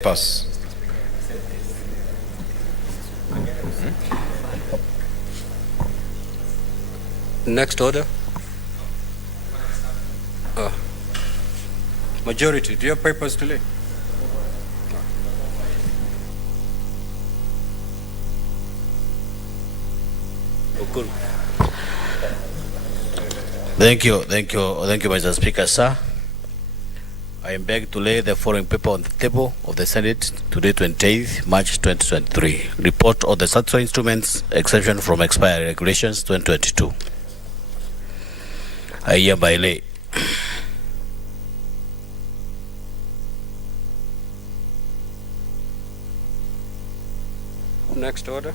Pass. Next order. Majority, do you have papers to lay? Thank you, Mr. Speaker, sir. I am begged to lay the following paper on the table of the Senate today, 28th March 2023. Report on the statutory instruments exemption from expiry regulations 2022. I hereby lay. Next order.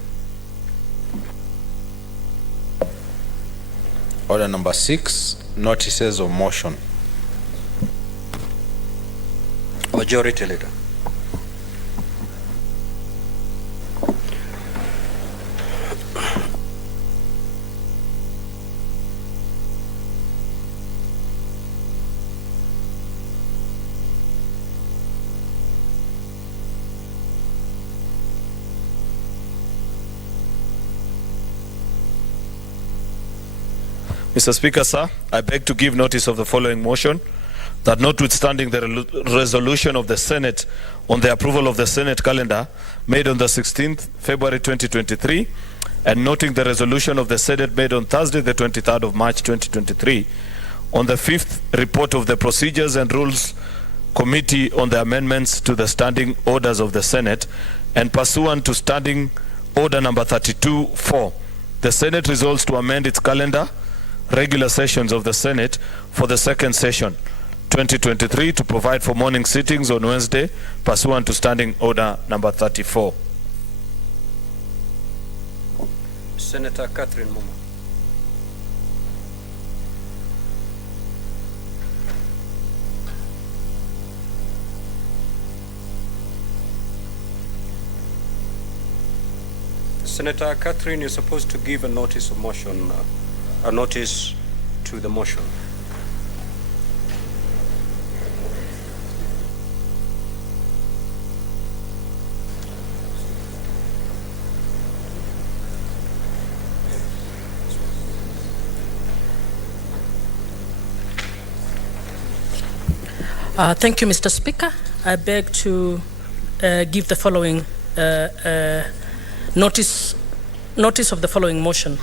Order number 6, notices of motion. Majority leader. Mr. Speaker, sir, I beg to give notice of the following motion, that notwithstanding the resolution of the Senate on the approval of the Senate calendar made on the 16th February 2023, and noting the resolution of the Senate made on Thursday the 23rd of March 2023, on the 5th report of the Procedures and Rules Committee on the amendments to the standing orders of the Senate, and pursuant to standing order number 32-4, the Senate resolves to amend its calendar regular sessions of the Senate for the second session 2023 to provide for morning sittings on Wednesday pursuant to standing order number 34. Senator Catherine Muma. Senator Catherine, you're supposed to give a notice of motion, a notice to the motion. Thank you, Mr. Speaker. I beg to give the following notice of the following motion.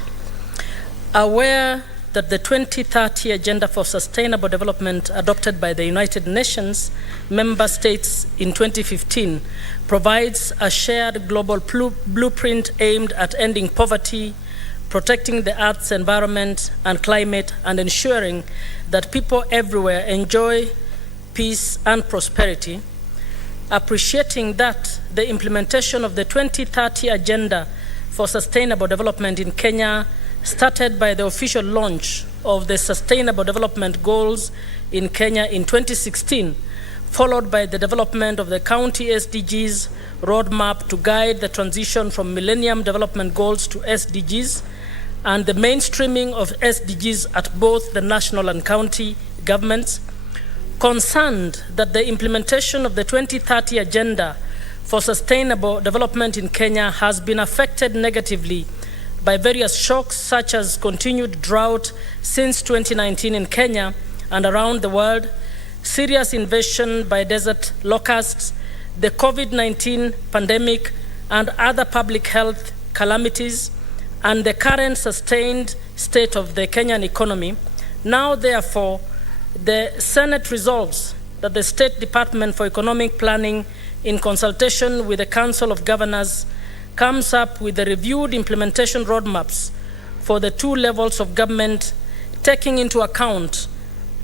Aware that the 2030 Agenda for Sustainable Development adopted by the United Nations member states in 2015 provides a shared global blueprint aimed at ending poverty, protecting the Earth's environment and climate, and ensuring that people everywhere enjoy peace and prosperity. Appreciating that the implementation of the 2030 Agenda for Sustainable Development in Kenya started by the official launch of the Sustainable Development Goals in Kenya in 2016, followed by the development of the County SDGs roadmap to guide the transition from Millennium Development Goals to SDGs, and the mainstreaming of SDGs at both the national and county governments. Concerned that the implementation of the 2030 Agenda for Sustainable Development in Kenya has been affected negatively by various shocks such as continued drought since 2019 in Kenya and around the world, serious invasion by desert locusts, the COVID-19 pandemic and other public health calamities, and the current sustained state of the Kenyan economy. Now, therefore, the Senate resolves that the State Department for Economic Planning, in consultation with the Council of Governors, comes up with the reviewed implementation roadmaps for the two levels of government, taking into account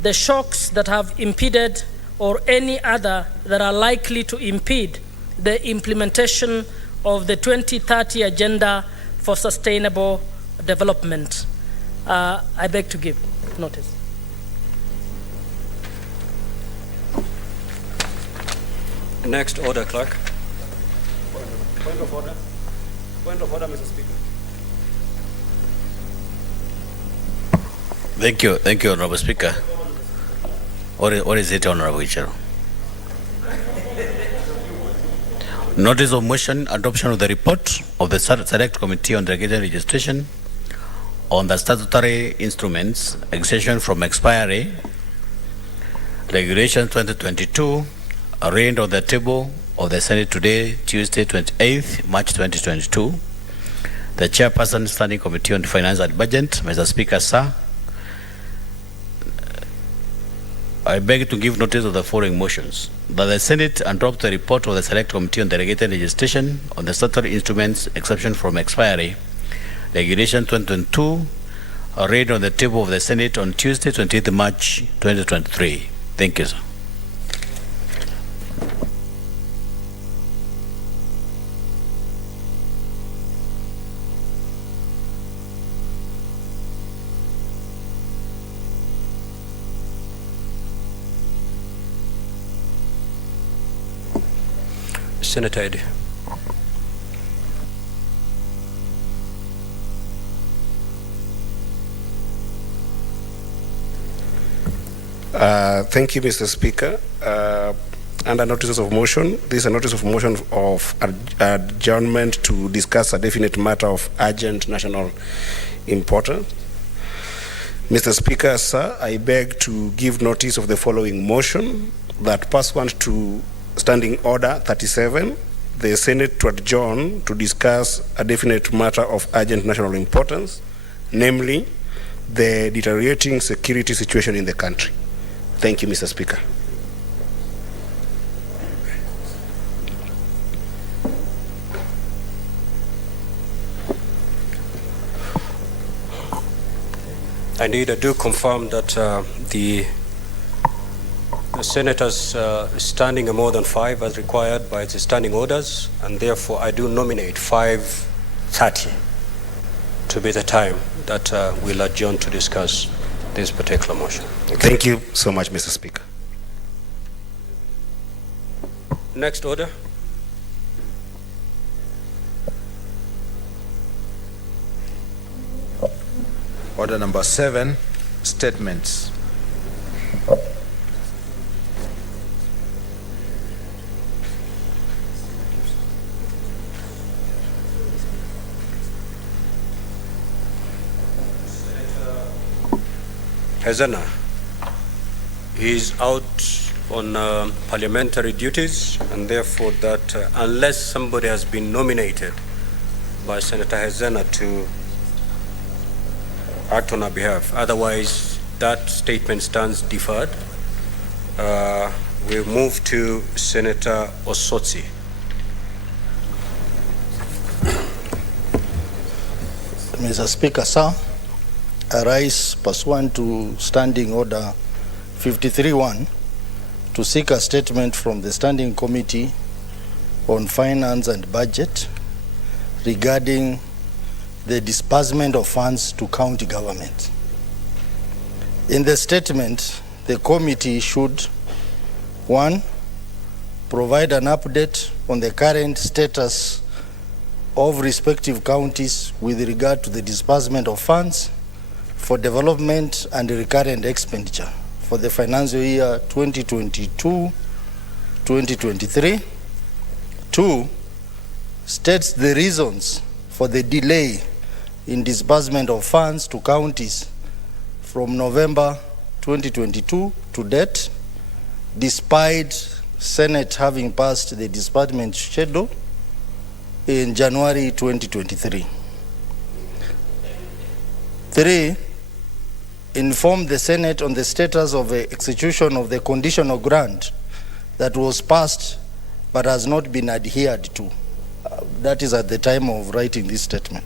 the shocks that have impeded or any other that are likely to impede the implementation of the 2030 Agenda for Sustainable Development. I beg to give notice. Next order, clerk. Point of order. Point of order, Mr. Speaker. Thank you, Honorable Speaker. What is it, Honorable Ichero? Notice of motion, adoption of the report of the Select Committee on Delegated Registration on the statutory instruments, exemption from expiry, Regulation 2022, arraigned on the table of the Senate today, Tuesday, 28th March 2022. The Chairperson, Standing Committee on Finance and Budget, Mr. Speaker, sir, I beg to give notice of the following motions: that the Senate adopt the report of the Select Committee on Delegated Legislation on the statutory instruments exception from expiry, Regulation 2022, arraigned on the table of the Senate on Tuesday, 28th March 2023. Thank you, sir. Senator Eddy. Thank you, Mr. Speaker. Under notices of motion, this is a notice of motion of adjournment to discuss a definite matter of urgent national importance. Mr. Speaker, sir, I beg to give notice of the following motion: that pursuant to Standing Order 37, the Senate to adjourn to discuss a definite matter of urgent national importance, namely the deteriorating security situation in the country. Thank you, Mr. Speaker. Indeed, I do confirm that the senators standing more than 5 as required by the standing orders, and therefore I do nominate 5:30 to be the time that we'll adjourn to discuss this particular motion. Thank you so much, Mr. Speaker. Next order. Order number 7, statements. Hezana is out on parliamentary duties, and therefore that unless somebody has been nominated by Senator Hezana to act on our behalf, otherwise that statement stands deferred. We move to Senator Osotsi. Mr. Speaker, sir, I rise pursuant to Standing Order 53-1 to seek a statement from the Standing Committee on Finance and Budget regarding the disbursement of funds to county government. In the statement, the committee should, 1, provide an update on the current status of respective counties with regard to the disbursement of funds for development and recurrent expenditure for the financial year 2022-2023. 2, states the reasons for the delay in disbursement of funds to counties from November 2022 to date, despite Senate having passed the disbursement schedule in January 2023. 3, inform the Senate on the status of the execution of the conditional grant that was passed but has not been adhered to. That is at the time of writing this statement.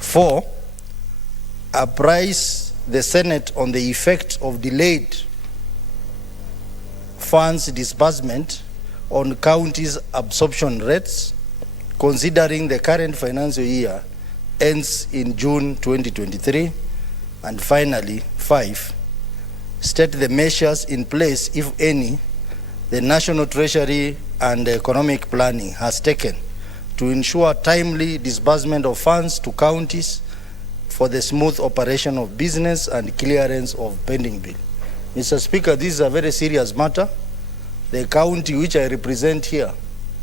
4, apprise the Senate on the effect of delayed funds disbursement on counties' absorption rates, considering the current financial year ends in June 2023. And finally, 5, state the measures in place, if any, the National Treasury and Economic Planning has taken to ensure timely disbursement of funds to counties for the smooth operation of business and clearance of pending bill. Mr. Speaker, this is a very serious matter. The county which I represent here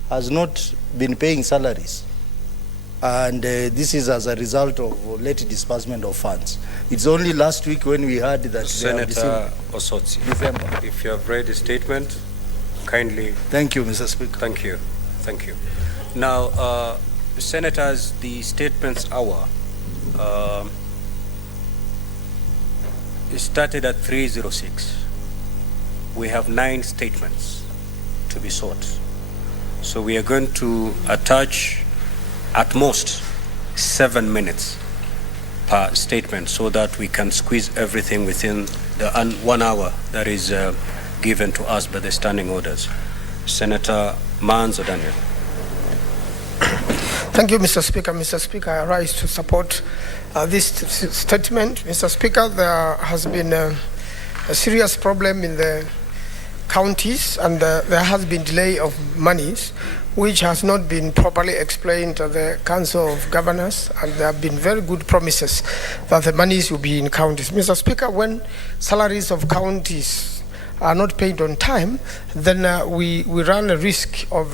has not been paying salaries. And this is as a result of late disbursement of funds. It's only last week when we heard that Senator Osotsi, December. if you have read the statement, kindly. Thank you, Mr. Speaker. Thank you. Thank you. Now, Senators, the statements hour it started at 3:06. We have 9 statements to be sought. So we are going to attach at most 7 minutes per statement so that we can squeeze everything within the 1 hour that is given to us by the standing orders. Senator Manzo Daniel. Thank you, Mr. Speaker. Mr. Speaker, I rise to support this statement. Mr. Speaker, there has been a serious problem in the counties, and there has been delay of monies, which has not been properly explained to the Council of Governors, and there have been very good promises that the monies will be in counties. Mr. Speaker, when salaries of counties are not paid on time, then we run a risk of,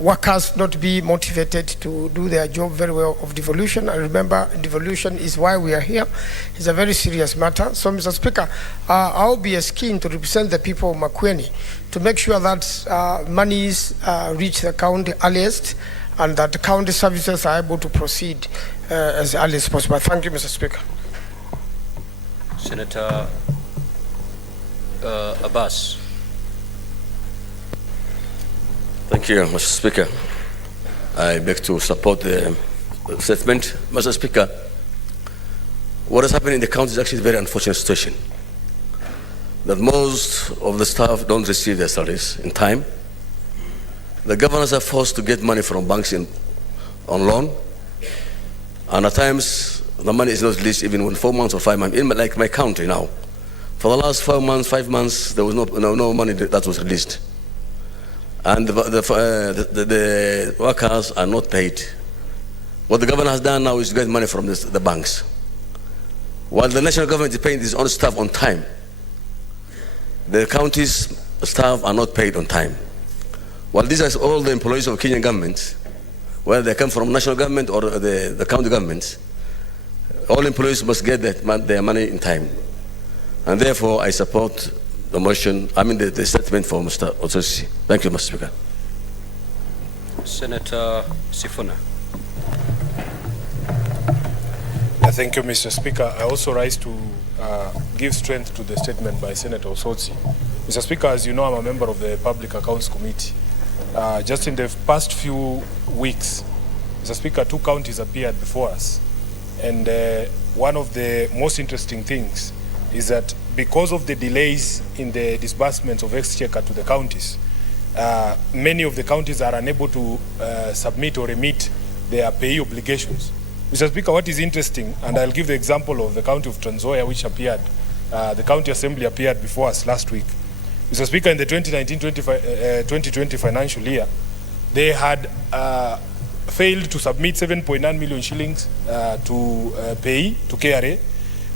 workers not be motivated to do their job very well of devolution. And remember, devolution is why we are here. It's a very serious matter. So, Mr. Speaker, I'll be as keen to represent the people of Makueni to make sure that monies reach the county earliest and that the county services are able to proceed as early as possible. Thank you, Mr. Speaker. Senator Abbas. Thank you, Mr. Speaker. I beg to support the statement. Mr. Speaker, what has happened in the county is actually a very unfortunate situation. That most of the staff don't receive their salaries in time. The governors are forced to get money from banks on loan. And at times, the money is not released even when 4 months or 5 months. In like my county now, for the last 5 months, there was no money that was released. And the workers are not paid. What the government has done now is to get money from the banks. While the national government is paying its own staff on time, the county's staff are not paid on time. While these are all the employees of Kenyan government, whether they come from national government or the county governments, all employees must get their money in time. And therefore, I support the motion, the statement for Mr. Osotsi. Thank you, Mr. Speaker. Senator Sifuna. Thank you, Mr. Speaker. I also rise to give strength to the statement by Senator Osotsi. Mr. Speaker, as you know, I'm a member of the Public Accounts Committee. Just in the past few weeks, Mr. Speaker, 2 counties appeared before us. And one of the most interesting things is that because of the delays in the disbursements of exchequer to the counties, many of the counties are unable to submit or remit their pay obligations. Mr. Speaker, what is interesting, and I'll give the example of the county of Trans Nzoia, which appeared, the county assembly appeared before us last week. Mr. Speaker, in the 2019-2020 financial year, they had failed to submit 7.9 million shillings to pay to KRA.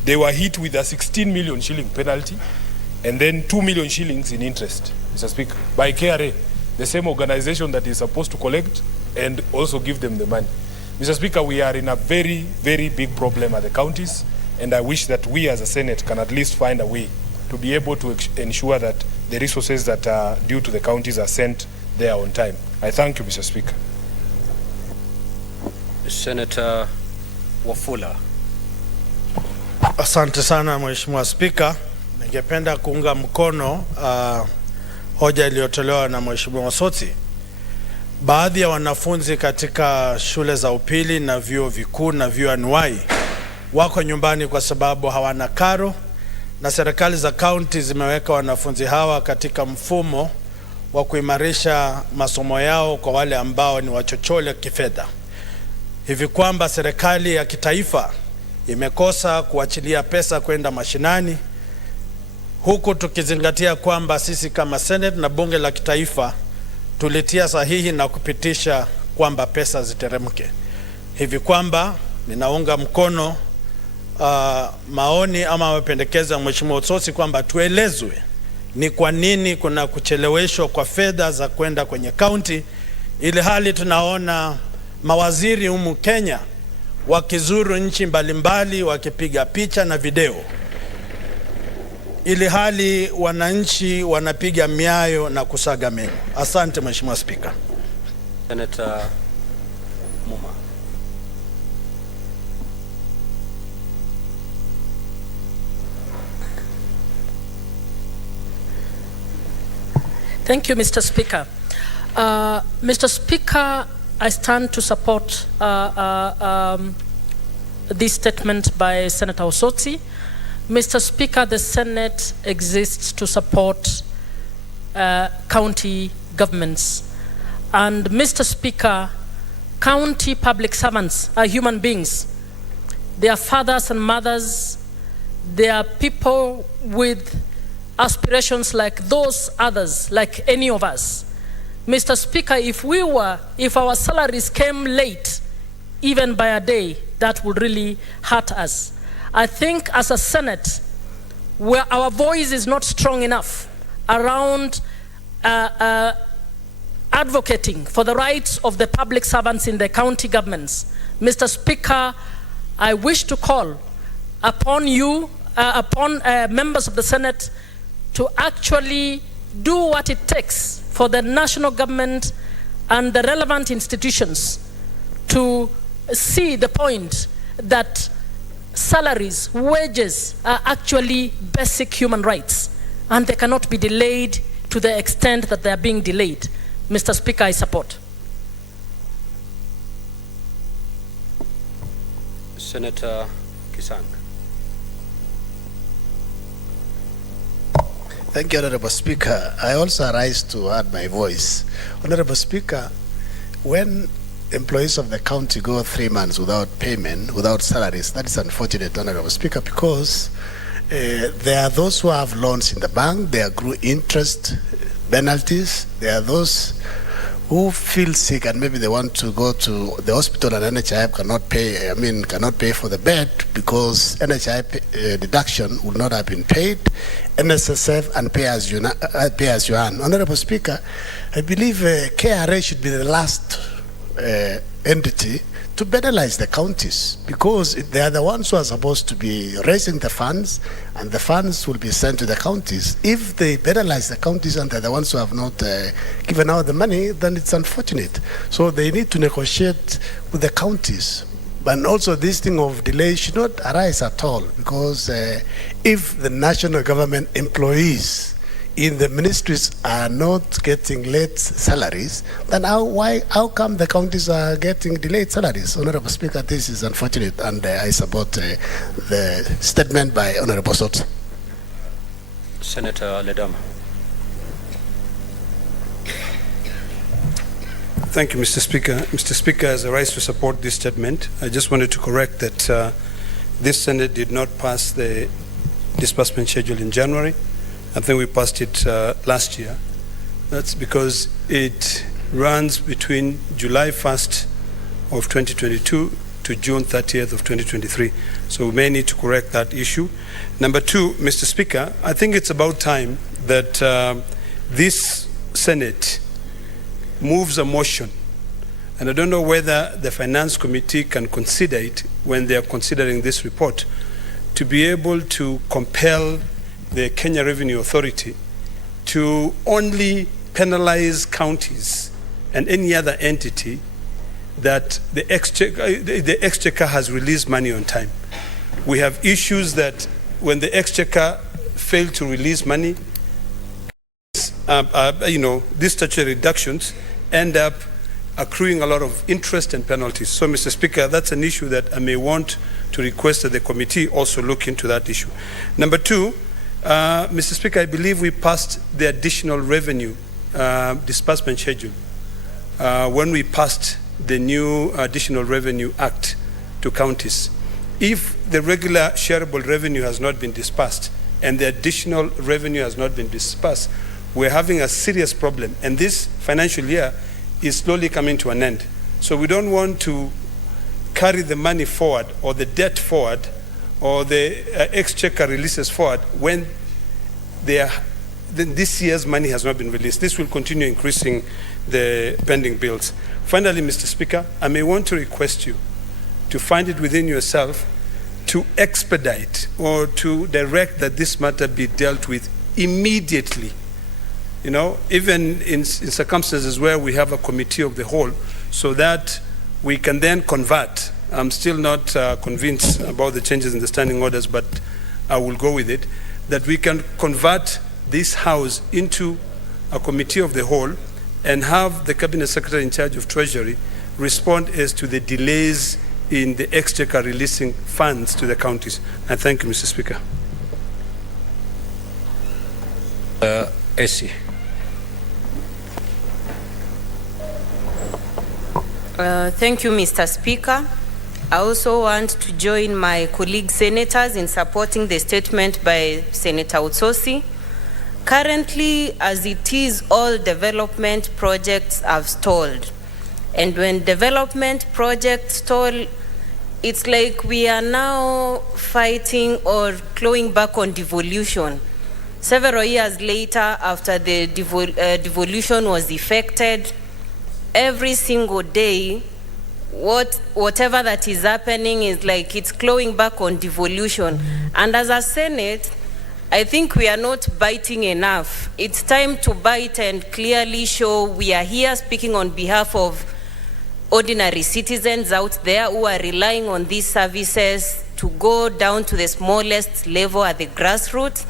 They were hit with a 16 million shilling penalty and then 2 million shillings in interest, Mr. Speaker, by KRA, the same organization that is supposed to collect and also give them the money. Mr. Speaker, we are in a very, very big problem at the counties, and I wish that we as a Senate can at least find a way to be able to ensure that the resources that are due to the counties are sent there on time. I thank you, Mr. Speaker. Senator Wafula. Asante sana Mheshimiwa Spika. Ningependa kuunga mkono hoja iliyotolewa na Mheshimiwa Osotsi. Baadhi ya wanafunzi katika shule za upili na vyuo vikuu na vyuo anuwai wako nyumbani kwa sababu hawana karo, na serikali za kaunti zimeweka wanafunzi hawa katika mfumo wa kuimarisha masomo yao kwa wale ambao ni wachochole kifedha, hivi kwamba serikali ya kitaifa imekosa kuachilia pesa kwenda mashinani, huku tukizingatia kwamba sisi kama Senate na bunge la kitaifa tulitia sahihi na kupitisha kwamba pesa ziteremke, hivi kwamba ninaunga mkono maoni ama mapendekezo ya Mheshimiwa Osotsi kwamba tuelezwe ni kwa nini kuna kucheleweshwa kwa fedha za kwenda kwenye county, ili hali tunaona mawaziri humu Kenya wakizuru nchi mbalimbali wakipiga picha na video, ili hali wananchi wanapiga miayo na kusaga meno. Asante Mheshimiwa Spika. Senator Muma. Thank you, Mr. Speaker. Mr. Speaker, I stand to support this statement by Senator Osotsi. Mr. Speaker, the Senate exists to support county governments. And Mr. Speaker, county public servants are human beings. They are fathers and mothers. They are people with aspirations like those others, like any of us. Mr. Speaker, if our salaries came late, even by a day, that would really hurt us. I think as a Senate, where our voice is not strong enough around advocating for the rights of the public servants in the county governments, Mr. Speaker, I wish to call upon you, members of the Senate, to actually do what it takes for the national government and the relevant institutions to see the point that salaries, wages are actually basic human rights, and they cannot be delayed to the extent that they are being delayed. Mr. Speaker, I support. Senator Kisang. Thank you, Honorable Speaker. I also rise to add my voice. Honorable Speaker, when employees of the county go 3 months without payment, without salaries, that is unfortunate, Honorable Speaker, because there are those who have loans in the bank, they accrue interest, penalties. There are those who feel sick and maybe they want to go to the hospital and NHIF cannot pay for the bed because NHIF deduction would not have been paid, NSSF and pay as you earn. Honorable Speaker, I believe KRA should be the last entity to penalize the counties, because they are the ones who are supposed to be raising the funds, and the funds will be sent to the counties. If they penalize the counties and they're the ones who have not given out the money, then it's unfortunate. So they need to negotiate with the counties. And also this thing of delay should not arise at all, because if the national government employees in the ministries are not getting late salaries, then how come the counties are getting delayed salaries? Honorable Speaker, this is unfortunate, and I support the statement by Honorable Sot. Senator Ledama. Thank you, Mr. Speaker. Mr. Speaker, as I rise to support this statement, I just wanted to correct that this Senate did not pass the disbursement schedule in January. I think we passed it last year. That's because it runs between July 1st of 2022 to June 30th of 2023. So we may need to correct that issue. Number two, Mr. Speaker, I think it's about time that this Senate moves a motion, and I don't know whether the Finance Committee can consider it when they are considering this report, to be able to compel the Kenya Revenue Authority to only penalize counties and any other entity that the Exchequer has released money on time. We have issues that when the Exchequer failed to release money, these statutory reductions end up accruing a lot of interest and penalties. So, Mr. Speaker, that's an issue that I may want to request that the committee also look into that issue. Number two, Mr. Speaker, I believe we passed the additional revenue disbursement schedule when we passed the new Additional Revenue Act to counties. If the regular shareable revenue has not been disbursed and the additional revenue has not been disbursed, we're having a serious problem, and this financial year is slowly coming to an end. So we don't want to carry the money forward or the debt forward or the Exchequer releases forward when the this year's money has not been released. This will continue increasing the pending bills. Finally, Mr. Speaker, I may want to request you to find it within yourself to expedite or to direct that this matter be dealt with immediately. You know, even in circumstances where we have a committee of the whole, so that we can then convert. I'm still not convinced about the changes in the standing orders, but I will go with it, that we can convert this House into a committee of the whole and have the Cabinet Secretary in charge of Treasury respond as to the delays in the Exchequer releasing funds to the counties. I thank you, Mr. Speaker. AC. Thank you, Mr. Speaker. I also want to join my colleague senators in supporting the statement by Senator Utsosi. Currently, as it is, all development projects have stalled. And when development projects stall, it's like we are now fighting or clawing back on devolution. Several years later, after the devolution was effected, every single day, whatever that is happening is like it's clawing back on devolution. And as a Senate, I think we are not biting enough. It's time to bite and clearly show we are here speaking on behalf of ordinary citizens out there who are relying on these services to go down to the smallest level at the grassroots.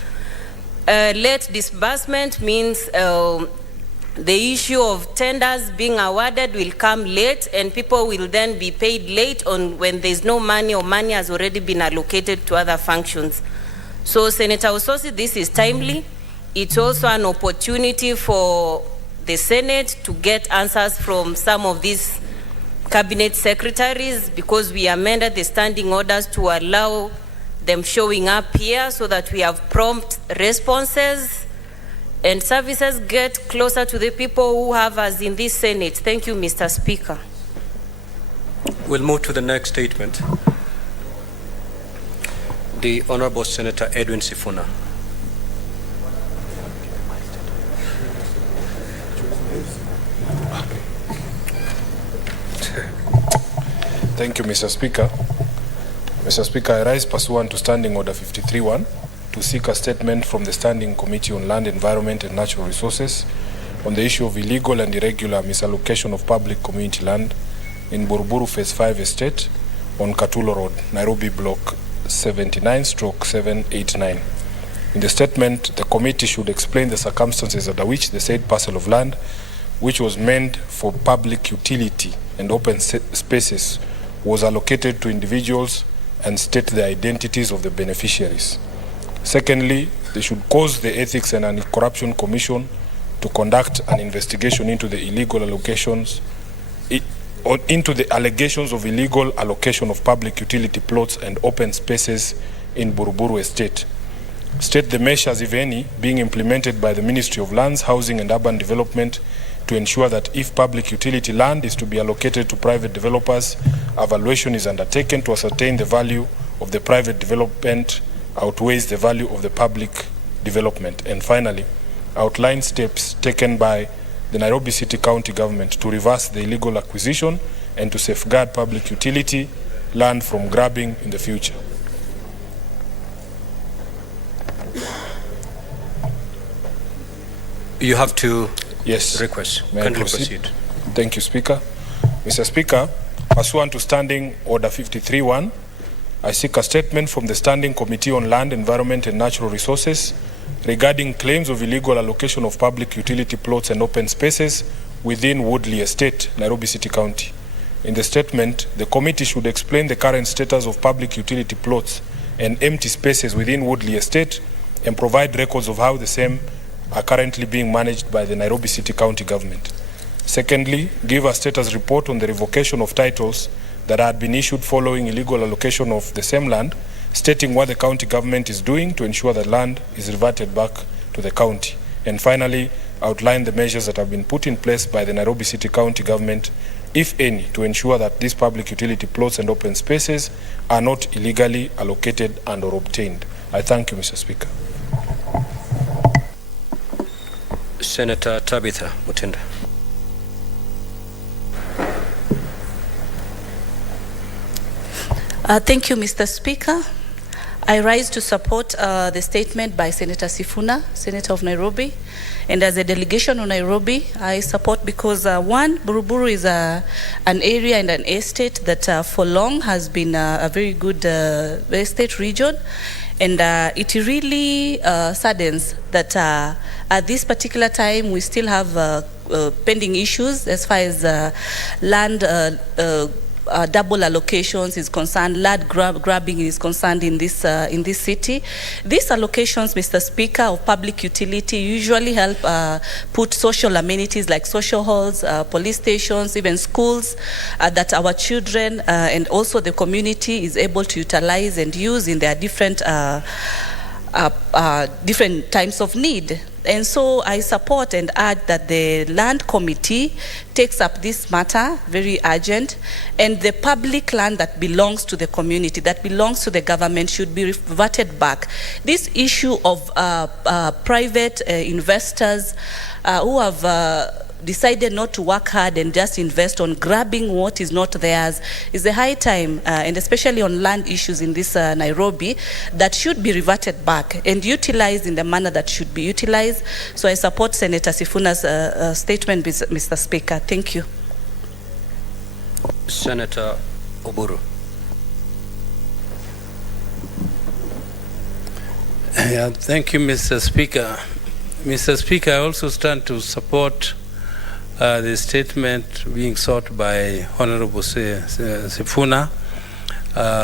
Late disbursement means the issue of tenders being awarded will come late, and people will then be paid late on when there's no money or money has already been allocated to other functions. So, Senator Usosi, this is timely. It's also an opportunity for the Senate to get answers from some of these cabinet secretaries, because we amended the standing orders to allow them showing up here so that we have prompt responses and services get closer to the people who have us in this Senate. Thank you, Mr. Speaker. We'll move to the next statement. The Honorable Senator Edwin Sifuna. Thank you, Mr. Speaker. Mr. Speaker, I rise pursuant to Standing Order 53-1 to seek a statement from the Standing Committee on Land, Environment and Natural Resources on the issue of illegal and irregular misallocation of public community land in Buruburu Phase 5 Estate on Katulo Road, Nairobi Block 79/789. In the statement, the committee should explain the circumstances under which the said parcel of land, which was meant for public utility and open spaces, was allocated to individuals and state the identities of the beneficiaries. Secondly, they should cause the Ethics and Anti-Corruption Commission to conduct an investigation into the into the allegations of illegal allocation of public utility plots and open spaces in Buruburu Estate. State the measures, if any, being implemented by the Ministry of Lands, Housing and Urban Development to ensure that if public utility land is to be allocated to private developers, evaluation is undertaken to ascertain the value of the private development outweighs the value of the public development. And finally, outline steps taken by the Nairobi City County Government to reverse the illegal acquisition and to safeguard public utility land from grabbing in the future. You have to Yes. request. May I Can you proceed? proceed? Thank you, Speaker. Mr. Speaker, pursuant to Standing Order 53-1, I seek a statement from the Standing Committee on Land, Environment and Natural Resources regarding claims of illegal allocation of public utility plots and open spaces within Woodley Estate, Nairobi City County. In the statement, the committee should explain the current status of public utility plots and empty spaces within Woodley Estate and provide records of how the same are currently being managed by the Nairobi City County Government. Secondly, give a status report on the revocation of titles that had been issued following illegal allocation of the same land, stating what the county government is doing to ensure that land is reverted back to the county. And finally, outline the measures that have been put in place by the Nairobi City County Government, if any, to ensure that these public utility plots and open spaces are not illegally allocated and or obtained. I thank you, Mr. Speaker. Senator Tabitha Mutinda. Thank you, Mr. Speaker. I rise to support the statement by Senator Sifuna, Senator of Nairobi. And as a delegation of Nairobi, I support because one, Buruburu is an area and an estate that for long has been a very good estate region. And it really saddens that at this particular time we still have pending issues as far as land double allocations is concerned, land grabbing is concerned in this city. These allocations, Mr. Speaker, of public utility usually help put social amenities like social halls, police stations, even schools that our children and also the community is able to utilize and use in their different times of need. And so I support and urge that the land committee takes up this matter, very urgent, and the public land that belongs to the community, that belongs to the government, should be reverted back. This issue of private investors who have decided not to work hard and just invest on grabbing what is not theirs is a high time, and especially on land issues in this Nairobi, that should be reverted back and utilized in the manner that should be utilized. So I support Senator Sifuna's statement, Mr. Speaker. Thank you. Senator Oburu. Yeah, thank you, Mr. Speaker. Mr. Speaker, I also stand to support the statement being sought by Honorable Sifuna,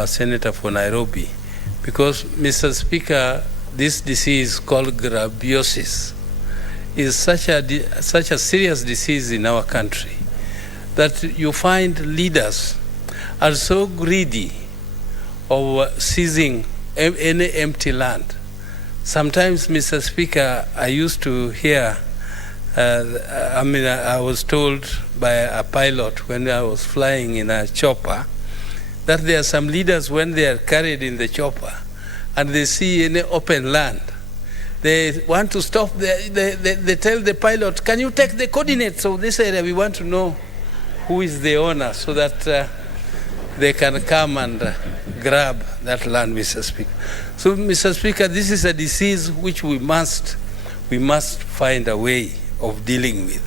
Senator for Nairobi, because, Mr. Speaker, this disease called grabiosis is such a serious disease in our country that you find leaders are so greedy of seizing any empty land. Sometimes, Mr. Speaker, I used to hear I was told by a pilot when I was flying in a chopper that there are some leaders, when they are carried in the chopper and they see any open land, they want to stop. They tell the pilot, can you take the coordinates of this area? We want to know who is the owner so that they can come and grab that land, Mr. Speaker. So, Mr. Speaker, this is a disease which we must find a way of dealing with.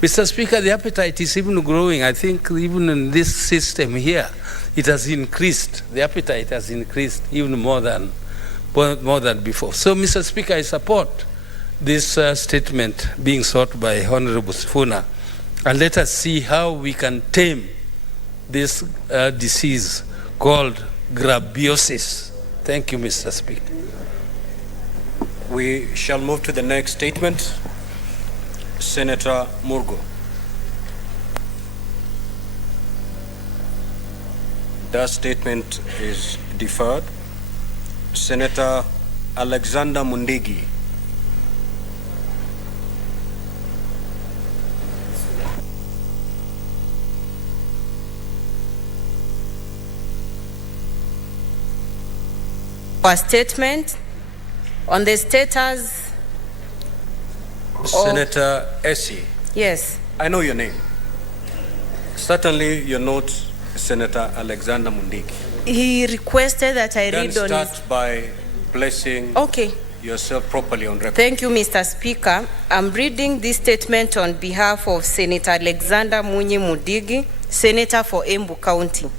Mr. Speaker, the appetite is even growing. I think even in this system here, it has increased. The appetite has increased even more than before. So, Mr. Speaker, I support this statement being sought by Honorable Sifuna, and let us see how we can tame this disease called grabiosis. Thank you, Mr. Speaker. We shall move to the next statement. Senator Murgo. That statement is deferred. Senator Alexander Mundigi. A statement on the status. Senator Essie. Yes. I know your name. Certainly you're not Senator Alexander Mundigi. He requested that I read on start by placing yourself properly on record. Thank you, Mr. Speaker. I'm reading this statement on behalf of Senator Alexander Munyi Mundigi, Senator for Embu County.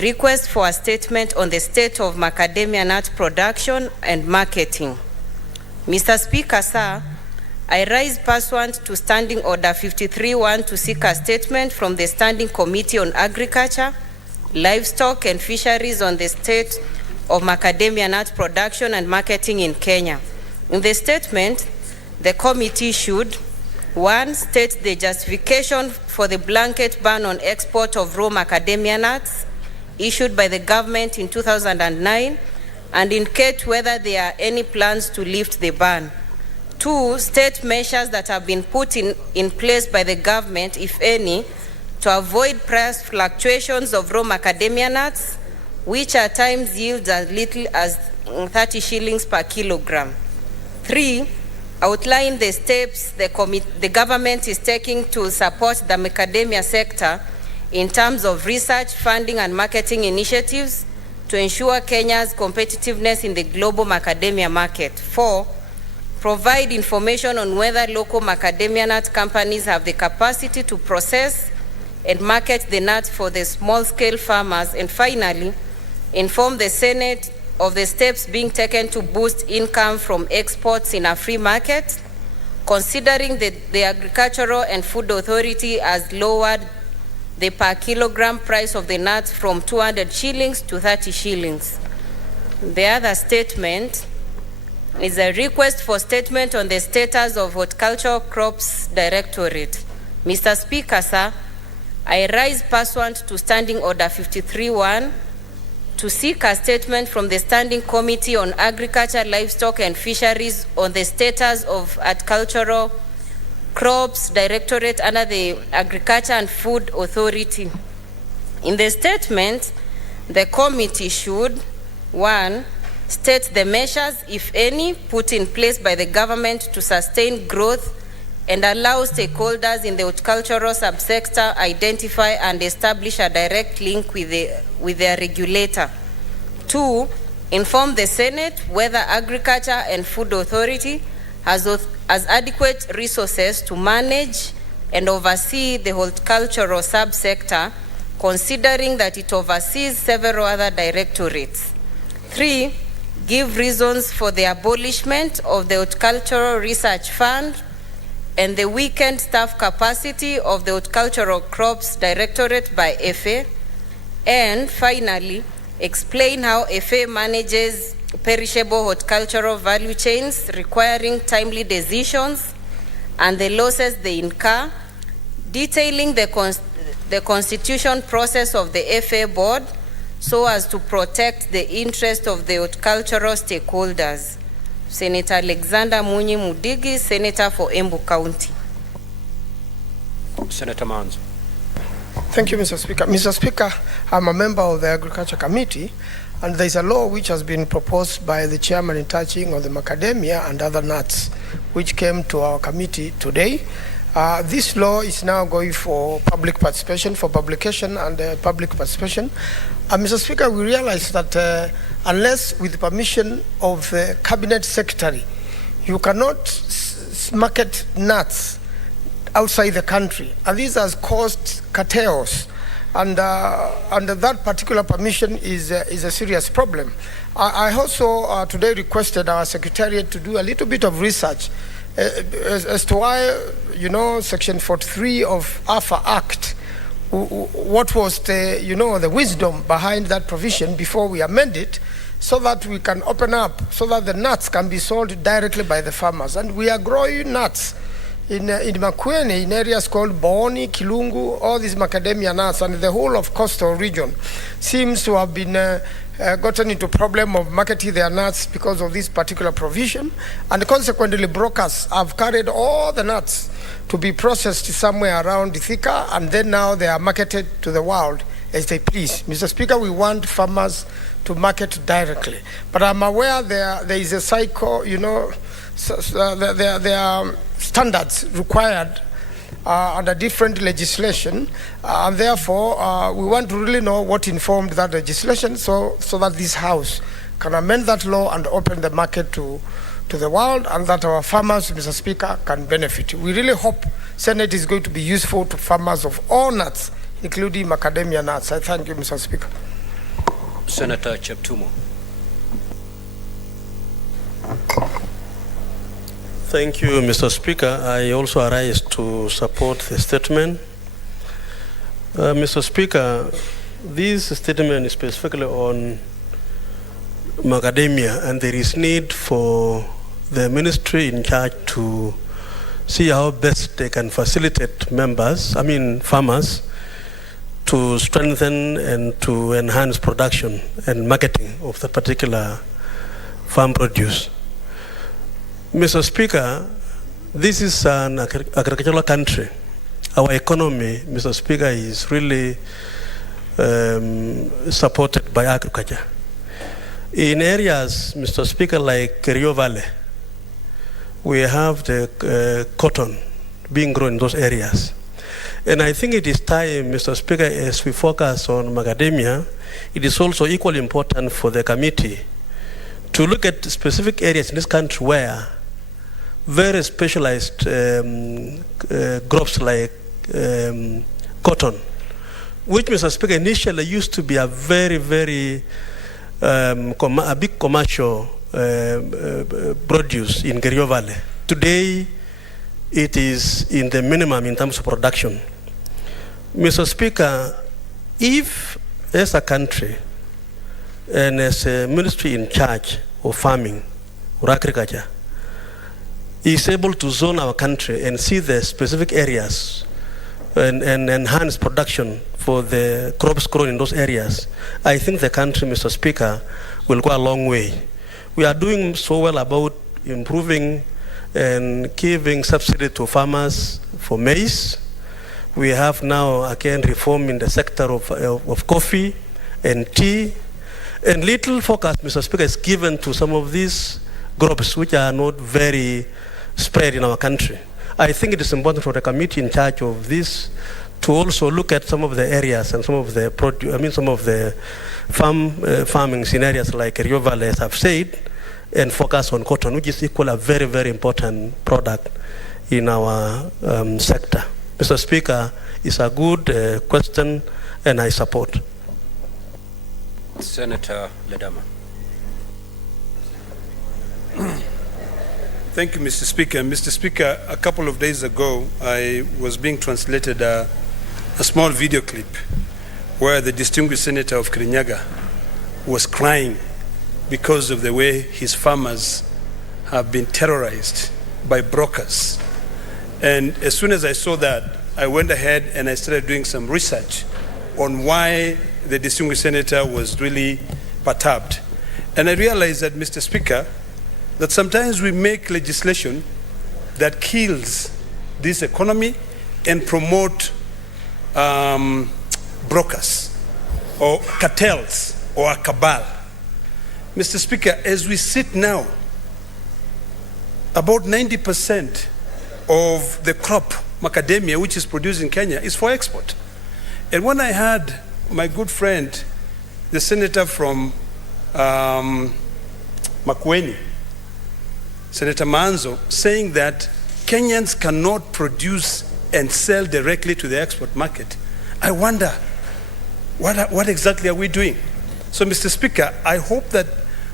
Request for a statement on the state of macadamia nut production and marketing. Mr. Speaker, sir, I rise pursuant to Standing Order 53-1 to seek a statement from the Standing Committee on Agriculture, Livestock and Fisheries on the state of macadamia nut production and marketing in Kenya. In the statement, the committee should, 1, state the justification for the blanket ban on export of raw macadamia nuts issued by the government in 2009 and indicate whether there are any plans to lift the ban. 2, state measures that have been put in place by the government, if any, to avoid price fluctuations of raw macadamia nuts, which at times yield as little as 30 shillings per kilogram. 3, outline the steps the government is taking to support the macadamia sector in terms of research, funding, and marketing initiatives to ensure Kenya's competitiveness in the global macadamia market. 4, provide information on whether local macadamia nut companies have the capacity to process and market the nuts for the small-scale farmers. And finally, inform the Senate of the steps being taken to boost income from exports in a free market, considering that the Agricultural and Food Authority has lowered the per kilogram price of the nuts from 200 shillings to 30 shillings. The other statement is a request for statement on the status of Horticultural Crops Directorate. Mr. Speaker, sir, I rise pursuant to Standing Order 53-1 to seek a statement from the Standing Committee on Agriculture, Livestock and Fisheries on the status of Horticultural Crops Directorate under the Agriculture and Food Authority. In the statement, the committee should, 1, state the measures, if any, put in place by the government to sustain growth and allow stakeholders in the horticultural subsector identify and establish a direct link with their regulator. 2, inform the Senate whether Agriculture and Food Authority has adequate resources to manage and oversee the horticultural subsector, considering that it oversees several other directorates. 3, give reasons for the abolishment of the Horticultural Research Fund and the weakened staff capacity of the Horticultural Crops Directorate by FA. And finally, explain how FA manages perishable horticultural value chains requiring timely decisions and the losses they incur, detailing the constitution process of the FA board so as to protect the interest of the horticultural stakeholders. Senator Alexander Munyi Mudigi, Senator for Embu County. Senator Manzo. Thank you, Mr. Speaker. Mr. Speaker, I'm a member of the Agriculture Committee, and there is a law which has been proposed by the chairman in touching on the macadamia and other nuts, which came to our committee today. This law is now going for public participation, for publication and public participation. Mr. Speaker, we realize that unless with the permission of the Cabinet Secretary, you cannot market nuts outside the country. And this has caused cartels. And that particular permission is a serious problem. I also today requested our Secretariat to do a little bit of research as to why, Section 43 of AFA Act, what was the wisdom behind that provision before we amend it, so that we can open up, so that the nuts can be sold directly by the farmers. And we are growing nuts in Makueni, in areas called Boni, Kilungu, all these macadamia nuts, and the whole of coastal region seems to have been gotten into problem of marketing their nuts because of this particular provision, and consequently brokers have carried all the nuts to be processed somewhere around Thika, and then now they are marketed to the world as they please. Mr. Speaker, we want farmers to market directly, but I'm aware there is a cycle, there are standards required under different legislation, and therefore we want to really know what informed that legislation, so that this House can amend that law and open the market to the world, and that our farmers, Mr. Speaker, can benefit. We really hope Senate is going to be useful to farmers of all nuts, including macadamia nuts. I thank you, Mr. Speaker. Senator Cheptumo. Thank you, Mr. Speaker. I also arise to support the statement. Mr. Speaker, this statement is specifically on macadamia, and there is need for the ministry in charge to see how best they can facilitate farmers, to strengthen and to enhance production and marketing of the particular farm produce. Mr. Speaker, this is an agricultural country. Our economy, Mr. Speaker, is really supported by agriculture. In areas, Mr. Speaker, like Rio Valley, we have the cotton being grown in those areas. And I think it is time, Mr. Speaker, as we focus on macadamia, it is also equally important for the committee to look at specific areas in this country where very specialized crops like cotton, which, Mr. Speaker, initially used to be a very, very a big commercial produce in Kerio Valley. Today, it is in the minimum in terms of production. Mr. Speaker, if as a country and as a ministry in charge of farming or agriculture is able to zone our country and see the specific areas and enhance production for the crops grown in those areas, I think the country, Mr. Speaker, will go a long way. We are doing so well about improving and giving subsidy to farmers for maize. We have now again reform in the sector of coffee and tea, and little focus, Mr. Speaker, is given to some of these crops which are not very spread in our country. I think it is important for the committee in charge of this to also look at some of the areas and some of the farming in areas like Kerio Valley, as I've said, and focus on cotton, which is equally a very, very important product in our sector. Mr. Speaker, it's a good question, and I support. Senator Ledama. Thank you, Mr. Speaker. Mr. Speaker, a couple of days ago, I was being translated a small video clip where the distinguished senator of Kirinyaga was crying because of the way his farmers have been terrorized by brokers. And as soon as I saw that, I went ahead and I started doing some research on why the distinguished senator was really perturbed. And I realized that, Mr. Speaker, that sometimes we make legislation that kills this economy and promote brokers or cartels or a cabal. Mr. Speaker, as we sit now, about 90% of the crop, Macadamia, which is produced in Kenya, is for export. And when I heard my good friend, the senator from Makueni, Senator Manzo, saying that Kenyans cannot produce and sell directly to the export market, I wonder, what exactly are we doing? So, Mr. Speaker, I hope that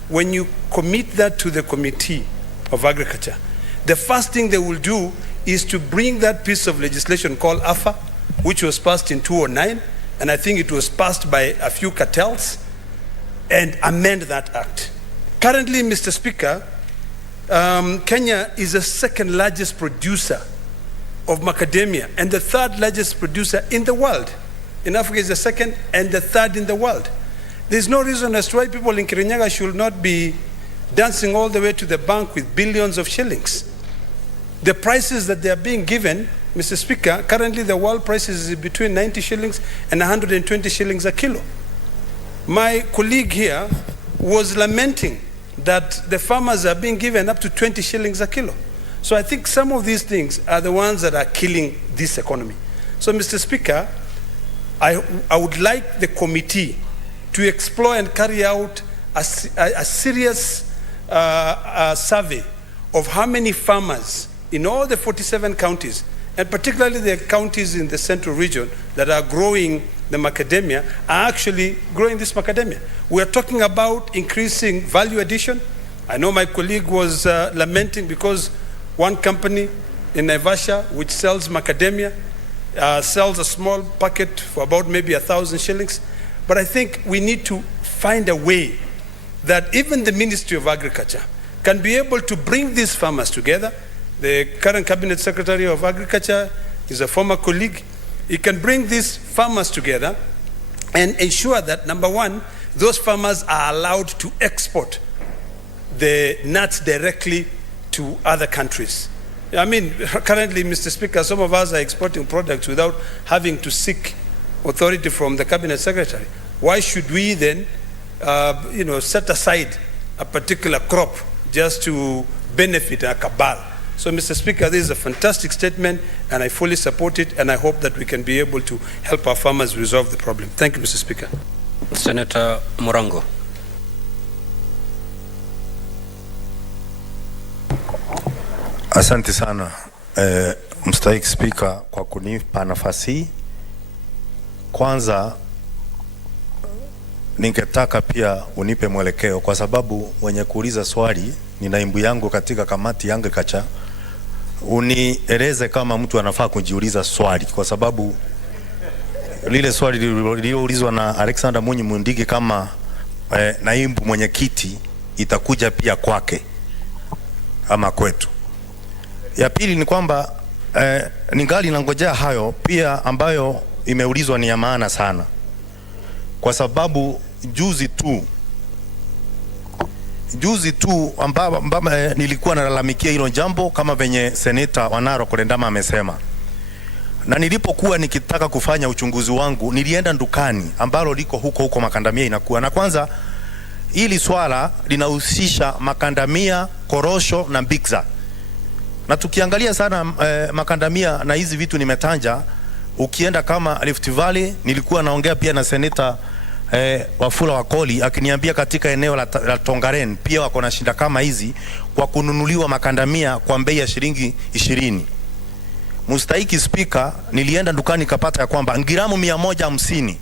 when you commit that to the Committee of Agriculture, the first thing they will do is to bring that piece of legislation called AFA, which was passed in 2009, and I think it was passed by a few cartels, and amend that act. Currently, Mr. Speaker, Kenya is the second largest producer of macadamia and the third largest producer in the world. In Africa is the second and the third in the world. There's no reason as to why people in Kirinyaga should not be dancing all the way to the bank with billions of shillings. The prices that they are being given, Mr. Speaker, currently the world prices is between 90 shillings and 120 shillings a kilo. My colleague here was lamenting that the farmers are being given up to 20 shillings a kilo. So I think some of these things are the ones that are killing this economy. So, Mr. Speaker, I would like the committee to explore and carry out a serious survey of how many farmers in all the 47 counties, and particularly the counties in the central region that are growing the macadamia, are actually growing this macadamia. We are talking about increasing value addition. I know my colleague was lamenting because one company in Naivasha, which sells macadamia, sells a small packet for about maybe 1,000 shillings. But I think we need to find a way that even the Ministry of Agriculture can be able to bring these farmers together. The current Cabinet Secretary of Agriculture is a former colleague. He can bring these farmers together and ensure that, number one, those farmers are allowed to export the nuts directly to other countries. I mean, currently, Mr. Speaker, some of us are exporting products without having to seek authority from the Cabinet Secretary. Why should we then, set aside a particular crop just to benefit a cabal? So, Mr. Speaker, this is a fantastic statement, and I fully support it, and I hope that we can be able to help our farmers resolve the problem. Thank you, Mr. Speaker. Senator Murango. Asante sana mstahiki Spika kwa kunipa nafasi hii. Kwanza ningetaka pia unipe mwelekeo, kwa sababu wenye kuuliza swali ni naibu yangu katika kamati yangu kacha. Unieleze kama mtu anafaa kujiuliza swali, kwa sababu lile swali lililoulizwa na Alexander Munyi Mundigi kama naibu mwenyekiti itakuja pia kwake ama kwetu. Ya pili ni kwamba ningali nangojea hayo pia ambayo imeulizwa ni ya maana sana, kwa sababu juzi tu ambapo nilikuwa nalalamikia hilo jambo kama venye seneta Wanaro Kolendama amesema, na nilipokuwa nikitaka kufanya uchunguzi wangu nilienda ndukani ambalo liko huko Macadamia inakuwa, na kwanza hili swala linahusisha Macadamia, korosho na mbigza. Na tukiangalia sana Macadamia na hizi vitu nimetanja, ukienda kama Rift Valley, nilikuwa naongea pia na seneta Wafula Wakoli akiniambia katika eneo la Tongaren pia wako na shinda kama hizi kwa kununuliwa Macadamia kwa bei ya shilingi 20. Mustahiki Spika, nilienda dukani kapata ya kwamba gramu 150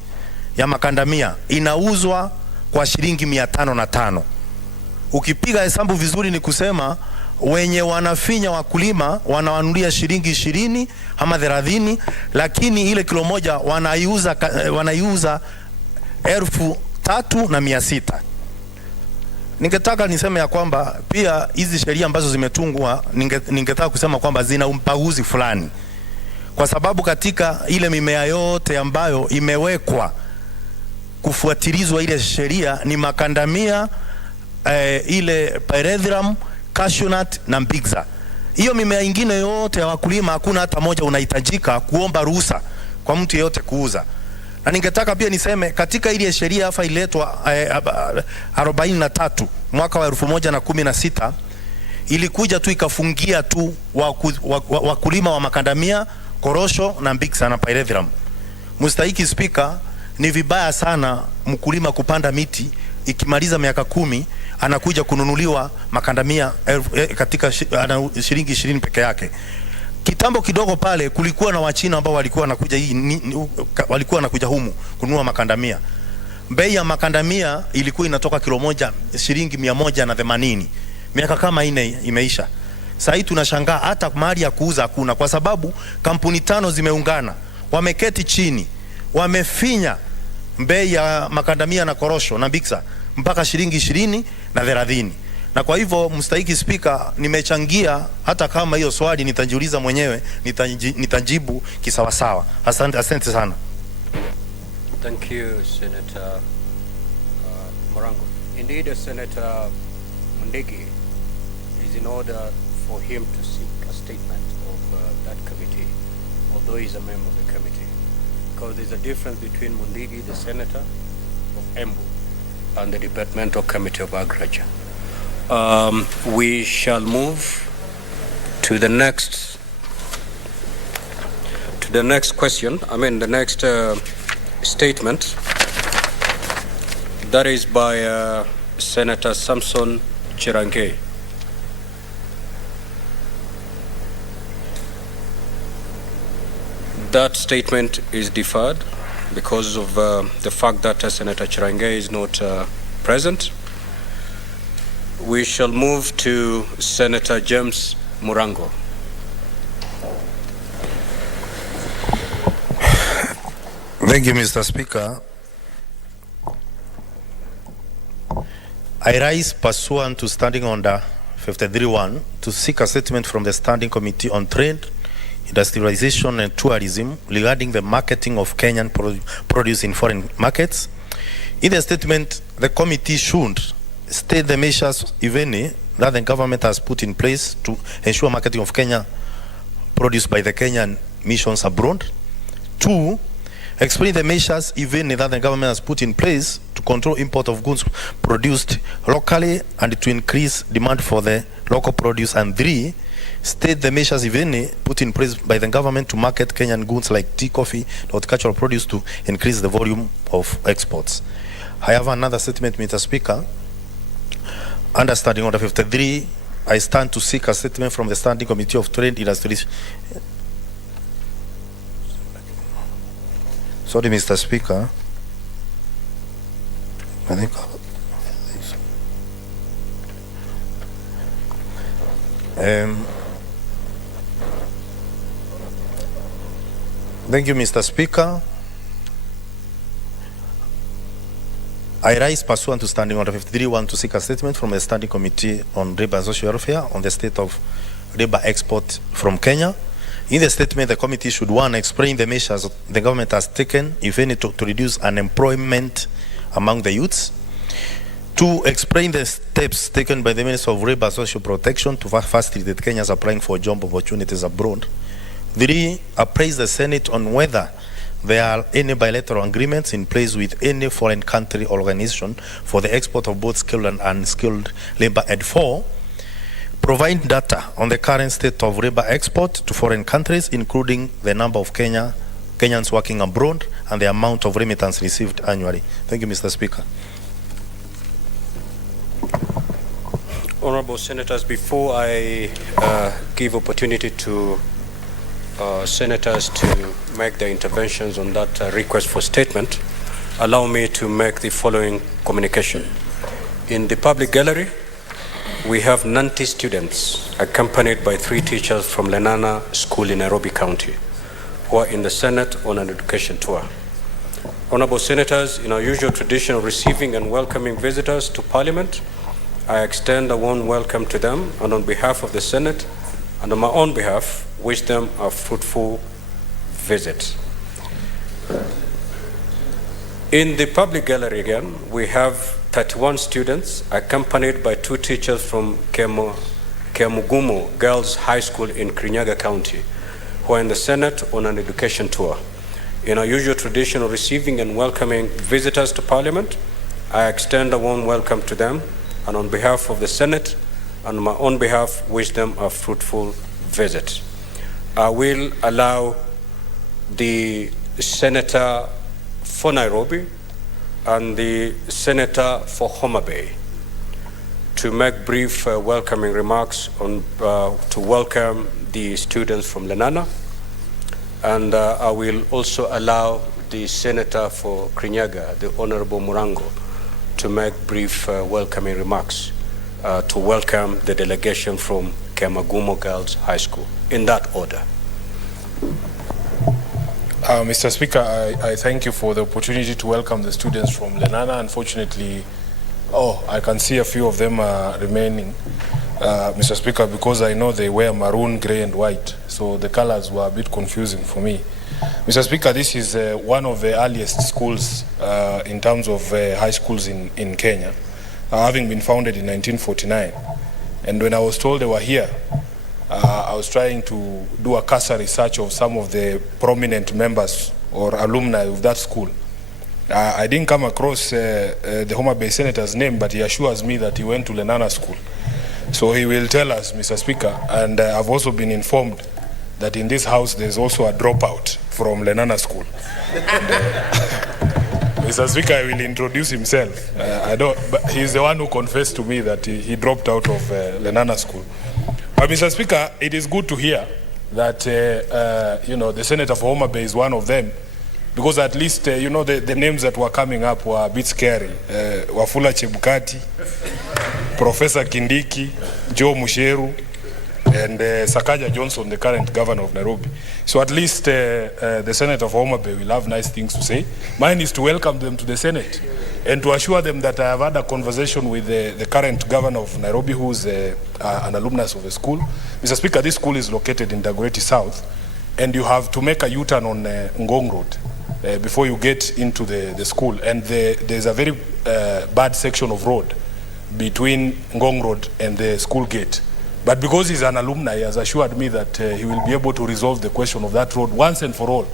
ya Macadamia inauzwa kwa shilingi 505. Ukipiga hesabu vizuri ni kusema wenye wanafinya wakulima wanawanulia shilingi 20 ama 30, lakini ile kilo moja wanaiuza 3,600. Ningetaka niseme ya kwamba pia hizi sheria ambazo zimetungwa, ningetaka kusema kwamba zina ubaguzi fulani, kwa sababu katika ile mimea yote ambayo imewekwa kufuatilizwa ile sheria ni Macadamia, ile pyrethrum, cashew nut na mbigza. Hiyo mimea ingine yote ya wakulima hakuna hata moja unahitajika kuomba ruhusa kwa mtu yeyote kuuza. Na ningetaka pia niseme katika ile sheria hapa iletwa 43 mwaka wa 2016 ilikuja tu ikafungia tu wakulima wa Macadamia, korosho na mbigza na pyrethrum. Mustahiki Spika, ni vibaya sana mkulima kupanda miti ikimaliza miaka 10 anakuja kununuliwa Macadamia katika shilingi 20 peke yake. Kitambo kidogo pale kulikuwa na Wachina ambao walikuwa wanakuja humu kununua Macadamia. Bei ya Macadamia ilikuwa inatoka kilo moja shilingi 180. Miaka kama 4 imeisha. Sasa hii tunashangaa hata mahali ya kuuza hakuna, kwa sababu kampuni 5 zimeungana, wameketi chini, wamefinya bei ya Macadamia na korosho na mbigza mpaka shilingi 20 na 30. Na kwa hivyo mstahiki Spika, nimechangia hata kama hiyo swali nitajiuliza mwenyewe, nitajibu kisawasawa. Asante sana. Thank you, Senator Murango. Indeed, Senator Mundigi is in order for him to seek a statement of that committee, although he's a member of the committee, because there's a difference between Mundigi, the senator of Embu, and the Departmental Committee of Agriculture. We shall move to the next question. The next statement. That is by Senator Samson Chirange. That statement is deferred because of the fact that Senator Chirange is not present. We shall move to Senator James Murango. Thank you, Mr. Speaker. I rise pursuant to Standing Order 53-1 to seek a statement from the Standing Committee on Trade, Industrialization and Tourism regarding the marketing of Kenyan produce in foreign markets. In the statement, the committee should state the measures, if any, that the government has put in place to ensure marketing of Kenya produce by the Kenyan missions abroad. 2, explain the measures, if any, that the government has put in place to control import of goods produced locally and to increase demand for the local produce. And 3, state the measures, if any, put in place by the government to market Kenyan goods like tea, coffee, and horticultural produce to increase the volume of exports. I have another statement, Mr. Speaker. Under Standing Order 53, I stand to seek a statement from the Standing Committee of Trade Industries. Sorry, Mr. Speaker. I think. Thank you, Mr. Speaker. I rise pursuant to Standing Order 53-1 to seek a statement from the Standing Committee on Labour and Social Welfare on the state of labour export from Kenya. In the statement, the committee should, one, explain the measures the government has taken, if any, to reduce unemployment among the youths. Two, explain the steps taken by the Minister of Labour and Social Protection to facilitate Kenyans applying for job opportunities abroad. Three, appraise the Senate on whether there are any bilateral agreements in place with any foreign country or organization for the export of both skilled and unskilled labor. And four, provide data on the current state of labor export to foreign countries, including the number of Kenyans working abroad and the amount of remittance received annually. Thank you, Mr. Speaker. Honorable Senators, before I give opportunity to senators to make their interventions on that request for statement, allow me to make the following communication. In the public gallery, we have 90 students accompanied by 3 teachers from Lenana School in Nairobi County who are in the Senate on an education tour. Honorable Senators, in our usual tradition of receiving and welcoming visitors to Parliament, I extend a warm welcome to them, and on behalf of the Senate and on my own behalf, wish them a fruitful visit. In the public gallery again, we have 31 students accompanied by 2 teachers from Kemugumo Girls High School in Kirinyaga County who are in the Senate on an education tour. In our usual tradition of receiving and welcoming visitors to Parliament, I extend a warm welcome to them, and on behalf of the Senate and on my own behalf, wish them a fruitful visit. I will allow the Senator for Nairobi and the Senator for Homa Bay to make brief welcoming remarks on, to welcome the students from Lenana, and I will also allow the Senator for Kirinyaga, the Honorable Murango, to make brief welcoming remarks to welcome the delegation from Kemugumo Girls High School, in that order. Mr. Speaker, I thank you for the opportunity to welcome the students from Lenana. Unfortunately, I can see a few of them are remaining, Mr. Speaker, because I know they wear maroon, gray, and white, so the colors were a bit confusing for me. Mr. Speaker, this is one of the earliest schools in terms of high schools in Kenya, having been founded in 1949. And when I was told they were here, I was trying to do a cursory research of some of the prominent members or alumni of that school. I didn't come across the Homa Bay Senator's name, but he assures me that he went to Lenana School. So he will tell us, Mr. Speaker, and I've also been informed that in this house there's also a dropout from Lenana School. Mr. Speaker, I will introduce himself. But he's the one who confessed to me that he dropped out of Lenana School. But Mr. Speaker, it is good to hear that the Senator for Homa Bay is one of them, because at least the names that were coming up were a bit scary. Wafula Chebukati, Professor Kindiki, Joe Musheru, and Sakaja Johnson, the current governor of Nairobi. So at least the Senator for Homa Bay will have nice things to say. Mine is to welcome them to the Senate and to assure them that I have had a conversation with the current governor of Nairobi, who is an alumnus of the school. Mr. Speaker, this school is located in Dagoretti South, and you have to make a U-turn on Ngong Road before you get into the school. And there's a very bad section of road between Ngong Road and the school gate. But because he's an alumni, he has assured me that he will be able to resolve the question of that road once and for all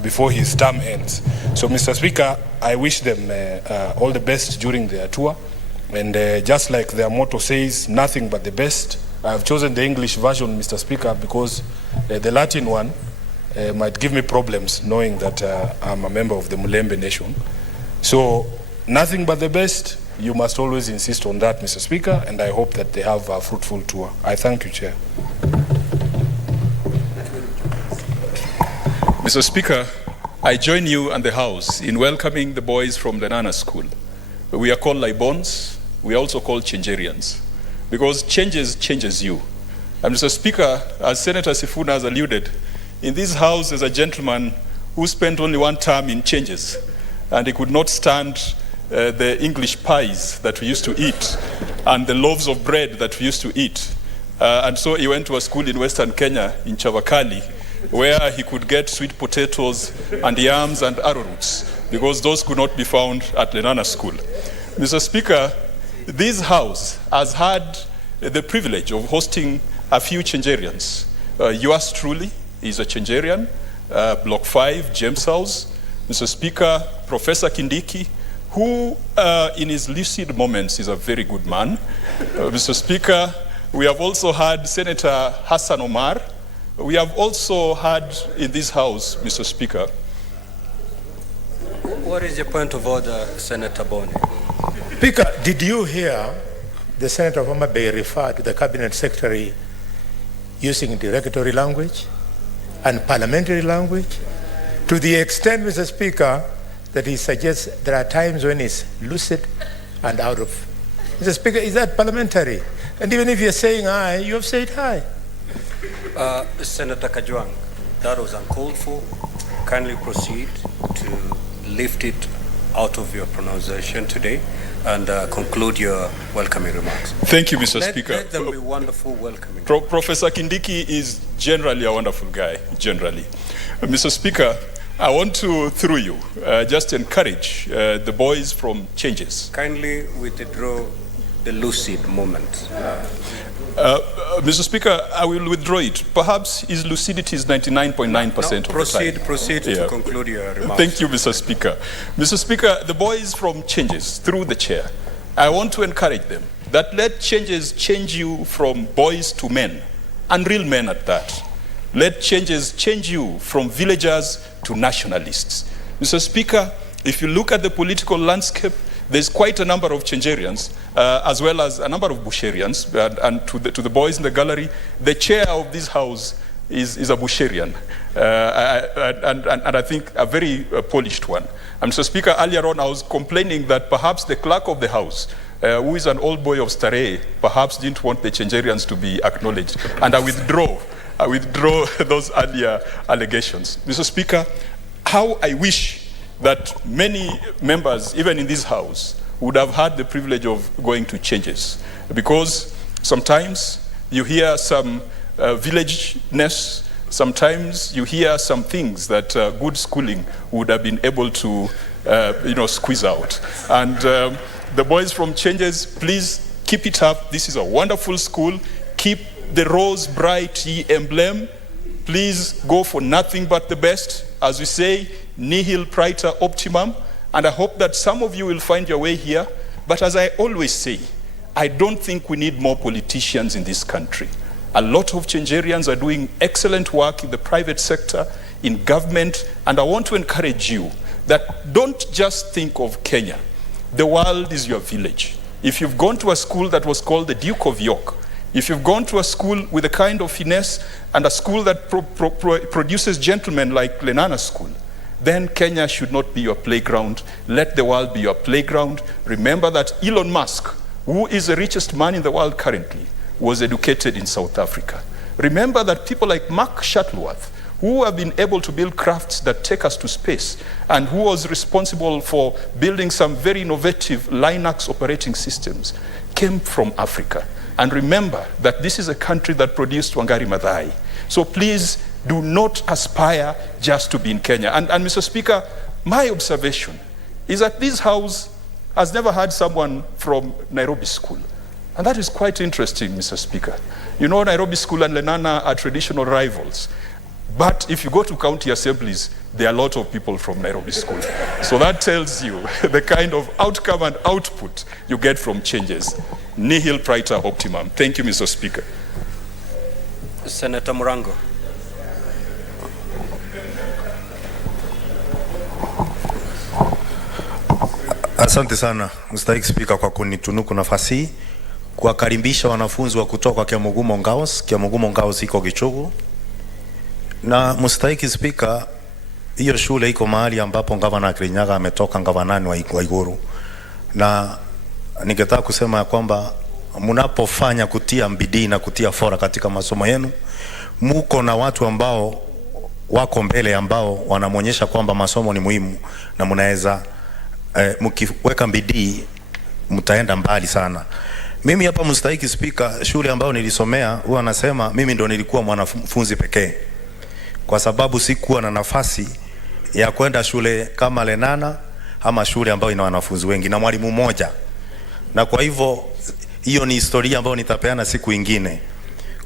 before his term ends. So, Mr. Speaker, I wish them all the best during their tour. And just like their motto says, nothing but the best I've chosen the English version, Mr. Speaker, because the Latin one might give me problems knowing that I'm a member of the Mulembe Nation. So, nothing but the best. You must always insist on that, Mr. Speaker, and I hope that they have a fruitful tour. I thank you, Chair. Mr. Speaker, I join you and the House in welcoming the boys from Lenana School. We are called Libons. We are also called Changerians, because changes you. And Mr. Speaker, as Senator Sifuna has alluded, in this House there's a gentleman who spent only one term in changes, and he could not stand the English pies that we used to eat and the loaves of bread that we used to eat. And so he went to a school in Western Kenya, in Chavakali, where he could get sweet potatoes and yams and arrowroots, because those could not be found at Lenana School. Mr. Speaker, this House has had the privilege of hosting a few Changerians. Yours truly is a Changerian, Block 5, James House. Mr. Speaker, Professor Kindiki, who in his lucid moments is a very good man. Mr. Speaker, we have also had Senator Hassan Omar. We have also had in this House, Mr. Speaker. What is your point of order, Senator Boni? Speaker, did you hear the Senator of Homa Bay refer to the Cabinet Secretary using derogatory language and parliamentary language to the extent, Mr. Speaker, that he suggests there are times when he's lucid and out of. Mr. Speaker, is that parliamentary? And even if you're saying aye, you have said aye. Senator Kajwang, that was uncalled for. Kindly proceed to lift it out of your pronunciation today and conclude your welcoming remarks. Thank you, Mr. Speaker. Let them be wonderful welcoming. Professor Kindiki is generally a wonderful guy, generally. Mr. Speaker, I want to, through you, just encourage the boys from Changes. Kindly withdraw the lucid moment. Mr. Speaker, I will withdraw it. Perhaps his lucidity is 99.9% of the time. Proceed to conclude your remarks. Thank you, Mr. Speaker. Mr. Speaker, the boys from Changes, through the chair, I want to encourage them that let Changes change you from boys to men, and real men at that. Let Changes change you from villagers to nationalists. Mr. Speaker, if you look at the political landscape, there's quite a number of Changerians, as well as a number of Busherians, and to the boys in the gallery, the chair of this House is a Busherian, and I think a very polished one. And Mr. Speaker, earlier on I was complaining that perhaps the clerk of the House, who is an old boy of Starehe, perhaps didn't want the Changerians to be acknowledged, and I withdraw those earlier allegations. Mr. Speaker, how I wish that many members, even in this House, would have had the privilege of going to Changes, because sometimes you hear some villageness, sometimes you hear some things that good schooling would have been able to squeeze out. And the boys from Changes, please keep it up. This is a wonderful school. Keep the rose bright, ye emblem. Please go for nothing but the best. As we say, nihil praeter optimum. And I hope that some of you will find your way here. But as I always say, I don't think we need more politicians in this country. A lot of Changerians are doing excellent work in the private sector, in government, and I want to encourage you that don't just think of Kenya. The world is your village. If you've gone to a school that was called the Duke of York, if you've gone to a school with a kind of finesse and a school that produces gentlemen like Lenana School, then Kenya should not be your playground. Let the world be your playground. Remember that Elon Musk, who is the richest man in the world currently, was educated in South Africa. Remember that people like Mark Shuttleworth, who have been able to build crafts that take us to space, and who was responsible for building some very innovative Linux operating systems, came from Africa. And remember that this is a country that produced Wangari Maathai. So please do not aspire just to be in Kenya. And Mr. Speaker, my observation is that this House has never had someone from Nairobi School. And that is quite interesting, Mr. Speaker. You know, Nairobi School and Lenana are traditional rivals. But if you go to county assemblies, there are a lot of people from Nairobi School. So that tells you the kind of outcome and output you get from Changes. Nihil praeter optimum. Thank you, Mr. Speaker. Senator Murango. Asante sana Mstahiki Spika kwa kunitunuku nafasi hii kuwakaribisha wanafunzi wa kutoka Kiamugumo Ngaos. Kiamugumo Ngaos iko Gichugu. Na Mstahiki Spika, hiyo shule iko mahali ambapo Gavana Kirinyaga ametoka, gavanani wa Iguru. Na ningetaka kusema ya kwamba mnapofanya kutia bidii na kutia fora katika masomo yenu, muko na watu ambao wako mbele ambao wanamonyesha kwamba masomo ni muhimu na mnaweza mkiweka bidii mtaenda mbali sana. Mimi hapa Mstahiki Spika, shule ambayo nilisomea huwa nasema mimi ndo nilikuwa mwanafunzi pekee, kwa sababu sikuwa na nafasi ya kwenda shule kama Lenana ama shule ambayo ina wanafunzi wengi na mwalimu mmoja. Na kwa hivyo hiyo ni historia ambayo nitapeana siku ingine,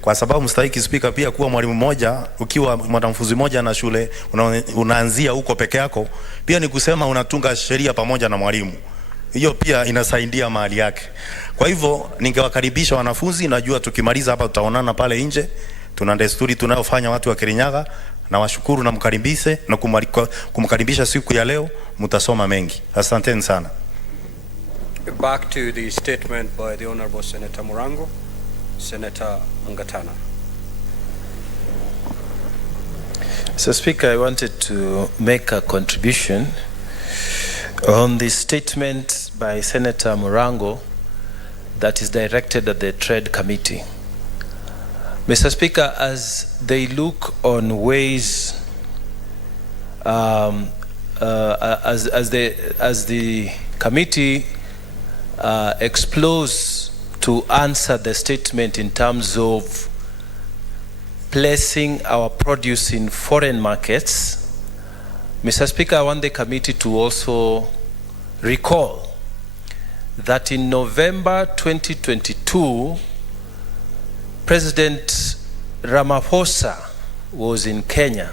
kwa sababu Mstahiki Spika, pia kuwa mwalimu mmoja ukiwa mwanafunzi mmoja na shule unaanzia huko peke yako, pia ni kusema unatunga sheria pamoja na mwalimu. Hiyo pia inasaidia mahali yake. Kwa hivyo ningewakaribisha wanafunzi, najua tukimaliza hapa tutaonana pale nje. Tuna desturi tunayofanya watu wa Kirinyaga, na washukuru na mkaribishe na kumkaribisha siku ya leo, mtasoma mengi. Asanteni sana. Back to the statement by the Honorable Senator Murango. Senator Ngatana. So Speaker, I wanted to make a contribution on the statement by Senator Murango that is directed at the Trade Committee. Mr. Speaker, as they look on ways, as the committee explores to answer the statement in terms of placing our produce in foreign markets, Mr. Speaker, I want the committee to also recall that in November 2022, President Ramaphosa was in Kenya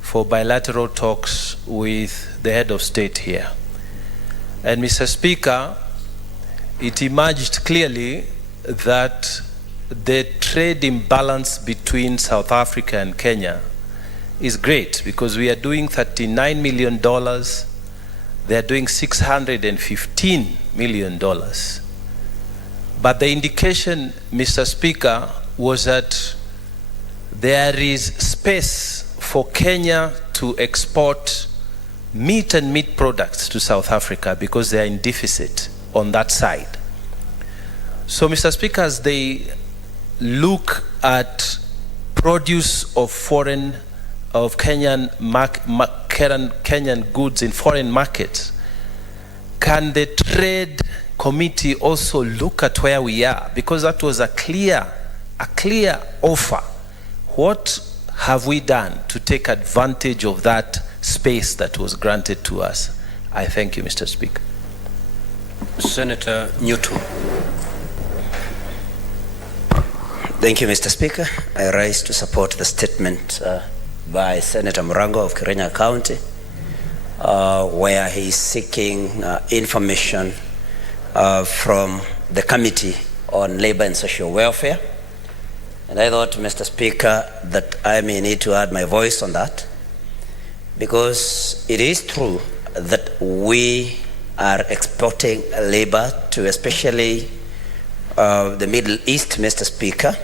for bilateral talks with the head of state here. And Mr. Speaker, it emerged clearly that the trade imbalance between South Africa and Kenya is great, because we are doing $39 million, they are doing $615 million. But the indication, Mr. Speaker, was that there is space for Kenya to export meat and meat products to South Africa because they are in deficit on that side. So, Mr. Speaker, as they look at produce of Kenyan goods in foreign markets, can the Trade Committee also look at where we are? Because that was a clear offer. What have we done to take advantage of that space that was granted to us? I thank you, Mr. Speaker. Senator Newton. Thank you, Mr. Speaker. I rise to support the statement by Senator Murango of Kirinyaga County, where he is seeking information from the Committee on Labor and Social Welfare. And I thought, Mr. Speaker, that I may need to add my voice on that, because it is true that we are exporting labor to especially the Middle East, Mr. Speaker,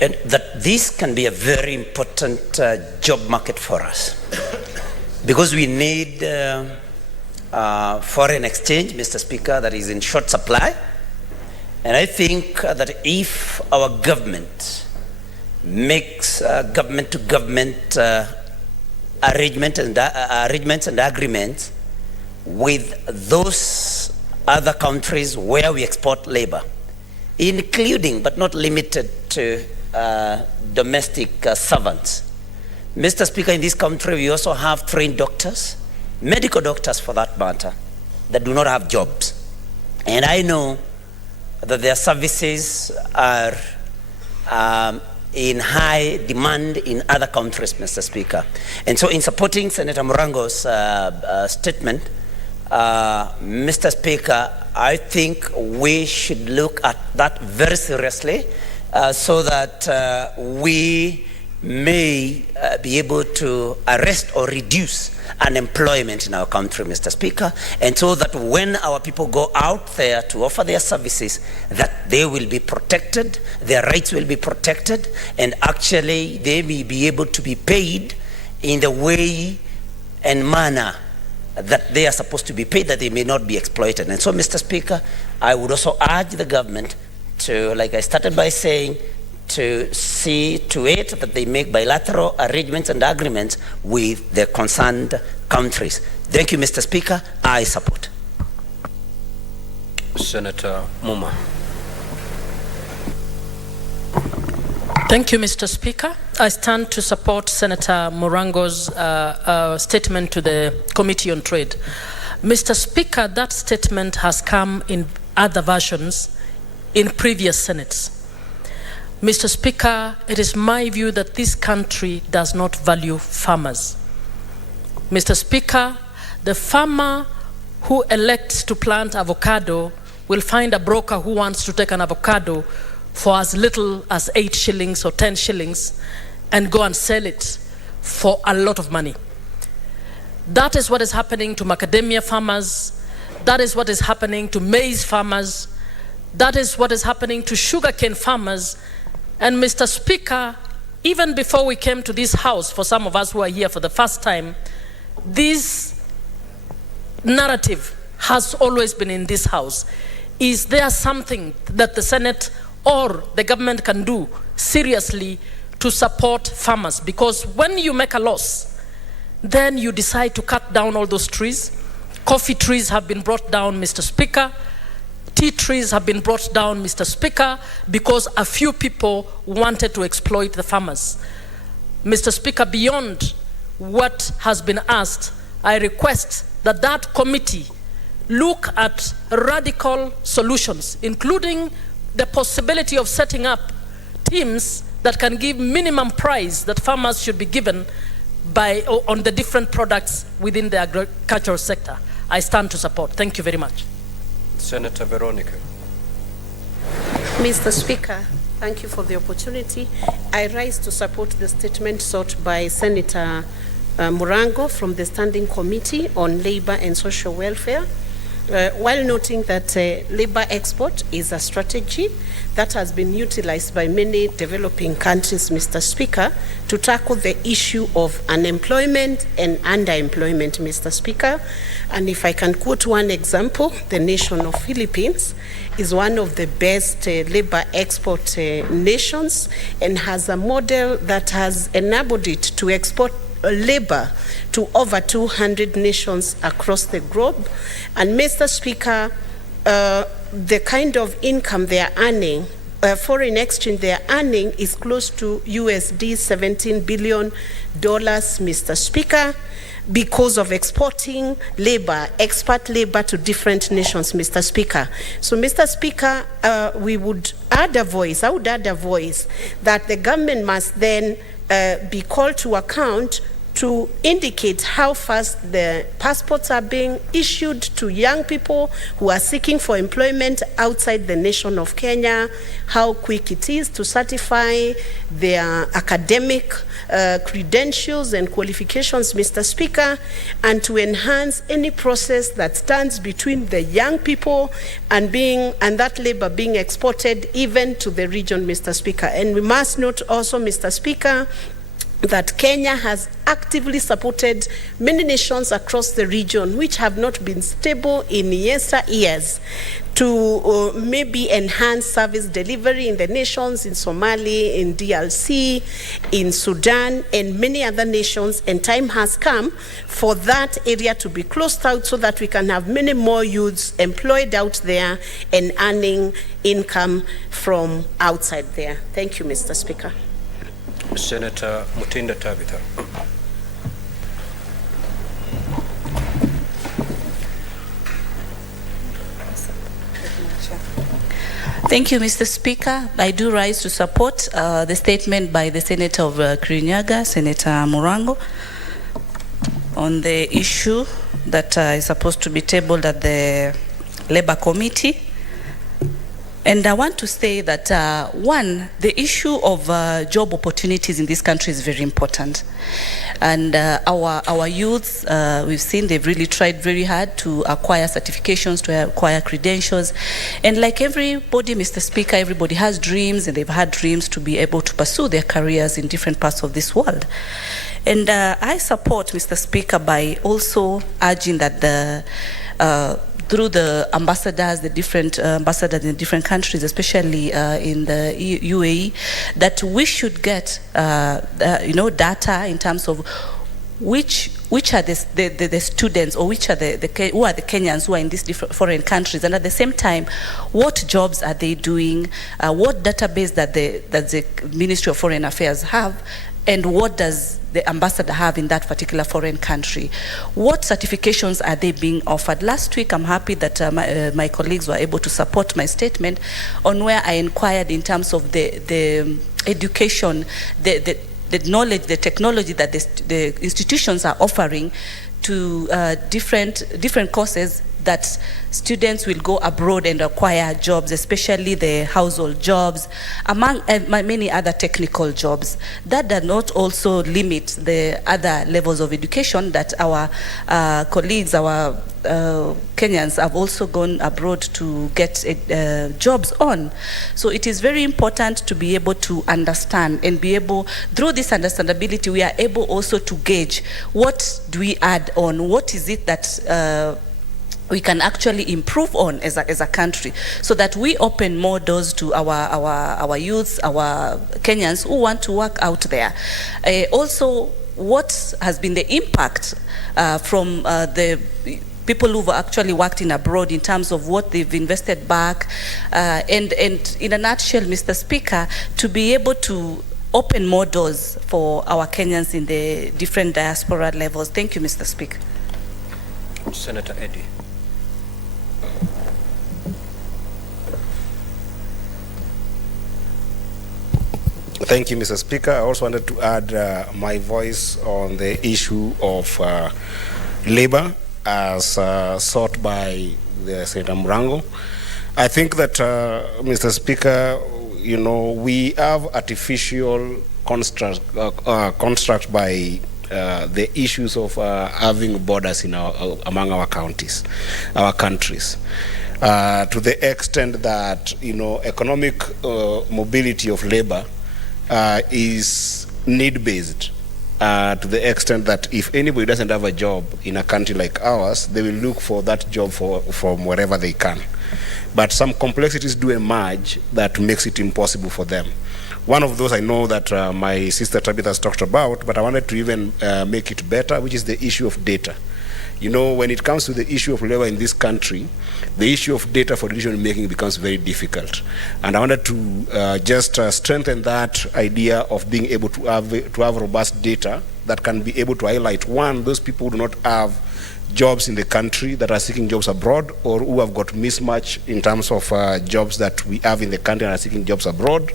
and that this can be a very important job market for us, because we need foreign exchange, Mr. Speaker, that is in short supply. And I think that if our government makes government-to-government arrangements and agreements with those other countries where we export labor, including but not limited to domestic servants. Mr. Speaker, in this country we also have trained doctors, medical doctors for that matter, that do not have jobs. And I know that their services are in high demand in other countries, Mr. Speaker. And so in supporting Senator Murango's statement, Mr. Speaker, I think we should look at that very seriously, so that we may be able to arrest or reduce unemployment in our country, Mr. Speaker, and so that when our people go out there to offer their services, that they will be protected, their rights will be protected, and actually they may be able to be paid in the way and manner that they are supposed to be paid, that they may not be exploited. And so, Mr. Speaker, I would also urge the government to, like I started by saying, to see to it that they make bilateral arrangements and agreements with the concerned countries. Thank you, Mr. Speaker. I support. Senator Muma. Thank you, Mr. Speaker. I stand to support Senator Murango's statement to the Committee on Trade. Mr. Speaker, that statement has come in other versions in previous Senates. Mr. Speaker, it is my view that this country does not value farmers. Mr. Speaker, the farmer who elects to plant avocado will find a broker who wants to take an avocado for as little as 8 shillings or 10 shillings and go and sell it for a lot of money. That is what is happening to macadamia farmers. That is what is happening to maize farmers. That is what is happening to sugarcane farmers. And Mr. Speaker, even before we came to this house, for some of us who are here for the first time, this narrative has always been in this house. Is there something that the Senate or the government can do seriously to support farmers? Because when you make a loss, then you decide to cut down all those trees. Coffee trees have been brought down, Mr. Speaker. Tea trees have been brought down, Mr. Speaker, because a few people wanted to exploit the farmers. Mr. Speaker, beyond what has been asked, I request that that committee look at radical solutions, including the possibility of setting up teams that can give minimum price that farmers should be given on the different products within the agricultural sector. I stand to support. Thank you very much. Senator Veronica. Mr. Speaker, thank you for the opportunity. I rise to support the statement sought by Senator Murango from the Standing Committee on Labor and Social Welfare, while noting that labor export is a strategy that has been utilized by many developing countries, Mr. Speaker, to tackle the issue of unemployment and underemployment, Mr. Speaker. And if I can quote one example, the nation of Philippines is one of the best labor export nations and has a model that has enabled it to export labor to over 200 nations across the globe. And Mr. Speaker, the kind of income they are earning, foreign exchange they are earning, is close to USD $17 billion, Mr. Speaker, because of exporting labor, expert labor to different nations, Mr. Speaker. So, Mr. Speaker, we would add a voice, I would add a voice that the government must then be called to account to indicate how fast the passports are being issued to young people who are seeking for employment outside the nation of Kenya, how quick it is to certify their academic credentials and qualifications, Mr. Speaker, and to enhance any process that stands between the young people and that labor being exported even to the region, Mr. Speaker. And we must note also, Mr. Speaker, that Kenya has actively supported many nations across the region which have not been stable in years to maybe enhance service delivery in the nations, in Somalia, in DRC, in Sudan, and many other nations. And time has come for that area to be closed out so that we can have many more youths employed out there and earning income from outside there. Thank you, Mr. Speaker. Senator Mutinda Tabitha. Thank you, Mr. Speaker. I do rise to support the statement by the Senator of Kirinyaga, Senator Murango, on the issue that is supposed to be tabled at the Labour Committee. And I want to say that, one, the issue of job opportunities in this country is very important. And our youths, we've seen they've really tried very hard to acquire certifications, to acquire credentials. And like everybody, Mr. Speaker, everybody has dreams, and they've had dreams to be able to pursue their careers in different parts of this world. And I support, Mr. Speaker, by also urging that through the ambassadors, the different ambassadors in different countries, especially in the UAE, that we should get, data in terms of which are the students, or which are who are the Kenyans who are in these different foreign countries, and at the same time, what jobs are they doing, what database that the Ministry of Foreign Affairs have, and what does the ambassador have in that particular foreign country? What certifications are they being offered? Last week, I'm happy that my colleagues were able to support my statement on where I inquired in terms of the education, the knowledge, the technology that the institutions are offering to different courses, that students will go abroad and acquire jobs, especially the household jobs, among many other technical jobs. That does not also limit the other levels of education that our colleagues, our Kenyans have also gone abroad to get jobs on. So it is very important to be able to understand and be able, through this understandability, we are able also to gauge what do we add on, what is it that we can actually improve on as a country, so that we open more doors to our youths, our Kenyans who want to work out there. Also, what has been the impact from the people who've actually worked in abroad in terms of what they've invested back, and in a nutshell, Mr. Speaker, to be able to open more doors for our Kenyans in the different diaspora levels. Thank you, Mr. Speaker. Senator Eddy. Thank you, Mr. Speaker. I also wanted to add my voice on the issue of labor as sought by the Senator Murango. I think that, Mr. Speaker, we have artificial construct by the issues of having borders in among our counties, our countries. To the extent that, economic mobility of labor is need-based, to the extent that if anybody doesn't have a job in a country like ours, they will look for that job from wherever they can. But some complexities do emerge that makes it impossible for them. One of those I know that my sister Tabitha has talked about, but I wanted to even make it better, which is the issue of data. When it comes to the issue of labor in this country, the issue of data for decision making becomes very difficult. And I wanted to just strengthen that idea of being able to have robust data that can be able to highlight, one, those people who do not have jobs in the country that are seeking jobs abroad, or who have got mismatch in terms of jobs that we have in the country and are seeking jobs abroad,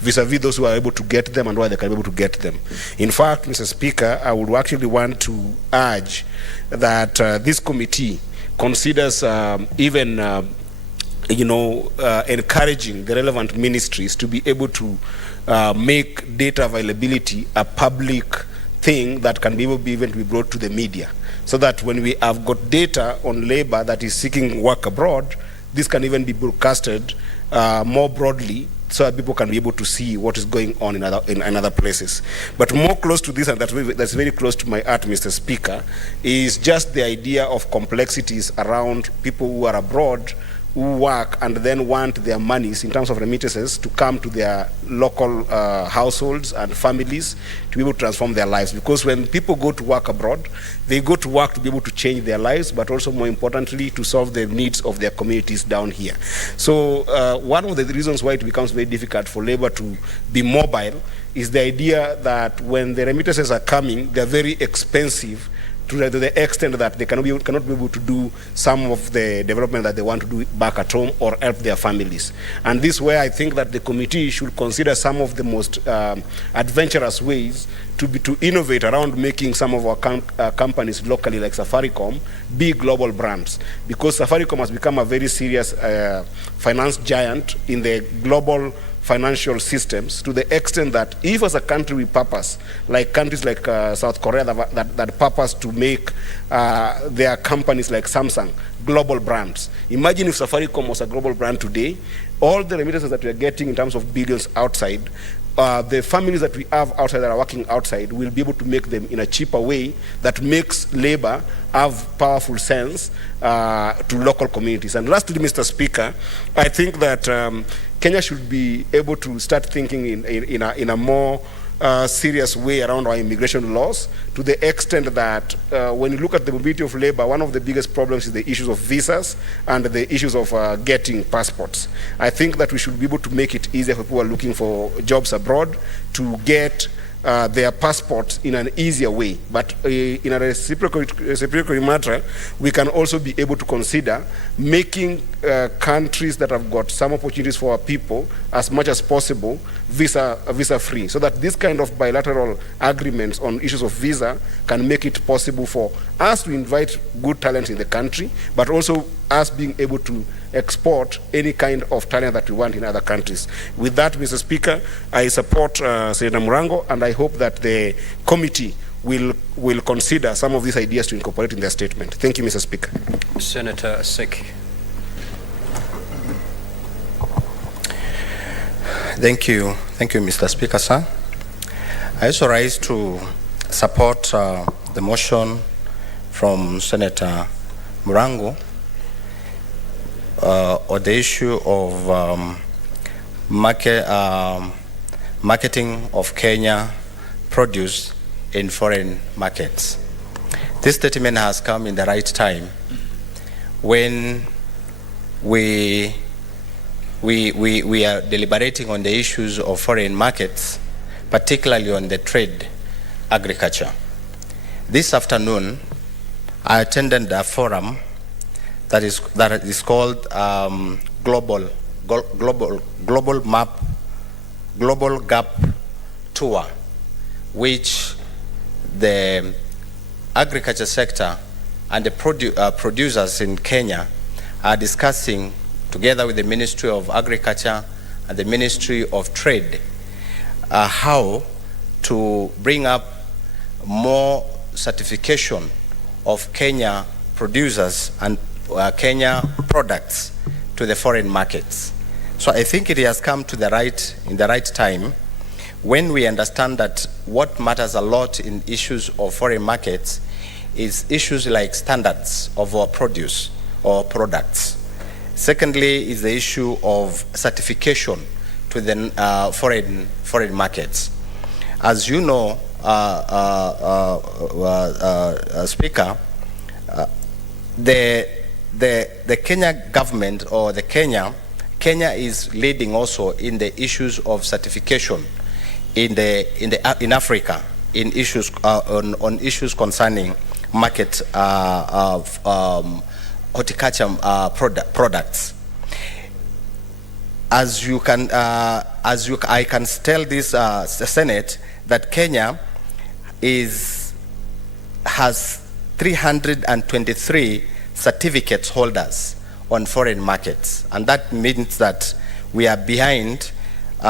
vis-a-vis those who are able to get them and why they can be able to get them. In fact, Mr. Speaker, I would actually want to urge that this committee considers encouraging the relevant ministries to be able to make data availability a public thing that can be able to be brought to the media, so that when we have got data on labor that is seeking work abroad, this can even be broadcasted more broadly, so that people can be able to see what is going on in other places. But more close to this, and that's very close to my heart, Mr. Speaker, is just the idea of complexities around people who are abroad, who work and then want their monies in terms of remittances to come to their local households and families to be able to transform their lives. Because when people go to work abroad, they go to work to be able to change their lives, but also more importantly, to solve the needs of their communities down here. So one of the reasons why it becomes very difficult for labor to be mobile is the idea that when the remittances are coming, they're very expensive to the extent that they cannot be able to do some of the development that they want to do back at home or help their families. And this is where I think that the committee should consider some of the most adventurous ways to innovate around making some of our companies locally, like Safaricom, be global brands. Because Safaricom has become a very serious finance giant in the global financial systems, to the extent that if as a country we purpose, like countries like South Korea that purpose to make their companies like Samsung global brands. Imagine if Safaricom was a global brand today, all the remittances that we are getting in terms of billions outside, the families that we have outside that are working outside will be able to make them in a cheaper way that makes labor have powerful sense to local communities. And lastly, Mr. Speaker, I think that Kenya should be able to start thinking in a more serious way around our immigration laws, to the extent that when you look at the mobility of labor, one of the biggest problems is the issues of visas and the issues of getting passports. I think that we should be able to make it easier for people who are looking for jobs abroad to get their passports in an easier way. But in a reciprocal matter, we can also be able to consider making countries that have got some opportunities for our people as much as possible visa free, so that this kind of bilateral agreements on issues of visa can make it possible for us to invite good talent in the country, but also us being able to export any kind of talent that we want in other countries. With that, Mr. Speaker, I support Senator Murango, and I hope that the committee will consider some of these ideas to incorporate in their statement. Thank you, Mr. Speaker. Senator Seki. Thank you, Mr. Speaker, sir. I also rise to support the motion from Senator Murango on the issue of marketing of Kenya produce in foreign markets. This statement has come in the right time when we are deliberating on the issues of foreign markets, particularly on the trade agriculture. This afternoon, I attended a forum that is called Global Gap Tour, which the agriculture sector and the producers in Kenya are discussing together with the Ministry of Agriculture and the Ministry of Trade how to bring up more certification of Kenya producers and Kenya products to the foreign markets. So I think it has come to in the right time when we understand that what matters a lot in issues of foreign markets is issues like standards of our produce or products. Secondly is the issue of certification to the foreign markets. As you know, Speaker, the Kenya government or Kenya is leading also in the issues of certification in Africa in issues on issues concerning market horticulture products. I can tell this Senate that Kenya has 323 certificates holders on foreign markets, and that means that we are behind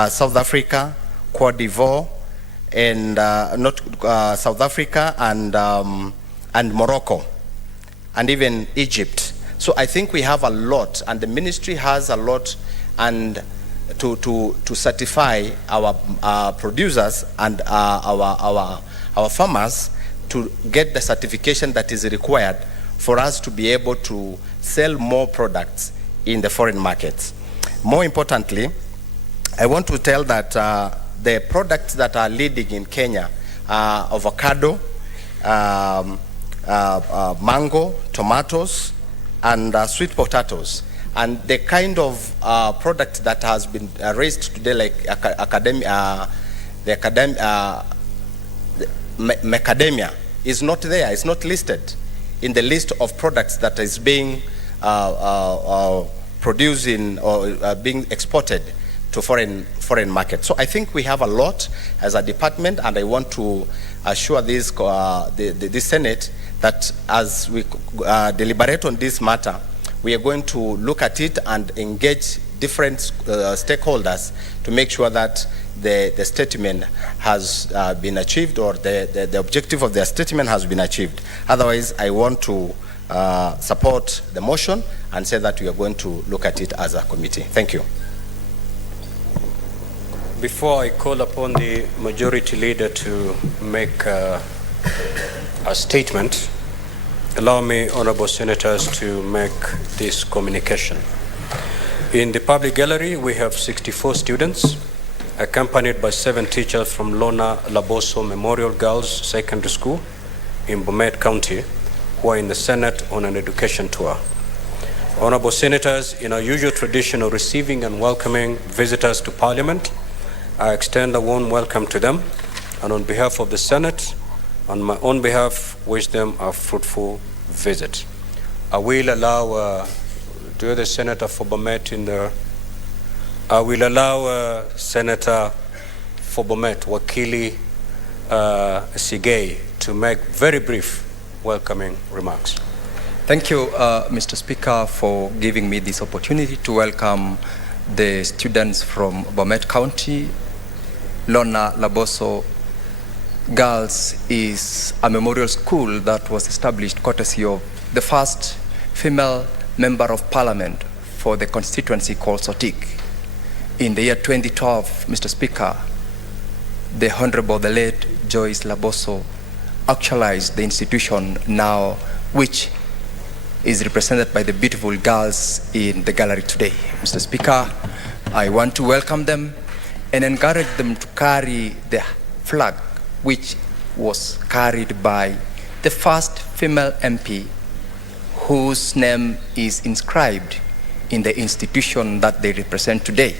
South Africa, Cote d'Ivoire, and not South Africa and Morocco, and even Egypt. So I think we have a lot, and the ministry has a lot, and to certify our producers and our farmers to get the certification that is required for us to be able to sell more products in the foreign markets. More importantly, I want to tell that the products that are leading in Kenya are avocado, mango, tomatoes, and sweet potatoes. And the kind of product that has been raised today, like Macadamia, is not there, it's not listed in the list of products that is being produced in or being exported to foreign markets. So I think we have a lot as a department, and I want to assure this the Senate that as we deliberate on this matter, we are going to look at it and engage different stakeholders to make sure that the statement has been achieved, or the objective of their statement has been achieved. Otherwise, I want to support the motion and say that we are going to look at it as a committee. Thank you. Before I call upon the majority leader to make a statement, allow me, honorable senators, to make this communication. In the public gallery, we have 64 students, accompanied by 7 teachers from Lona Laboso Memorial Girls Secondary School in Bomet County, who are in the Senate on an education tour. Honorable senators, in our usual tradition of receiving and welcoming visitors to Parliament, I extend a warm welcome to them, and on behalf of the Senate, on my own behalf, wish them a fruitful visit. I will allow the Senator for Bomet in the. I will allow Senator for Bomet, Wakili Sigei, to make very brief welcoming remarks. Thank you, Mr. Speaker, for giving me this opportunity to welcome the students from Bomet County. Lona Laboso Girls is a memorial school that was established courtesy of the first female member of parliament for the constituency called Sotik. In the year 2012, Mr. Speaker, the Honorable, the late Joyce Laboso actualized the institution now, which is represented by the beautiful girls in the gallery today. Mr. Speaker, I want to welcome them and encourage them to carry the flag, which was carried by the first female MP whose name is inscribed in the institution that they represent today.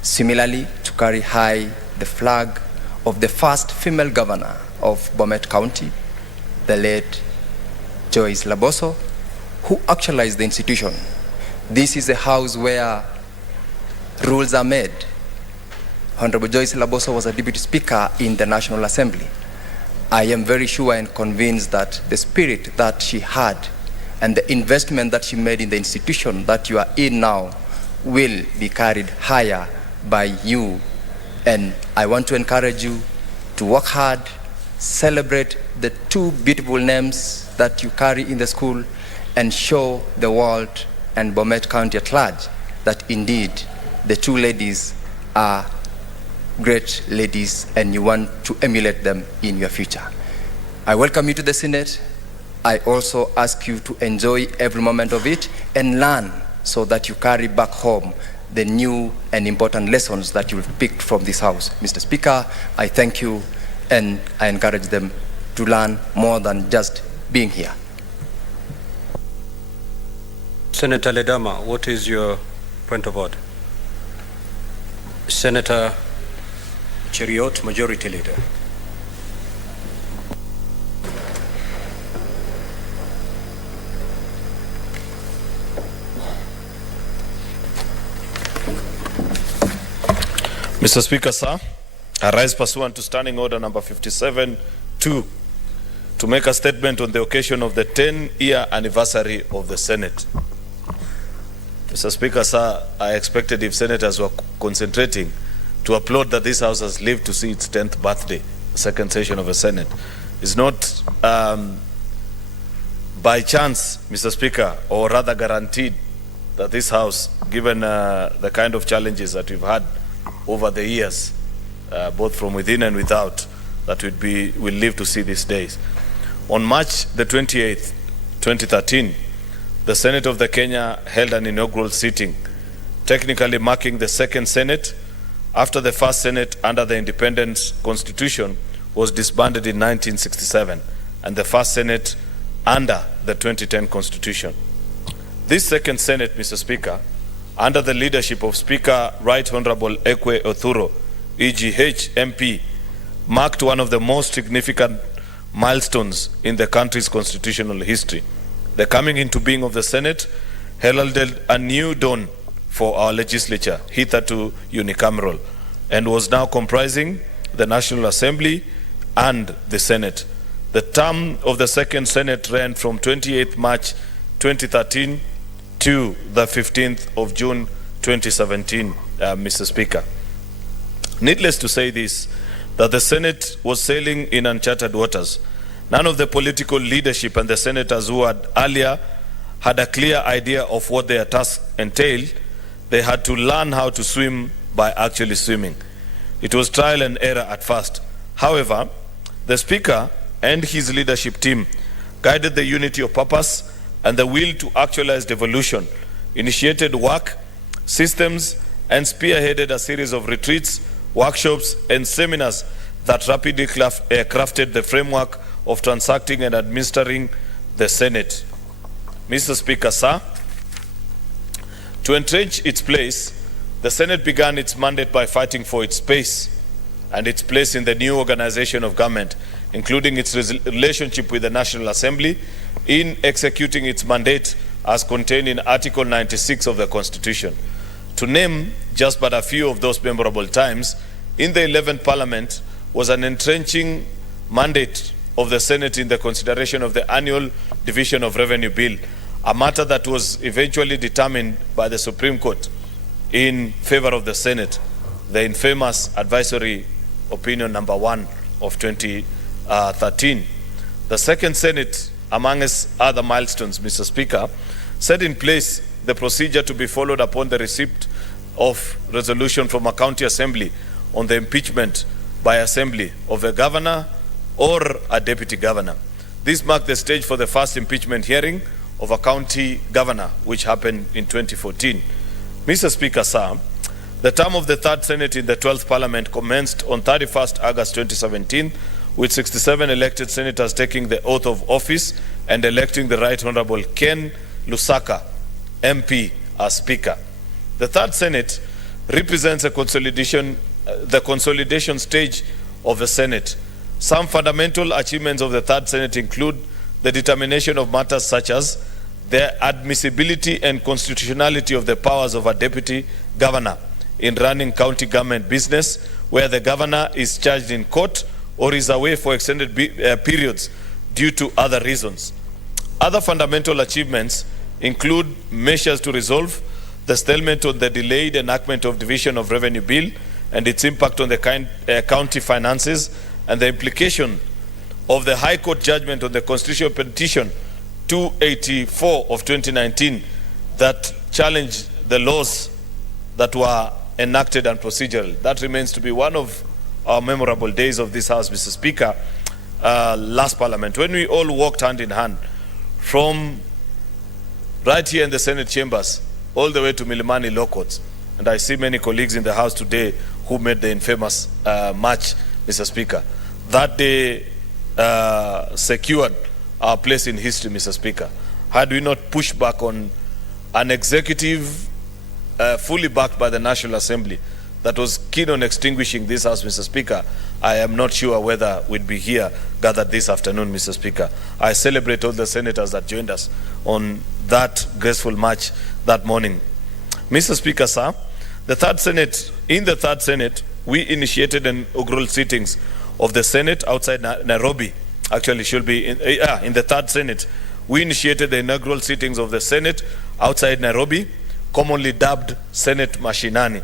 Similarly, to carry high the flag of the first female governor of Bomet County, the late Joyce Laboso, who actualized the institution. This is a house where rules are made. Honorable Joyce Laboso was a deputy speaker in the National Assembly. I am very sure and convinced that the spirit that she had and the investment that she made in the institution that you are in now will be carried higher by you. And I want to encourage you to work hard, celebrate the 2 beautiful names that you carry in the school, and show the world and Bomet County at large that indeed the 2 ladies are great ladies and you want to emulate them in your future. I welcome you to the Senate. I also ask you to enjoy every moment of it and learn so that you carry back home the new and important lessons that you've picked from this house. Mr. Speaker, I thank you and I encourage them to learn more than just being here. Senator Ledama, what is your point of order? Senator Cheriot, Majority Leader. Mr. Speaker, sir, I rise pursuant to Standing Order number 57-2 to make a statement on the occasion of the 10-year anniversary of the Senate. Mr. Speaker, sir, I expected if senators were concentrating to applaud that this House has lived to see its 10th birthday, the second session of the Senate. It's not by chance, Mr. Speaker, or rather guaranteed that this House, given the kind of challenges that we've had over the years, both from within and without, that we'll live to see these days. On March the 28th, 2013, the Senate of the Kenya held an inaugural sitting, technically marking the second Senate after the first Senate under the Independence Constitution was disbanded in 1967 and the first Senate under the 2010 Constitution. This second Senate, Mr. Speaker, under the leadership of Speaker Right Honorable Ekwe Othuro, EGH MP, marked one of the most significant milestones in the country's constitutional history. The coming into being of the Senate heralded a new dawn for our legislature, hitherto unicameral, and was now comprising the National Assembly and the Senate. The term of the second Senate ran from 28th March 2013 to the 15th of June 2017, Mr. Speaker. Needless to say this, that the Senate was sailing in uncharted waters. None of the political leadership and the senators who had earlier had a clear idea of what their task entailed. They had to learn how to swim by actually swimming. It was trial and error at first. However, the Speaker and his leadership team guided the unity of purpose and the will to actualize devolution, initiated work, systems, and spearheaded a series of retreats, workshops, and seminars that rapidly crafted the framework of transacting and administering the Senate. Mr. Speaker, sir, to entrench its place, the Senate began its mandate by fighting for its space and its place in the new organization of government, including its relationship with the National Assembly, in executing its mandate as contained in Article 96 of the Constitution. To name just but a few of those memorable times, in the 11th Parliament was an entrenching mandate of the Senate in the consideration of the annual Division of Revenue Bill, a matter that was eventually determined by the Supreme Court in favor of the Senate, the infamous advisory opinion number 1 of 2013. The second Senate, among other milestones, Mr. Speaker, set in place the procedure to be followed upon the receipt of resolution from a county assembly on the impeachment by assembly of a governor or a deputy governor. This marked the stage for the first impeachment hearing of a county governor, which happened in 2014. Mr. Speaker, sir, the term of the third Senate in the 12th Parliament commenced on 31st August 2017, with 67 elected senators taking the oath of office and electing the Right Honorable Ken Lusaka, MP, as Speaker. The third Senate represents a consolidation, the consolidation stage of the Senate. Some fundamental achievements of the third Senate include the determination of matters such as the admissibility and constitutionality of the powers of a deputy governor in running county government business, where the governor is charged in court or is away for extended periods due to other reasons. Other fundamental achievements include measures to resolve the stalemate on the delayed enactment of Division of Revenue Bill and its impact on the county finances, and the implication of the High Court judgment on the Constitutional Petition 284 of 2019 that challenged the laws that were enacted and procedural. That remains to be one of our memorable days of this House, Mr. Speaker, last Parliament, when we all walked hand in hand from right here in the Senate chambers all the way to Milimani Law Courts. And I see many colleagues in the House today who made the infamous march, Mr. Speaker. That day secured our place in history, Mr. Speaker. Had we not pushed back on an executive fully backed by the National Assembly that was keen on extinguishing this House, Mr. Speaker, I am not sure whether we'd be here gathered this afternoon, Mr. Speaker. I celebrate all the senators that joined us on that graceful march that morning. Mr. Speaker, sir, in the third Senate, we initiated inaugural sittings of the Senate outside Nairobi. Actually, should be in the third Senate. We initiated the inaugural sittings of the Senate outside Nairobi, commonly dubbed Senate Mashinani.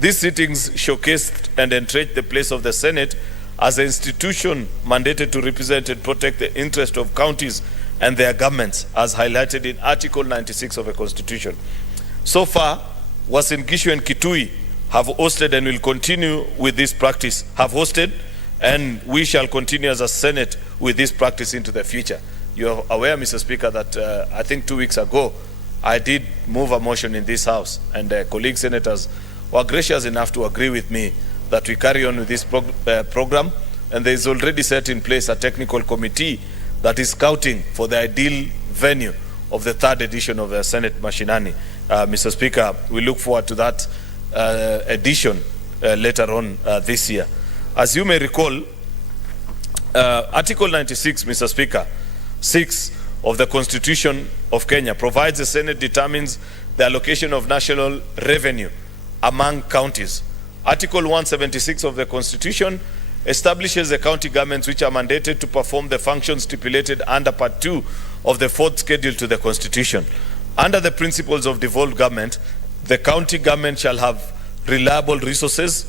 These sittings showcased and entrenched the place of the Senate as an institution mandated to represent and protect the interest of counties and their governments, as highlighted in Article 96 of the Constitution. So far, Uasin Gishu and Kitui have hosted and will continue with this practice, and we shall continue as a Senate with this practice into the future. You are aware, Mr. Speaker, that I think 2 weeks ago, I did move a motion in this House, and colleague senators were gracious enough to agree with me that we carry on with this program, and there is already set in place a technical committee that is scouting for the ideal venue of the third edition of the Senate Mashinani. Mr. Speaker, we look forward to that edition later on this year. As you may recall, Article 96, Mr. Speaker, 6 of the Constitution of Kenya provides the Senate determines the allocation of national revenue among counties. Article 176 of the Constitution establishes the county governments which are mandated to perform the functions stipulated under Part 2 of the 4th Schedule to the Constitution. Under the principles of devolved government, the county government shall have reliable sources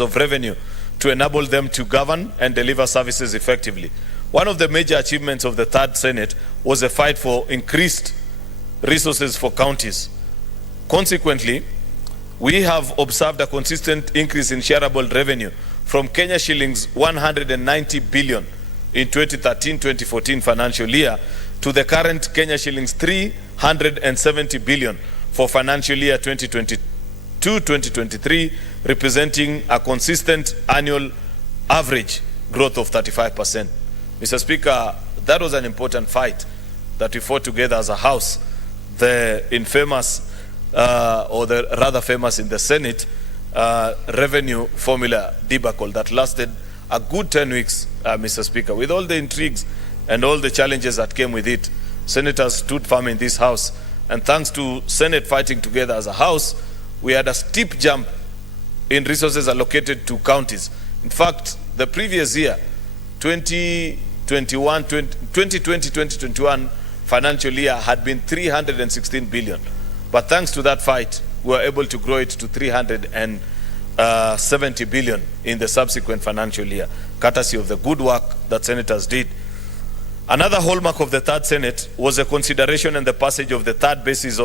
of revenue to enable them to govern and deliver services effectively. One of the major achievements of the Third Senate was a fight for increased resources for counties. Consequently, we have observed a consistent increase in shareable revenue from Kenya shillings 190 billion in 2013-2014 financial year to the current Kenya shillings 370 billion for financial year 2022-2023, representing a consistent annual average growth of 35%. Mr. Speaker, that was an important fight that we fought together as a House. The infamous, or the rather famous in the Senate, revenue formula debacle that lasted a good 10 weeks, Mr. Speaker. With all the intrigues and all the challenges that came with it, senators stood firm in this House. And thanks to Senate fighting together as a House, we had a steep jump in resources allocated to counties. In fact, the previous year, 2020-2021 financial year had been 316 billion. But thanks to that fight, we were able to grow it to 370 billion in the subsequent financial year, courtesy of the good work that senators did. Another hallmark of the Third Senate was the consideration and the passage of the third basis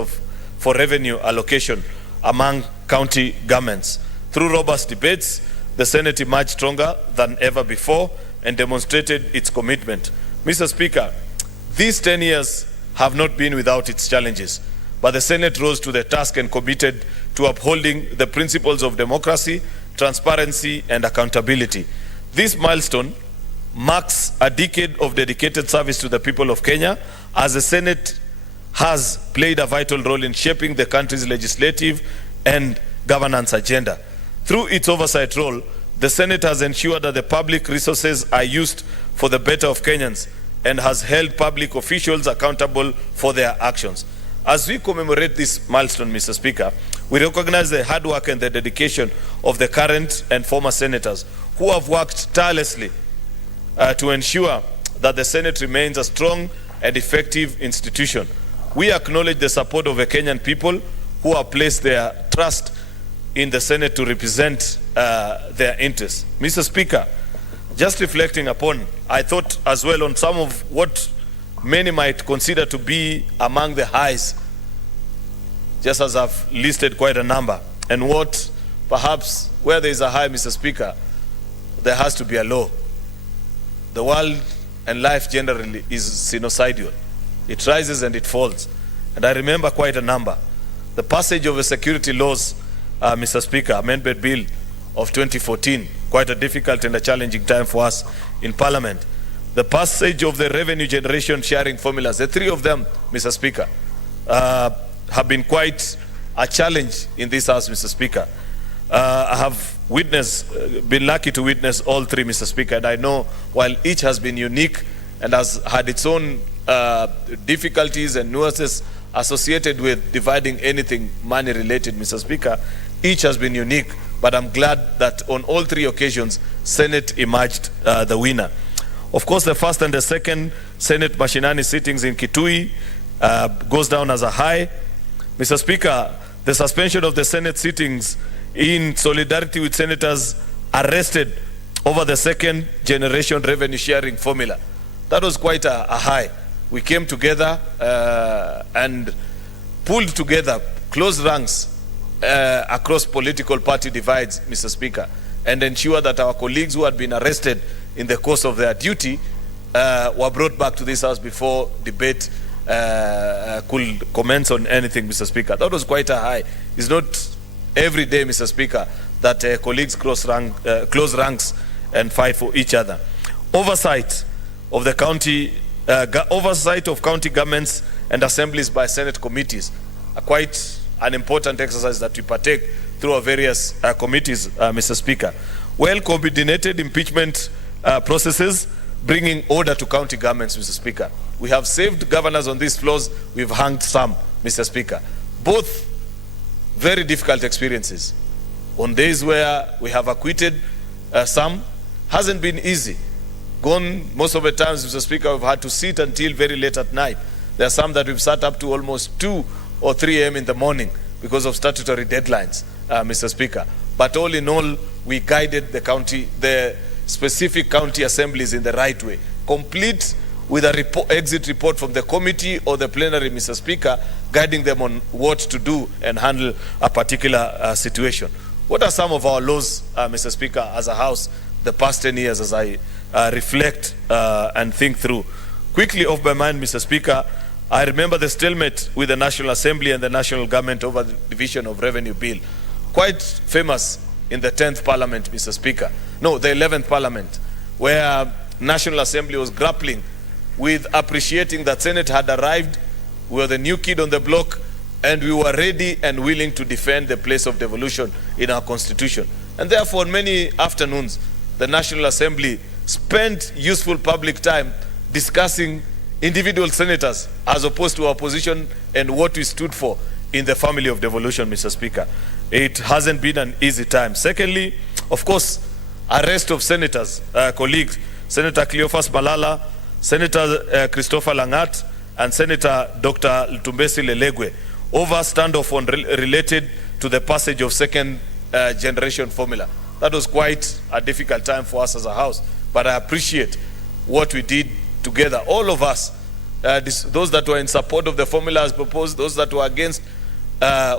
for revenue allocation among county governments. Through robust debates, the Senate emerged stronger than ever before and demonstrated its commitment. Mr. Speaker, these 10 years have not been without its challenges, but the Senate rose to the task and committed to upholding the principles of democracy, transparency, and accountability. This milestone marks a decade of dedicated service to the people of Kenya, as the Senate has played a vital role in shaping the country's legislative and governance agenda. Through its oversight role, the Senate has ensured that the public resources are used for the better of Kenyans and has held public officials accountable for their actions. As we commemorate this milestone, Mr. Speaker, we recognize the hard work and the dedication of the current and former senators who have worked tirelessly to ensure that the Senate remains a strong and effective institution. We acknowledge the support of the Kenyan people who have placed their trust in the Senate to represent their interests. Mr. Speaker, just reflecting upon, I thought as well on some of what many might consider to be among the highs, just as I've listed quite a number, and what perhaps where there is a high, Mr. Speaker, there has to be a low. The world and life generally is sinusoidal. It rises and it falls. And I remember quite a number. The passage of the security laws, Mr. Speaker, Amendment Bill of 2014, quite a difficult and a challenging time for us in Parliament. The passage of the revenue generation sharing formulas, the three of them, Mr. Speaker, have been quite a challenge in this House, Mr. Speaker. I have been lucky to witness all three, Mr. Speaker, and I know while each has been unique and has had its own difficulties and nuances associated with dividing anything money related, Mr. Speaker, each has been unique, but I'm glad that on all three occasions, Senate emerged the winner. Of course, the first and the second Senate Mashinani sittings in Kitui goes down as a high. Mr. Speaker, the suspension of the Senate sittings in solidarity with senators arrested over the second generation revenue sharing formula. That was quite a high. We came together and pulled together close ranks across political party divides, Mr. Speaker, and ensure that our colleagues who had been arrested in the course of their duty were brought back to this House before debate could commence on anything, Mr. Speaker. That was quite a high. It's not every day, Mr. Speaker, that colleagues close ranks and fight for each other. Oversight of county governments and assemblies by Senate committees are quite an important exercise that we partake through our various committees, Mr. Speaker. well-coordinated impeachment processes, bringing order to county governments, Mr. Speaker. We have saved governors on these floors. We've hanged some, Mr. Speaker. Both very difficult experiences. On days where we have acquitted some, hasn't been easy. Most of the times, Mr. Speaker, we've had to sit until very late at night. There are some that we've sat up to almost 2 or 3 a.m. in the morning because of statutory deadlines, Mr. Speaker. But all in all, we guided the specific county assemblies in the right way, complete with a exit report from the committee or the plenary, Mr. Speaker, guiding them on what to do and handle a particular situation. What are some of our laws, Mr. Speaker, as a House, the past 10 years as I reflect and think through? Quickly off my mind, Mr. Speaker, I remember the stalemate with the National Assembly and the national government over the division of revenue bill. Quite famous in the 10th Parliament, Mr. Speaker. No, the 11th Parliament, where National Assembly was grappling with appreciating that Senate had arrived, we were the new kid on the block, and we were ready and willing to defend the place of devolution in our constitution. And therefore, on many afternoons, the National Assembly spent useful public time discussing individual senators as opposed to our position and what we stood for in the family of devolution, Mr. Speaker. It hasn't been an easy time. Secondly, of course, arrest of senators, colleagues, Senator Cleophas Malala, Senator Christopher Langat, and Senator Dr. Ltumbesi Lelegwe over standoff on related to the passage of second generation formula. That was quite a difficult time for us as a House, but I appreciate what we did together, all of us, those that were in support of the formula as proposed, those that were against,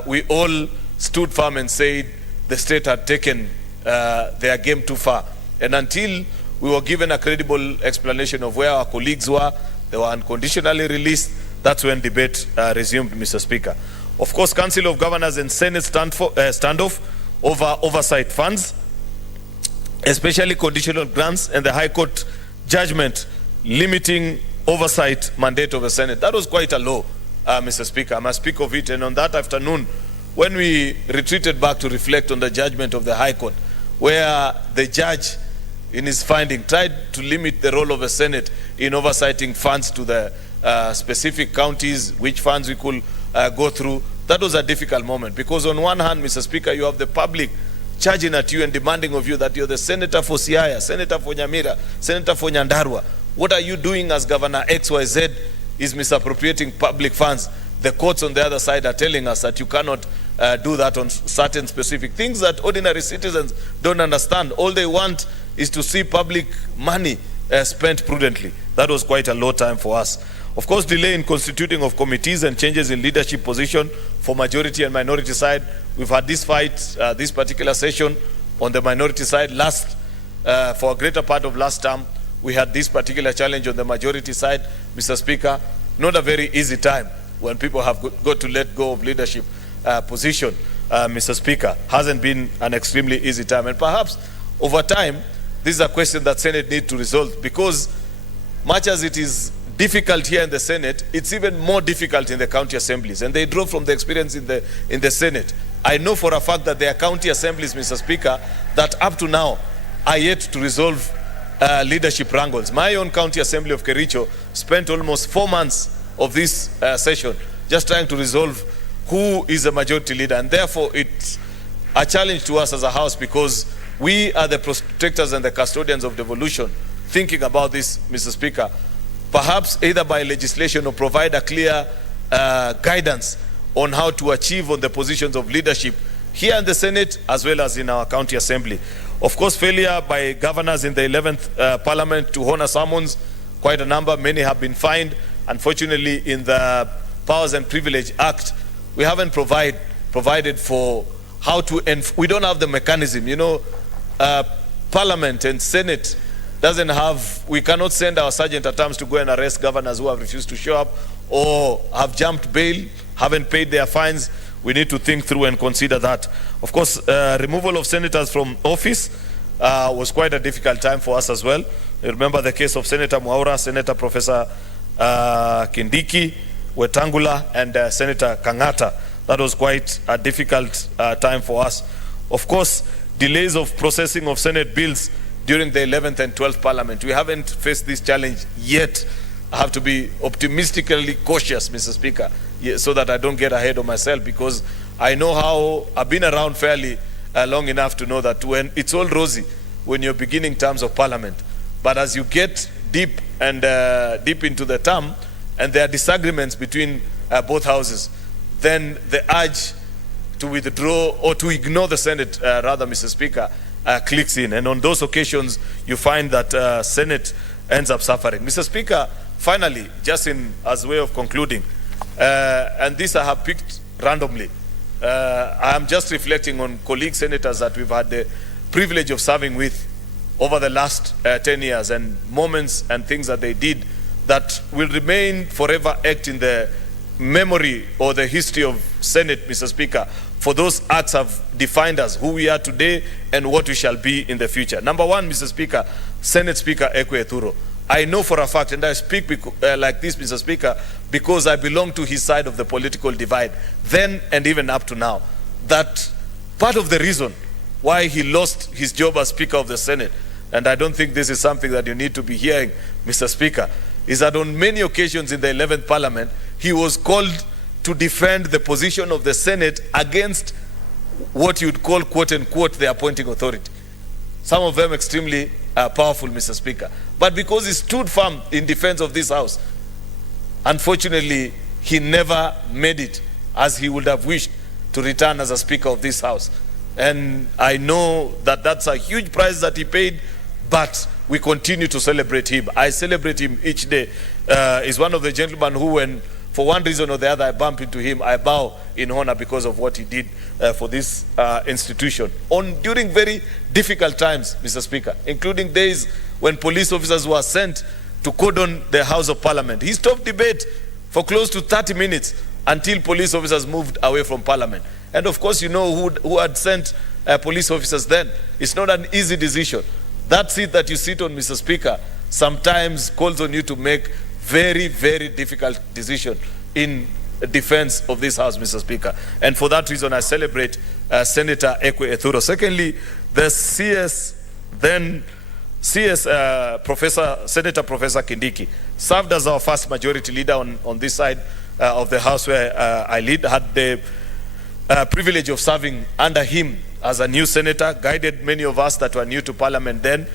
we all stood firm and said the state had taken their game too far. And until we were given a credible explanation of where our colleagues were, they were unconditionally released, that's when debate resumed, Mr. Speaker. Of course, Council of Governors and Senate standoff over oversight funds, especially conditional grants, and the High Court judgment limiting oversight mandate of the Senate. That was quite a low, Mr. Speaker. I must speak of it. And on that afternoon, when we retreated back to reflect on the judgment of the High Court, where the judge, in his finding, tried to limit the role of the Senate in oversighting funds to the specific counties, which funds we could go through, that was a difficult moment. Because on one hand, Mr. Speaker, you have the public charging at you and demanding of you that you're the senator for Siaya, senator for Nyamira, senator for Nyandarua. What are you doing as Governor XYZ is misappropriating public funds? The courts on the other side are telling us that you cannot do that on certain specific things that ordinary citizens don't understand. All they want is to see public money spent prudently. That was quite a low time for us. Of course, delay in constituting of committees and changes in leadership position for majority and minority side. We've had this fight, this particular session on the minority side for a greater part of last term. We had this particular challenge on the majority side, Mr. Speaker. Not a very easy time when people have got to let go of leadership position, Mr. Speaker. Hasn't been an extremely easy time. And perhaps over time, this is a question that Senate needs to resolve, because much as it is difficult here in the Senate, it's even more difficult in the county assemblies. And they draw from the experience in the Senate. I know for a fact that there are county assemblies, Mr. Speaker, that up to now are yet to resolve leadership wrangles. My own county assembly of Kericho spent almost 4 months of this session just trying to resolve who is the majority leader. And therefore, it's a challenge to us as a House, because we are the protectors and the custodians of devolution. Thinking about this, Mr. Speaker, perhaps either by legislation or provide a clear guidance on how to achieve on the positions of leadership here in the Senate as well as in our county assembly. Of course, failure by governors in the 11th Parliament to honor summons, quite a number, many have been fined. Unfortunately, in the Powers and Privilege Act, we haven't provided for how to, we don't have the mechanism. You know, Parliament and Senate doesn't have, we cannot send our sergeant at arms to go and arrest governors who have refused to show up or have jumped bail, haven't paid their fines. We need to think through and consider that. Of course, removal of senators from office was quite a difficult time for us as well. You remember the case of Senator Mwaura, Senator Professor Kindiki, Wetangula, and Senator Kangata. That was quite a difficult time for us. Of course, delays of processing of Senate bills during the 11th and 12th Parliament. We haven't faced this challenge yet. I have to be optimistically cautious, Mr. Speaker, so that I don't get ahead of myself, because I know how I've been around fairly long enough to know that when it's all rosy when you're beginning terms of Parliament, but as you get deep and deep into the term and there are disagreements between both houses, then the urge to withdraw or to ignore the Senate, rather, Mr. Speaker, clicks in. And on those occasions, you find that Senate ends up suffering. Mr. Speaker, finally, just as way of concluding, and this I have picked randomly, I am just reflecting on colleague senators that we've had the privilege of serving with over the last 10 years, and moments and things that they did that will remain forever etched in the memory or the history of Senate, Mr. Speaker, for those acts have defined us, who we are today and what we shall be in the future. Number one, Mr. Speaker, Senate Speaker Ekwe Ethuro. I know for a fact, and I speak like this, Mr. Speaker, because I belong to his side of the political divide, then and even up to now, that part of the reason why he lost his job as Speaker of the Senate, and I don't think this is something that you need to be hearing, Mr. Speaker, is that on many occasions in the 11th Parliament, he was called to defend the position of the Senate against what you'd call, quote unquote, the appointing authority. Some of them extremely powerful, Mr. Speaker. But because he stood firm in defense of this House, unfortunately, he never made it as he would have wished to return as a Speaker of this House. And I know that that's a huge price that he paid, but we continue to celebrate him. I celebrate him each day. He's one of the gentlemen who, when for one reason or the other I bump into him, I bow in honor because of what he did for this institution during very difficult times, Mr. Speaker, including days when police officers were sent to cordon the House of Parliament. He stopped debate for close to 30 minutes until police officers moved away from Parliament. And of course, you know who had sent police officers then. It's not an easy decision. That seat that you sit on, Mr. Speaker, sometimes calls on you to make very, very difficult decisions in defense of this House, Mr. Speaker. And for that reason, I celebrate Senator Ekwe Ethuro. Secondly, the Senator Professor Kindiki served as our first majority leader on this side of the House where I lead, had the privilege of serving under him as a new senator, guided many of us that were new to Parliament then,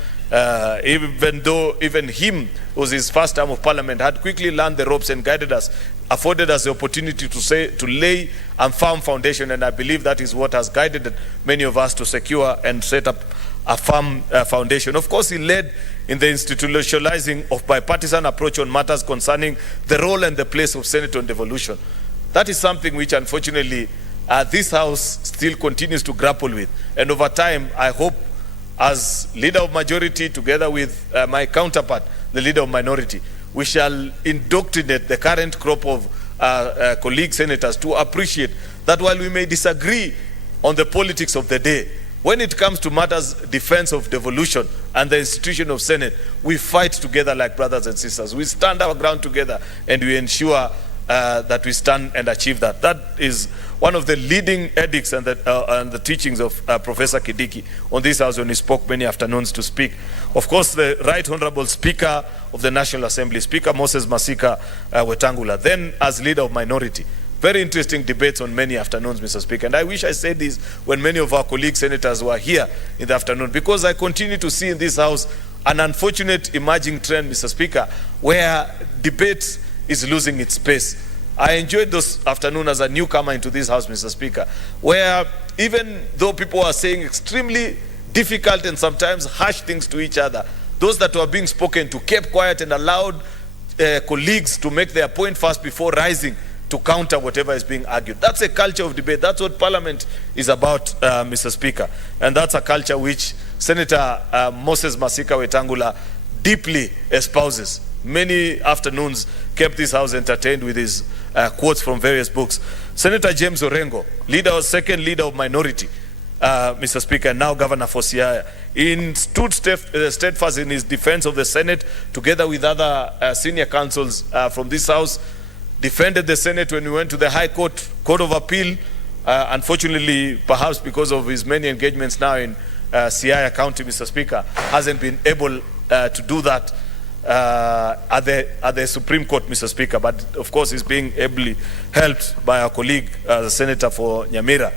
even though even him was his first term of Parliament, had quickly learned the ropes and guided us, afforded us the opportunity to lay a firm foundation, and I believe that is what has guided many of us to secure and set up a firm foundation. Of course, he led in the institutionalizing of bipartisan approach on matters concerning the role and the place of Senate on devolution. That is something which, unfortunately, this House still continues to grapple with. And over time, I hope, as leader of majority, together with my counterpart, the leader of minority, we shall indoctrinate the current crop of colleague senators to appreciate that while we may disagree on the politics of the day, when it comes to matters defense of devolution and the institution of Senate, we fight together like brothers and sisters. We stand our ground together and we ensure that we stand and achieve that. That is one of the leading edicts and the teachings of Professor Kindiki on this House when he spoke many afternoons to speak. Of course, the Right Honorable Speaker of the National Assembly, Speaker Moses Masika Wetangula, then as leader of minority. Very interesting debates on many afternoons, Mr. Speaker. And I wish I said this when many of our colleague senators were here in the afternoon, because I continue to see in this House an unfortunate emerging trend, Mr. Speaker, where debate is losing its pace. I enjoyed those afternoons as a newcomer into this House, Mr. Speaker, where even though people are saying extremely difficult and sometimes harsh things to each other, those that were being spoken to kept quiet and allowed colleagues to make their point first before rising to counter whatever is being argued. That's a culture of debate. That's what Parliament is about, Mr. Speaker. And that's a culture which Senator Moses Masika Wetangula deeply espouses. Many afternoons kept this House entertained with his quotes from various books. Senator James Orengo, second leader of minority, Mr. Speaker, and now Governor for Siaya, stood steadfast in his defense of the Senate, together with other senior counsels from this House, defended the Senate when we went to the High Court, Court of Appeal, unfortunately, perhaps because of his many engagements now in Siaya County, Mr. Speaker, hasn't been able to do that at the Supreme Court, Mr. Speaker. But of course, he's being ably helped by our colleague, the Senator for Nyamira,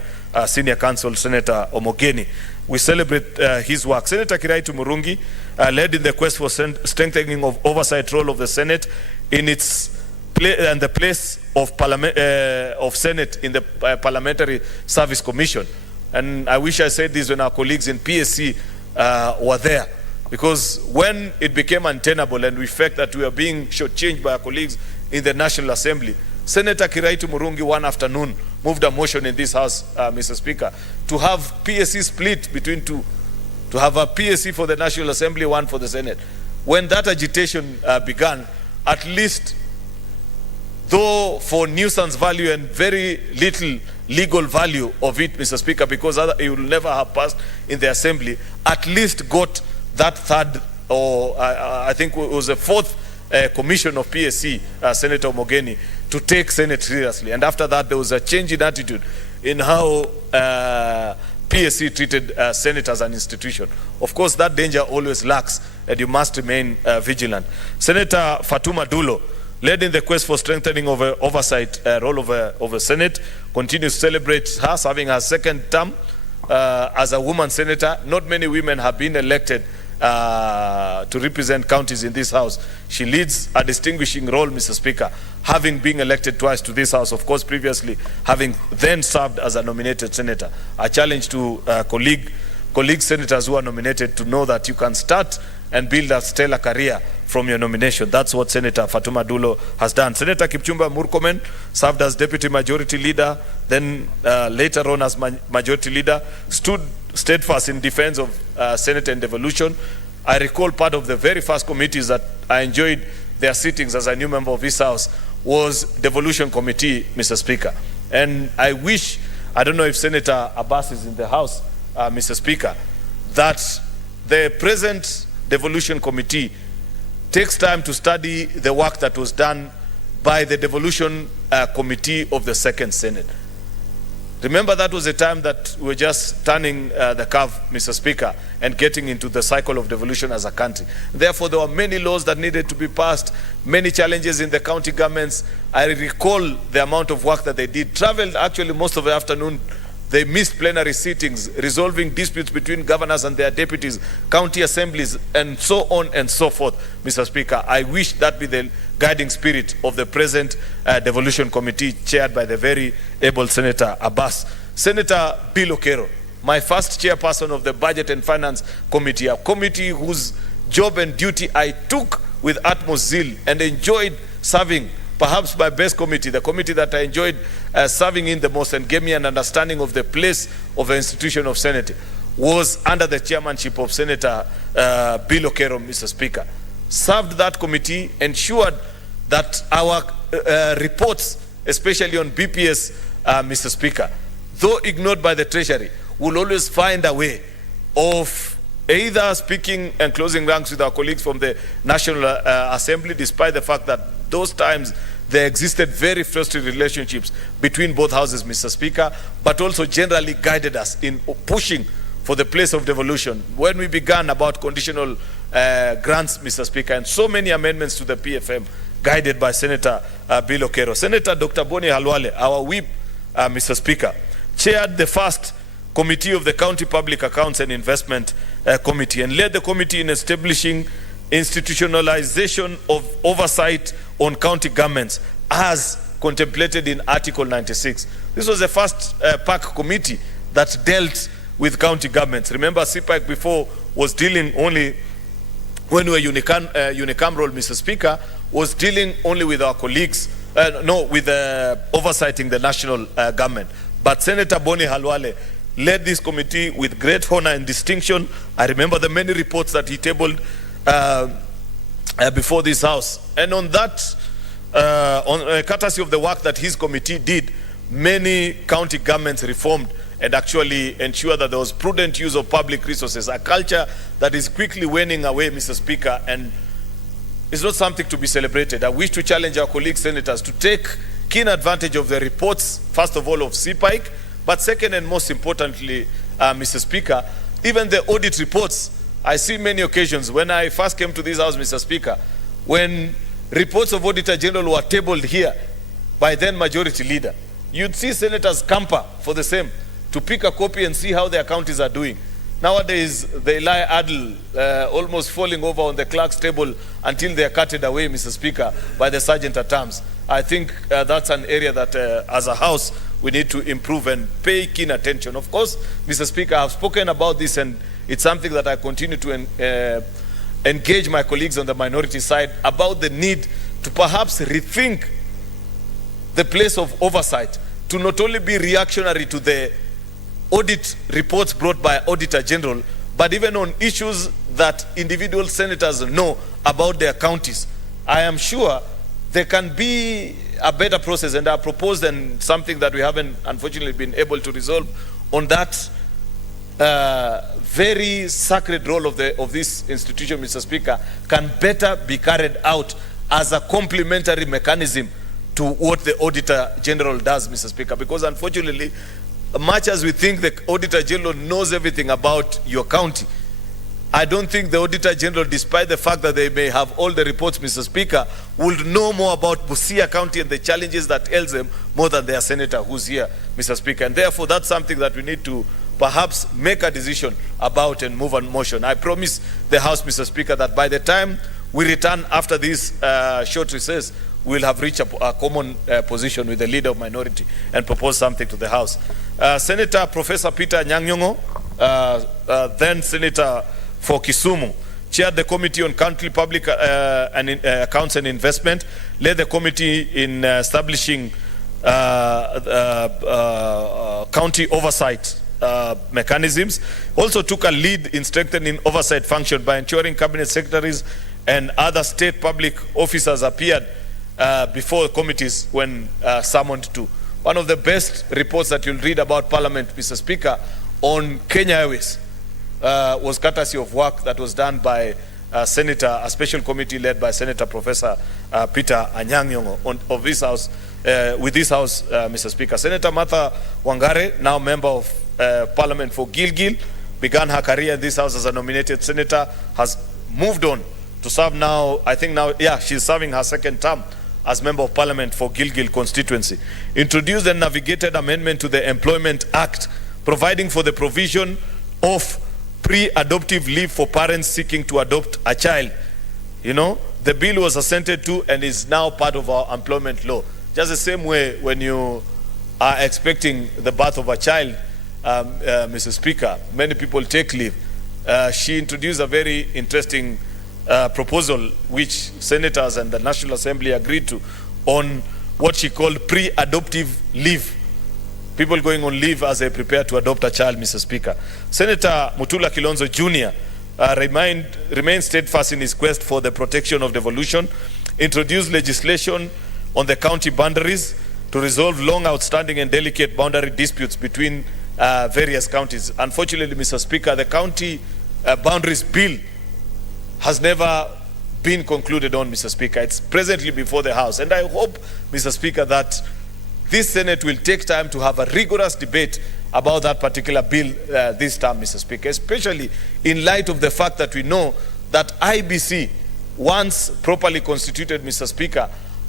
Senior Counsel Senator Omogeni. We celebrate his work. Senator Kiraitu Murungi led in the quest for strengthening of oversight role of the Senate in its and the place of Senate in the Parliamentary Service Commission. And I wish I said this when our colleagues in PSC were there, because when it became untenable and we felt that we were being shortchanged by our colleagues in the National Assembly, Senator Kiraitu Murungi one afternoon moved a motion in this House, Mr. Speaker, to have PSC split between two, to have a PSC for the National Assembly, one for the Senate. When that agitation began, at least, though for nuisance value and very little legal value of it, Mr. Speaker, because it will never have passed in the Assembly, at least got that third, or I think it was the fourth commission of PSC, Senator Omogeni, to take Senate seriously. And after that, there was a change in attitude in how PSC treated Senate as an institution. Of course, that danger always lurks, and you must remain vigilant. Senator Fatuma Dulo led in the quest for strengthening of oversight role of a Senate, continues to celebrate her serving her second term as a woman senator. Not many women have been elected to represent counties in this House. She leads a distinguishing role, Mr. Speaker, having been elected twice to this House, of course, previously having then served as a nominated senator. A challenge to colleague senators who are nominated to know that you can start and build a stellar career from your nomination. That's what Senator Fatuma Dulo has done. Senator Kipchumba Murkomen served as Deputy Majority Leader, then later on as Majority Leader, stood steadfast in defense of Senate and devolution. I recall part of the very first committees that I enjoyed their sittings as a new member of this House was Devolution Committee, Mr. Speaker. And I wish, I don't know if Senator Abbas is in the House, Mr. Speaker, that the present Devolution Committee takes time to study the work that was done by the Devolution Committee of the Second Senate. Remember, that was a time that we were just turning the curve, Mr. Speaker, and getting into the cycle of devolution as a country. Therefore, there were many laws that needed to be passed, many challenges in the county governments. I recall the amount of work that they did. Traveled actually most of the afternoon. They missed plenary sittings, resolving disputes between governors and their deputies, county assemblies, and so on and so forth, Mr. Speaker. I wish that be the guiding spirit of the present Devolution Committee, chaired by the very able Senator Abbas. Senator Bill Okero, my first chairperson of the Budget and Finance Committee, a committee whose job and duty I took with utmost zeal and enjoyed serving. Perhaps my best committee, the committee that I enjoyed serving in the most and gave me an understanding of the place of the institution of Senate, was under the chairmanship of Senator Bill Okero, Mr. Speaker. Served that committee, ensured that our reports, especially on BPS, Mr. Speaker, though ignored by the Treasury, will always find a way of either speaking and closing ranks with our colleagues from the National Assembly, despite the fact that those times there existed very frustrated relationships between both houses, Mr. Speaker, but also generally guided us in pushing for the place of devolution. When we began about conditional grants, Mr. Speaker, and so many amendments to the PFM guided by Senator Bill Okero. Senator Dr. Boni Halwale, our whip, Mr. Speaker, chaired the first committee of the County Public Accounts and Investment Committee and led the committee in establishing institutionalization of oversight on county governments as contemplated in Article 96. This was the first PAC committee that dealt with county governments. Remember, CPAC before was dealing only, when we were unicameral, Mr. Speaker, was dealing only with our colleagues, with oversighting the national government. But Senator Boni Halwale led this committee with great honor and distinction. I remember the many reports that he tabled before this House. And on that, courtesy of the work that his committee did, many county governments reformed and actually ensured that there was prudent use of public resources, a culture that is quickly waning away, Mr. Speaker, and it's not something to be celebrated. I wish to challenge our colleague senators to take keen advantage of the reports, first of all, of CPIC, But second and most importantly, Mr. Speaker, even the audit reports, I see many occasions when I first came to this house, Mr. Speaker, when reports of Auditor General were tabled here by then Majority Leader, you'd see senators camper for the same, to pick a copy and see how their counties are doing. Nowadays, they lie idle, almost falling over on the clerk's table until they are carted away, Mr. Speaker, by the sergeant at arms. I think that's an area that, as a house, we need to improve and pay keen attention. Of course, Mr. Speaker, I've spoken about this, and it's something that I continue to engage my colleagues on the minority side about the need to perhaps rethink the place of oversight, to not only be reactionary to the audit reports brought by Auditor General, but even on issues that individual senators know about their counties. I am sure there can be a better process, and I proposed, and something that we haven't unfortunately been able to resolve, on that very sacred role of this institution, Mr. Speaker, can better be carried out as a complementary mechanism to what the Auditor General does, Mr. Speaker, because unfortunately, much as we think the Auditor General knows everything about your county, I don't think the Auditor General, despite the fact that they may have all the reports, Mr. Speaker, would know more about Busia County and the challenges that ails them more than their senator who's here, Mr. Speaker. And therefore, that's something that we need to perhaps make a decision about and move on motion. I promise the House, Mr. Speaker, that by the time we return after this short recess, we'll have reached a common position with the leader of minority and propose something to the House. Senator Professor Peter Nyang'nyong'o, then Senator for Kisumu, chaired the Committee on County Public Accounts and Investment, led the committee in establishing county oversight mechanisms, also took a lead in strengthening oversight function by ensuring cabinet secretaries and other state public officers appeared before committees when summoned to. One of the best reports that you'll read about Parliament, Mr. Speaker, on Kenya Airways was courtesy of work that was done by a special committee led by Senator Professor Peter Nyang'nyong'o of this House, with this House, Mr. Speaker. Senator Martha Wangare, now member of Parliament for Gilgil, began her career in this House as a nominated senator, has moved on to serve now, I think now, yeah, she's serving her second term as Member of Parliament for Gilgil constituency. Introduced and navigated amendment to the Employment Act, providing for the provision of pre-adoptive leave for parents seeking to adopt a child. You know, the bill was assented to and is now part of our employment law. Just the same way when you are expecting the birth of a child, Mr. Speaker, many people take leave. She introduced a very interesting proposal which senators and the National Assembly agreed to on what she called pre-adoptive leave. People going on leave as they prepare to adopt a child, Mr. Speaker. Senator Mutula Kilonzo Jr. Remained steadfast in his quest for the protection of devolution, introduced legislation on the county boundaries to resolve long outstanding and delicate boundary disputes between various counties. Unfortunately, Mr. Speaker, the county boundaries bill has never been concluded on, Mr. Speaker. It's presently before the House. And I hope, Mr. Speaker, that this Senate will take time to have a rigorous debate about that particular bill this time, Mr. Speaker, especially in light of the fact that we know that IBC, once properly constituted, Mr. Speaker,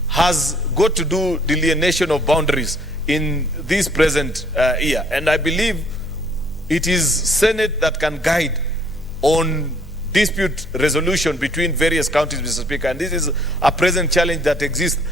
has got to do delineation of boundaries in this present year. And I believe it is Senate that can guide on dispute resolution between various counties, Mr. Speaker, and this is a present challenge that exists.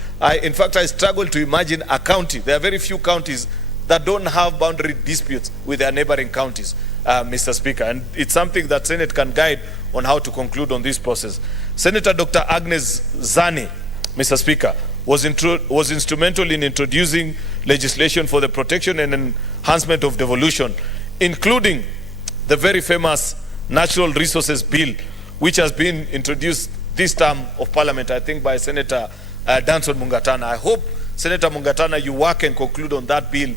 In fact, I struggle to imagine a county. There are very few counties that don't have boundary disputes with their neighboring counties, Mr. Speaker, and it's something that Senate can guide on how to conclude on this process. Senator Dr. Agnes Zani, Mr. Speaker, was instrumental in introducing legislation for the protection and enhancement of devolution, including the very famous Natural Resources Bill, which has been introduced this term of Parliament, I think, by Senator Danson Mungatana. I hope, Senator Mungatana, you work and conclude on that bill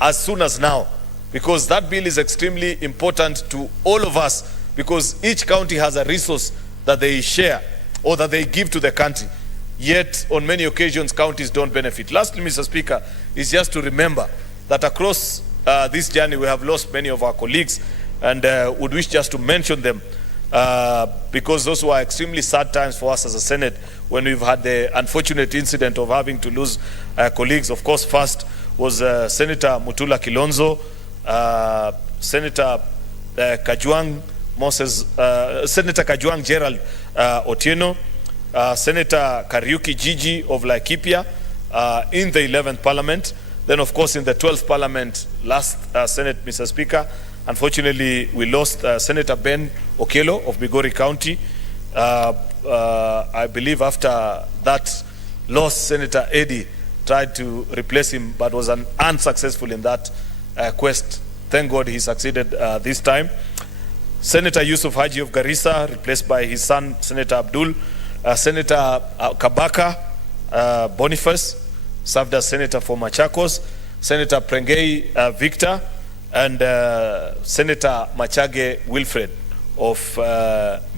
as soon as now, because that bill is extremely important to all of us, because each county has a resource that they share or that they give to the country. Yet, on many occasions, counties don't benefit. Lastly, Mr. Speaker, is just to remember that across this journey, we have lost many of our colleagues, and would wish just to mention them because those were extremely sad times for us as a Senate when we've had the unfortunate incident of having to lose colleagues. Of course, first was Senator Mutula Kilonzo, Senator Kajwang Moses, Senator Kajwang Gerald Otieno, Senator Kariuki Gigi of Laikipia in the 11th Parliament. Then, of course, in the 12th Parliament, last Senate, Mr. Speaker, unfortunately, we lost Senator Ben Okello of Migori County. I believe after that loss, Senator Eddie tried to replace him, but was unsuccessful in that quest. Thank God he succeeded this time. Senator Yusuf Haji of Garissa, replaced by his son, Senator Abdul. Senator Kabaka Boniface served as Senator for Machakos. Senator Prengei Victor, and Senator Machage Wilfred of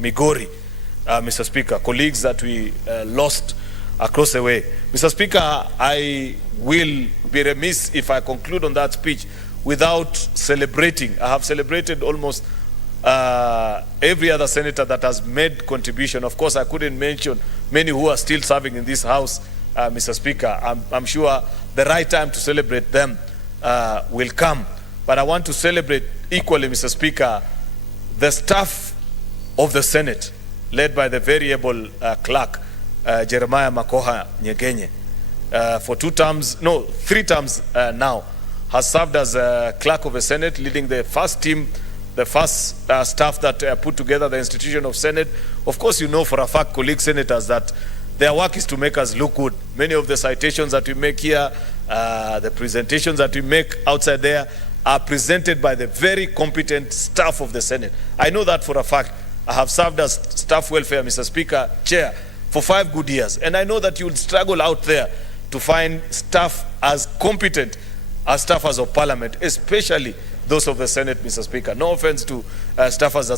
Migori, Mr. Speaker, colleagues that we lost across the way. Mr. Speaker, I will be remiss if I conclude on that speech without celebrating. I have celebrated almost every other senator that has made contribution. Of course, I couldn't mention many who are still serving in this house, Mr. Speaker. I'm sure the right time to celebrate them will come. But I want to celebrate equally, Mr. Speaker, the staff of the Senate, led by the very able clerk, Jeremiah Makoha Nyegenye, for 3 terms now, has served as clerk of the Senate, leading the first team, the first staff that put together the institution of Senate. Of course, you know for a fact, colleague senators, that their work is to make us look good. Many of the citations that we make here, the presentations that we make outside there, are presented by the very competent staff of the Senate. I know that for a fact. I have served as staff welfare, Mr. Speaker, chair, for 5 good years. And I know that you will struggle out there to find staff as competent as staffers of Parliament, especially those of the Senate, Mr. Speaker. No offense to staffers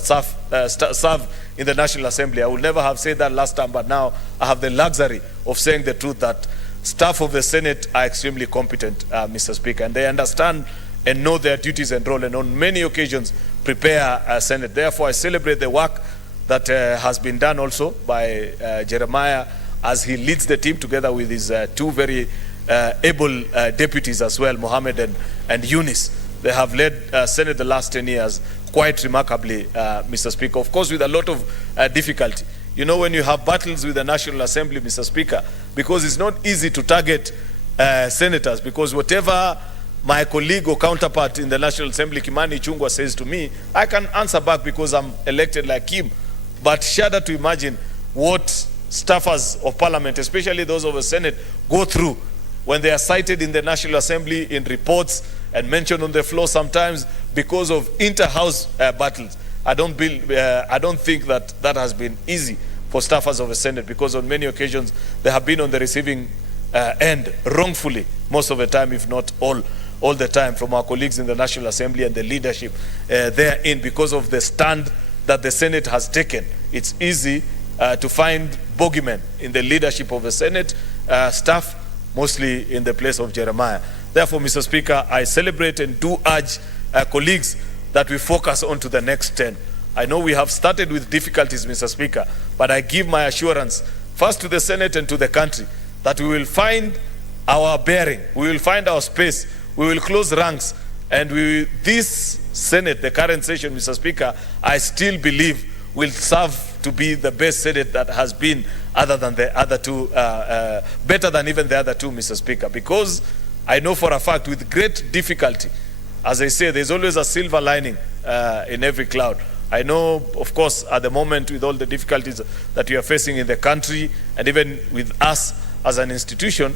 that serve in the National Assembly. I would never have said that last time, but now I have the luxury of saying the truth that staff of the Senate are extremely competent, Mr. Speaker, and they understand and know their duties and role, and on many occasions prepare a Senate. Therefore, I celebrate the work that has been done also by Jeremiah as he leads the team together with his 2 very able deputies as well, Mohammed and Eunice. They have led Senate the last 10 years quite remarkably, Mr. Speaker. Of course, with a lot of difficulty. You know, when you have battles with the National Assembly, Mr. Speaker, because it's not easy to target senators, because whatever my colleague or counterpart in the National Assembly, Kimani Ichung'wah, says to me, I can answer back because I'm elected like him. But shudder to imagine what staffers of Parliament, especially those of the Senate, go through when they are cited in the National Assembly in reports and mentioned on the floor sometimes because of inter-house battles. I don't think that has been easy for staffers of the Senate, because on many occasions they have been on the receiving end wrongfully most of the time, if not all the time, from our colleagues in the National Assembly and the leadership therein, because of the stand that the Senate has taken. It's easy to find bogeymen in the leadership of the Senate staff, mostly in the place of Jeremiah. Therefore, Mr. Speaker, I celebrate and do urge colleagues that we focus on to the next 10. I know we have started with difficulties, Mr. Speaker, but I give my assurance first to the Senate and to the country that we will find our bearing, we will find our space, we will close ranks, and this Senate, the current session, Mr. Speaker, I still believe will serve to be the best Senate that has been, other than the other two, better than even the other two, Mr. Speaker, because I know for a fact with great difficulty, as I say, there's always a silver lining in every cloud. I know, of course, at the moment, with all the difficulties that we are facing in the country, and even with us as an institution,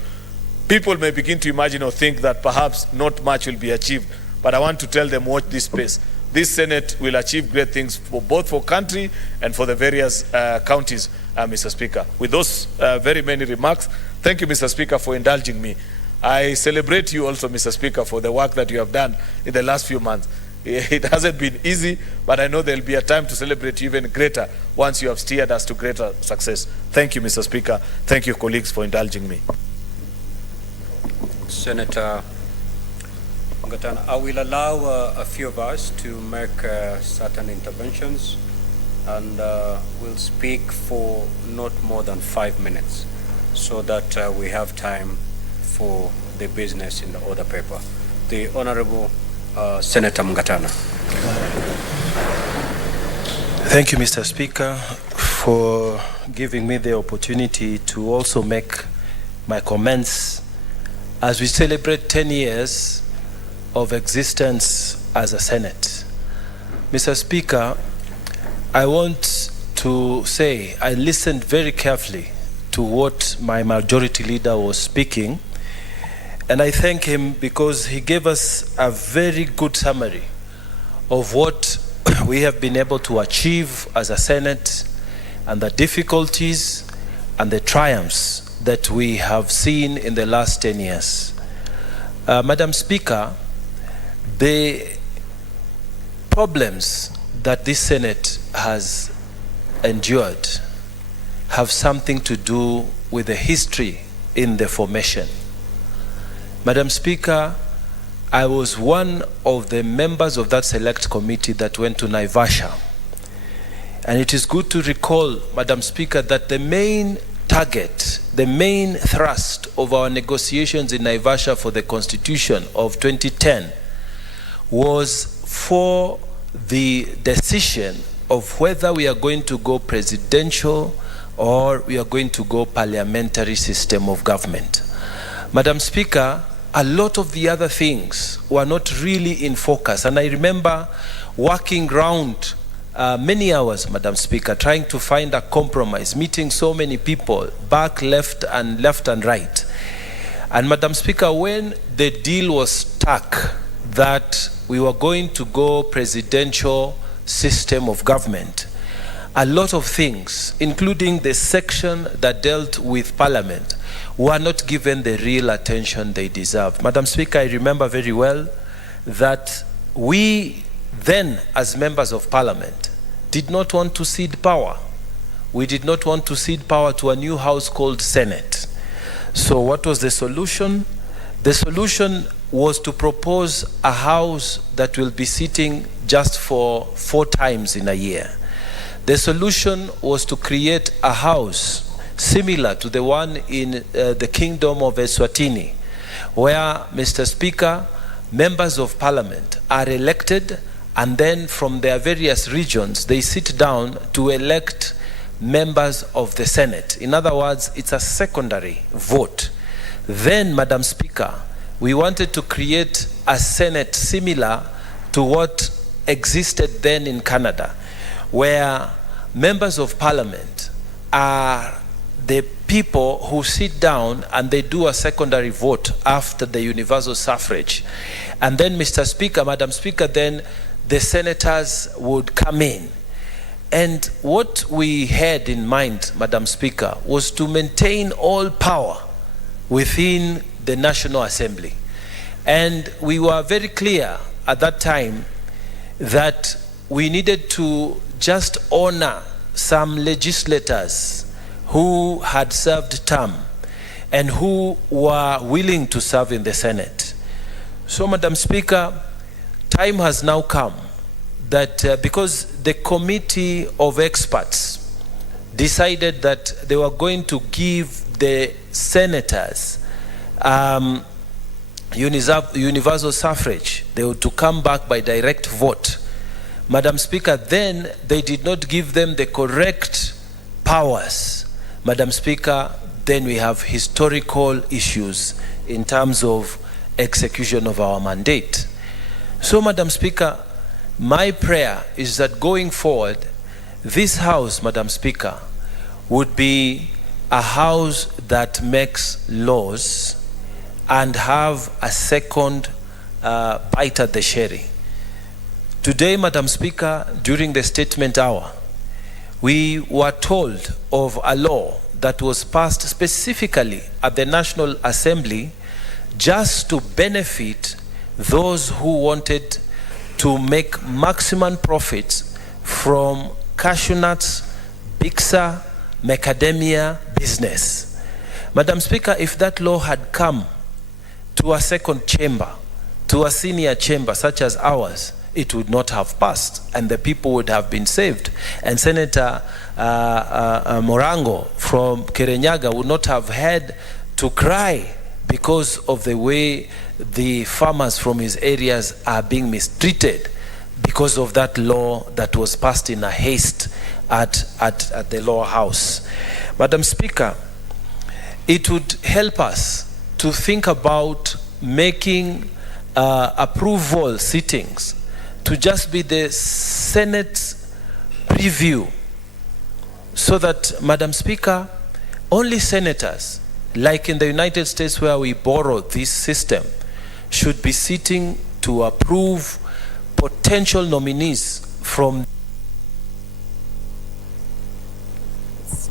people may begin to imagine or think that perhaps not much will be achieved. But I want to tell them, watch this space. This Senate will achieve great things for both for country and for the various counties, Mr. Speaker. With those very many remarks, thank you, Mr. Speaker, for indulging me. I celebrate you also, Mr. Speaker, for the work that you have done in the last few months. It hasn't been easy, but I know there will be a time to celebrate you even greater once you have steered us to greater success. Thank you, Mr. Speaker. Thank you, colleagues, for indulging me. Senator Mungatana, I will allow a few of us to make certain interventions, and we'll speak for not more than 5 minutes so that we have time for the business in the order paper. The Honorable Senator Mungatana. Thank you, Mr. Speaker, for giving me the opportunity to also make my comments as we celebrate 10 years of existence as a Senate. Mr. Speaker, I want to say I listened very carefully to what my majority leader was speaking, and I thank him because he gave us a very good summary of what we have been able to achieve as a Senate and the difficulties and the triumphs that we have seen in the last 10 years. Madam Speaker, the problems that this Senate has endured have something to do with the history in the formation. Madam Speaker, I was one of the members of that select committee that went to Naivasha. And it is good to recall, Madam Speaker, that the main target, the main thrust of our negotiations in Naivasha for the Constitution of 2010 was for the decision of whether we are going to go presidential or we are going to go parliamentary system of government. Madam Speaker, a lot of the other things were not really in focus. And I remember working around many hours, Madam Speaker, trying to find a compromise, meeting so many people, back, left and right. And Madam Speaker, when the deal was stuck that we were going to go presidential system of government, a lot of things, including the section that dealt with Parliament, were not given the real attention they deserve. Madam Speaker, I remember very well that we then, as members of Parliament, did not want to cede power. We did not want to cede power to a new house called Senate. So what was the solution? The solution was to propose a house that will be sitting just for 4 times in a year. The solution was to create a house similar to the one in the Kingdom of Eswatini, where, Mr. Speaker, members of Parliament are elected, and then from their various regions, they sit down to elect members of the Senate. In other words, it's a secondary vote. Then, Madam Speaker, we wanted to create a Senate similar to what existed then in Canada, where members of Parliament are the people who sit down and they do a secondary vote after the universal suffrage. And then, Mr. Speaker, Madam Speaker, then the senators would come in. And what we had in mind, Madam Speaker, was to maintain all power within the National Assembly. And we were very clear at that time that we needed to just honor some legislators who had served term and who were willing to serve in the Senate. So, Madam Speaker, time has now come that because the committee of experts decided that they were going to give the senators universal suffrage, they were to come back by direct vote. Madam Speaker, then they did not give them the correct powers. Madam Speaker, then we have historical issues in terms of execution of our mandate. So, Madam Speaker, my prayer is that going forward, this House, Madam Speaker, would be a House that makes laws and have a second bite at the cherry. Today, Madam Speaker, during the statement hour, we were told of a law that was passed specifically at the National Assembly just to benefit those who wanted to make maximum profits from cashew nuts, Bixa, Macadamia business. Madam Speaker, if that law had come to a second chamber, to a senior chamber such as ours, it would not have passed, and the people would have been saved. And Senator Morango from Kirinyaga would not have had to cry because of the way the farmers from his areas are being mistreated because of that law that was passed in a haste at the lower house. Madam Speaker, it would help us to think about making approval sittings to just be the Senate's preview, so that, Madam Speaker, only senators, like in the United States where we borrowed this system, should be sitting to approve potential nominees from.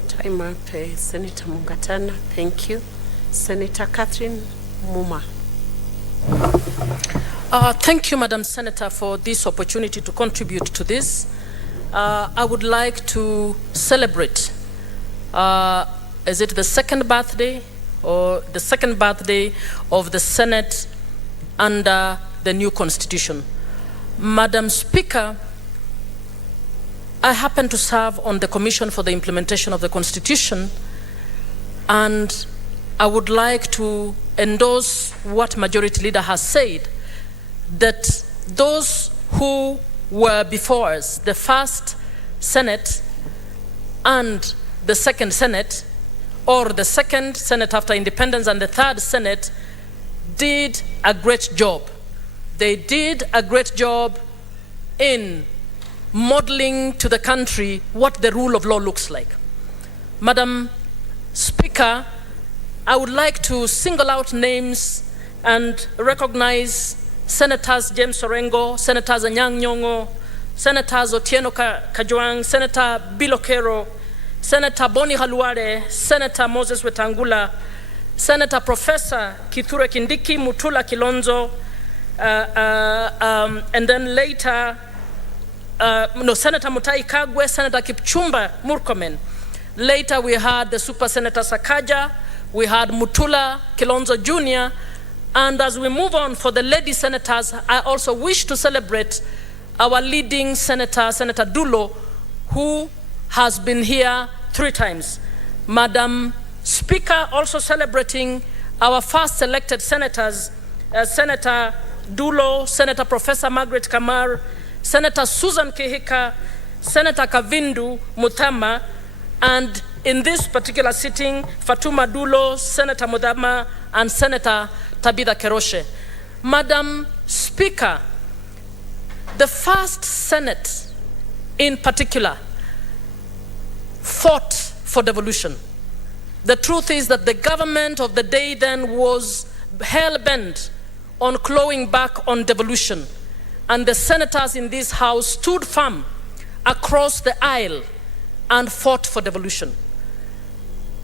Time up, Senator Mungatana. Thank you. Senator Catherine Muma. Thank you, Madam Senator, for this opportunity to contribute to this. I would like to celebrate, is it the second birthday or the second birthday of the Senate under the new constitution? Madam Speaker, I happen to serve on the Commission for the Implementation of the Constitution, and I would like to endorse what Majority Leader has said, that those who were before us, the first Senate and the second Senate, or the second Senate after independence and the third Senate, did a great job. They did a great job in modeling to the country what the rule of law looks like. Madam Speaker, I would like to single out names and recognize Senators James Orengo, Senators Anyang' Nyong'o, Senators Otieno Kajwang, Senator Bilokero, Senator Boni Halwale, Senator Moses Wetangula, Senator Professor Kithure Kindiki, Mutula Kilonzo, and then later, Senator Mutai Kagwe, Senator Kipchumba Murkomen. Later we had the Super Senator Sakaja, we had Mutula Kilonzo Jr., and as we move on for the lady senators, I also wish to celebrate our leading senator, Senator Dulo, who has been here 3 times. Madam Speaker, also celebrating our first elected senators, Senator Dulo, Senator Professor Margaret Kamar, Senator Susan Kihika, Senator Kavindu Muthama, and in this particular sitting, Fatuma Dulo, Senator Mudama, and Senator Tabitha Keroshe. Madam Speaker, the first Senate in particular fought for devolution. The truth is that the government of the day then was hell-bent on clawing back on devolution, and the senators in this house stood firm across the aisle and fought for devolution.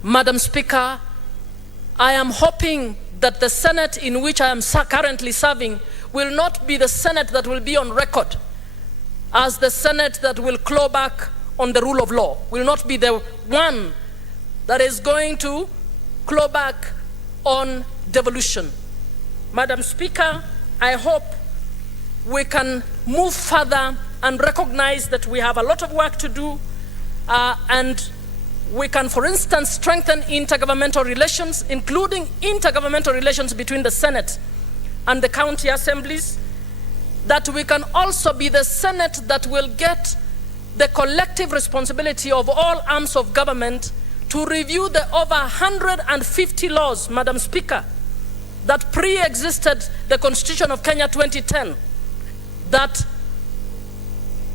Madam Speaker, I am hoping that the Senate in which I am currently serving will not be the Senate that will be on record as the Senate that will claw back on the rule of law, will not be the one that is going to claw back on devolution. Madam Speaker, I hope we can move further and recognize that we have a lot of work to do, and we can, for instance, strengthen intergovernmental relations, including intergovernmental relations between the Senate and the county assemblies, that we can also be the Senate that will get the collective responsibility of all arms of government to review the over 150 laws, Madam Speaker, that pre-existed the Constitution of Kenya 2010, that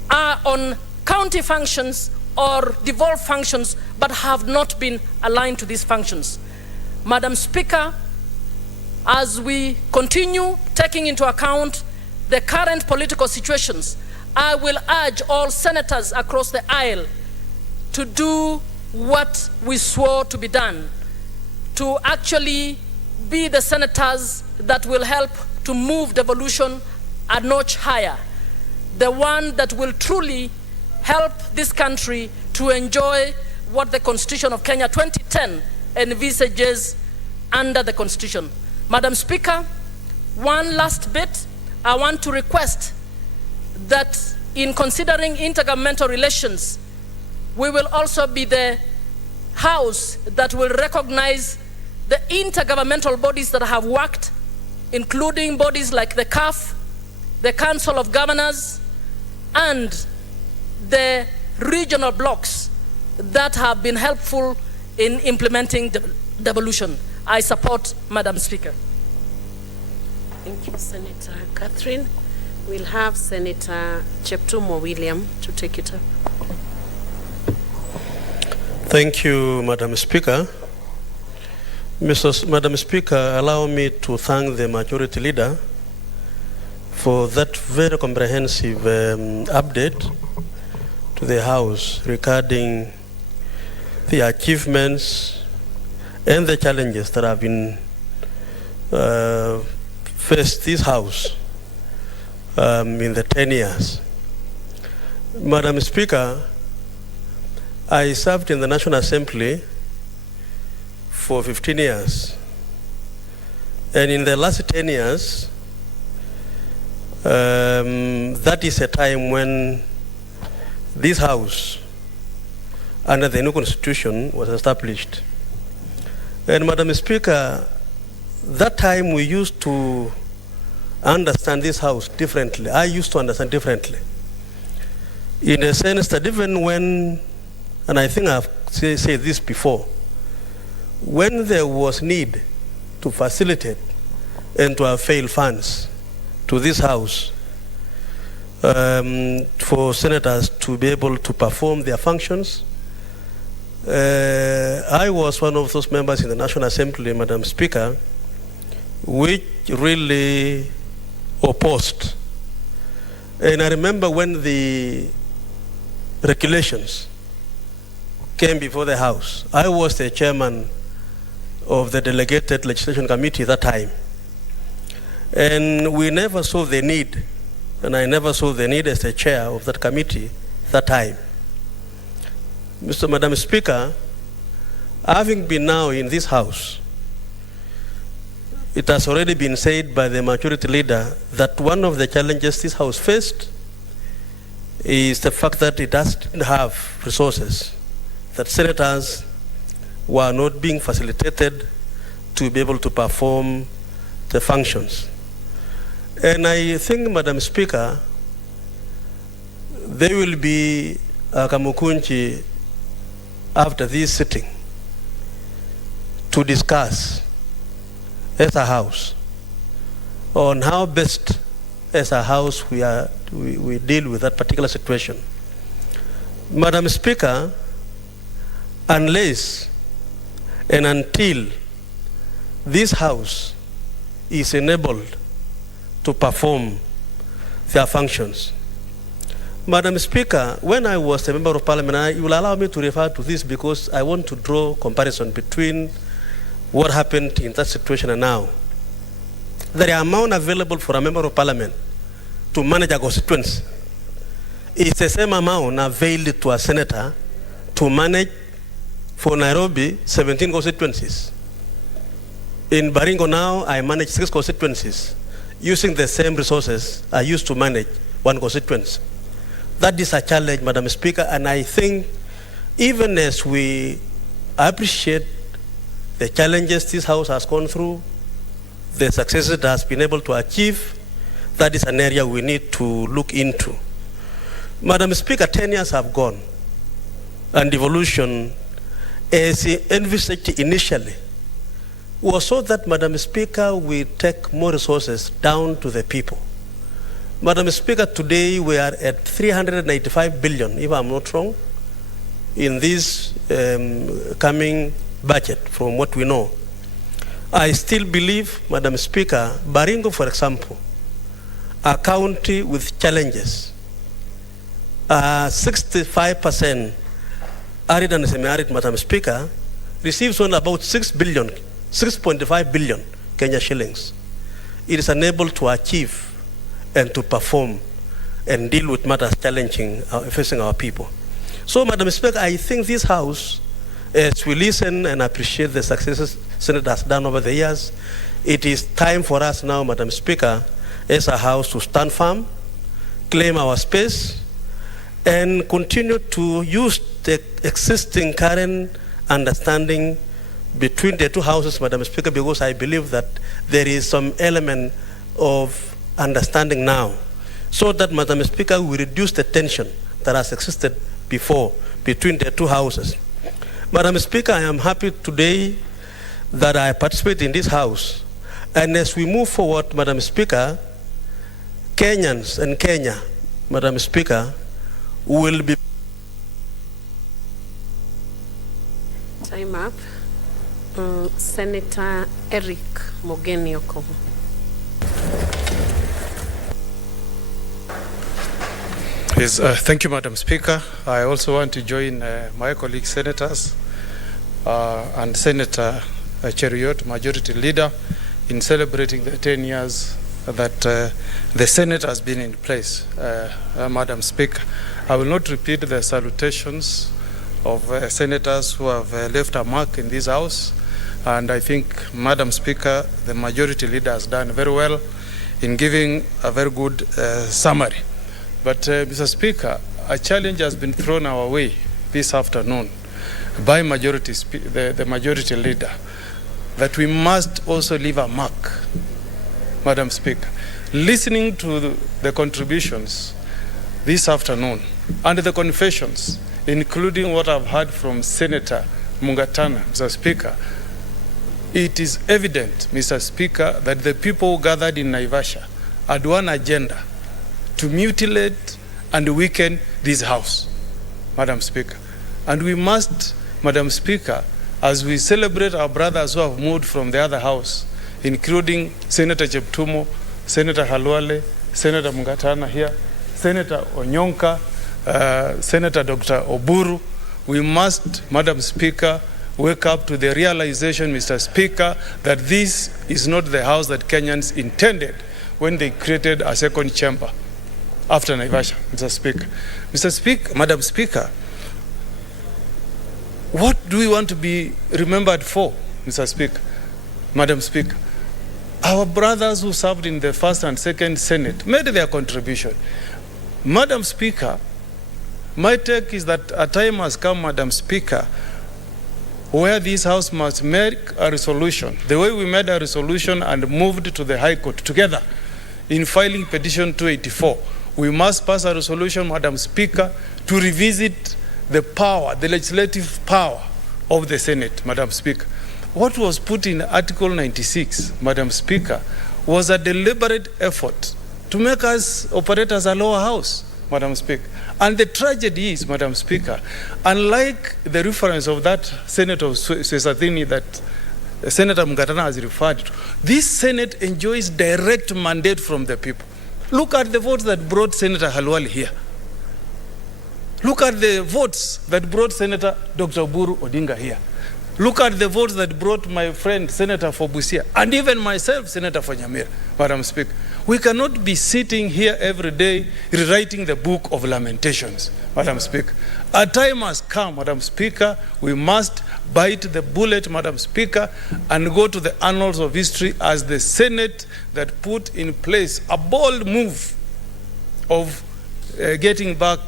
are on county functions or devolved functions, but have not been aligned to these functions. Madam Speaker, as we continue taking into account the current political situations, I will urge all senators across the aisle to do what we swore to be done, to actually be the senators that will help to move devolution a notch higher, the one that will truly help this country to enjoy what the Constitution of Kenya 2010 envisages under the Constitution. Madam Speaker, one last bit. I want to request that in considering intergovernmental relations, we will also be the house that will recognize the intergovernmental bodies that have worked, including bodies like the CAF, the Council of Governors, and the regional blocks that have been helpful in implementing devolution. I support, Madam Speaker. Thank you, Senator Catherine. We'll have Senator Cheptumo William to take it up. Thank you, Madam Speaker. Madam Speaker, allow me to thank the Majority Leader for that very comprehensive update to the House regarding the achievements and the challenges that have been faced this House in the 10 years. Madam Speaker, I served in the National Assembly for 15 years. And in the last 10 years, that is a time when this House, under the new Constitution, was established. And Madam Speaker, that time we used to understand this House differently. I used to understand differently. In a sense that even when, and I think I've said this before, when there was need to facilitate and to avail funds to this House for senators to be able to perform their functions, I was one of those members in the National Assembly, Madam Speaker, which really opposed. And I remember when the regulations came before the House, I was the chairman of the Delegated Legislation Committee at that time. And we never saw the need, and I never saw the need as the chair of that committee at that time. Madam Speaker, having been now in this House, it has already been said by the Majority Leader that one of the challenges this House faced is the fact that it doesn't have resources, that senators were not being facilitated to be able to perform the functions. And I think, Madam Speaker, there will be a Kamukunchi after this sitting to discuss as a House on how best as a House we deal with that particular situation. Madam Speaker, unless and until this House is enabled to perform their functions. Madam Speaker, when I was a member of Parliament, you will allow me to refer to this because I want to draw comparison between what happened in that situation and now. The amount available for a member of Parliament to manage a constituency is the same amount availed to a senator to manage for Nairobi 17 constituencies. In Baringo now, I manage 6 constituencies using the same resources I used to manage one constituency. That is a challenge, Madam Speaker, and I think even as we appreciate the challenges this House has gone through, the successes it has been able to achieve, that is an area we need to look into. Madam Speaker, 10 years have gone, and devolution, as envisaged initially, was so that, Madam Speaker, we take more resources down to the people. Madam Speaker, today we are at 385 billion, if I'm not wrong, in this coming budget, from what we know. I still believe, Madam Speaker, Baringo, for example, a county with challenges, 65% arid and semi-arid, Madam Speaker, receives only about 6.5 billion Kenya shillings. It is unable to achieve and to perform and deal with matters challenging facing our people. So, Madam Speaker, I think this House, as we listen and appreciate the successes Senate has done over the years, it is time for us now, Madam Speaker, as a house to stand firm, claim our space, and continue to use the existing current understanding between the two houses, Madam Speaker, because I believe that there is some element of understanding now, so that, Madam Speaker, we reduce the tension that has existed before between the two houses. Madam Speaker, I am happy today that I participate in this house. And as we move forward, Madam Speaker, Kenyans and Kenya, Madam Speaker, will be... Time up. Senator Eric Mogeni Okomo. Yes, thank you, Madam Speaker. I also want to join my colleague senators and Senator Cheruiyot, Majority Leader, in celebrating the 10 years that the Senate has been in place. Madam Speaker, I will not repeat the salutations of senators who have left a mark in this House, and I think, Madam Speaker, the Majority Leader has done very well in giving a very good summary. But, Mr. Speaker, a challenge has been thrown our way this afternoon by the Majority Leader, that we must also leave a mark, Madam Speaker. Listening to the contributions this afternoon and the confessions, including what I've heard from Senator Mungatana, Mr. Speaker, it is evident, Mr. Speaker, that the people gathered in Naivasha had one agenda: to mutilate and weaken this House, Madam Speaker. And we must, Madam Speaker, as we celebrate our brothers who have moved from the other House, including Senator Cheptumo, Senator Halwale, Senator Mungatana here, Senator Onyonka, Senator Dr. Oburu, we must, Madam Speaker, wake up to the realization, Mr. Speaker, that this is not the House that Kenyans intended when they created a second chamber after Naivasha, Mr. Speaker. Mr. Speaker, Madam Speaker, what do we want to be remembered for, Mr. Speaker? Madam Speaker, our brothers who served in the first and second Senate made their contribution. Madam Speaker, my take is that a time has come, Madam Speaker, where this House must make a resolution, the way we made a resolution and moved to the High Court together in filing petition 284. We must pass a resolution, Madam Speaker, to revisit the power, the legislative power of the Senate, Madam Speaker. What was put in Article 96, Madam Speaker, was a deliberate effort to make us operate as a lower house, Madam Speaker. And the tragedy is, Madam Speaker, unlike the reference of that Senator Sesatini that Senator Mungatana has referred to, this Senate enjoys direct mandate from the people. Look at the votes that brought Senator Halwale here. Look at the votes that brought Senator Dr. Oburu Odinga here. Look at the votes that brought my friend Senator Fobusia, and even myself, Senator Fanyamira, Madam Speaker. We cannot be sitting here every day rewriting the book of lamentations, Madam Speaker. A time has come, Madam Speaker, we must bite the bullet, Madam Speaker, and go to the annals of history as the Senate that put in place a bold move of getting back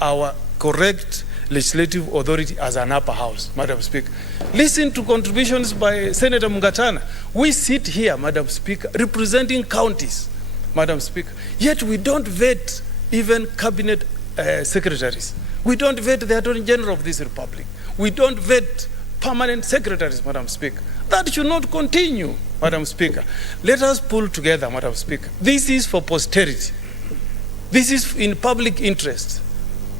our correct legislative authority as an upper house, Madam Speaker. Listen to contributions by Senator Mungatana. We sit here, Madam Speaker, representing counties, Madam Speaker, yet we don't vet even cabinet secretaries. We don't vet the Attorney General of this Republic. We don't vet permanent secretaries, Madam Speaker. That should not continue, Madam Speaker. Let us pull together, Madam Speaker. This is for posterity. This is in public interest.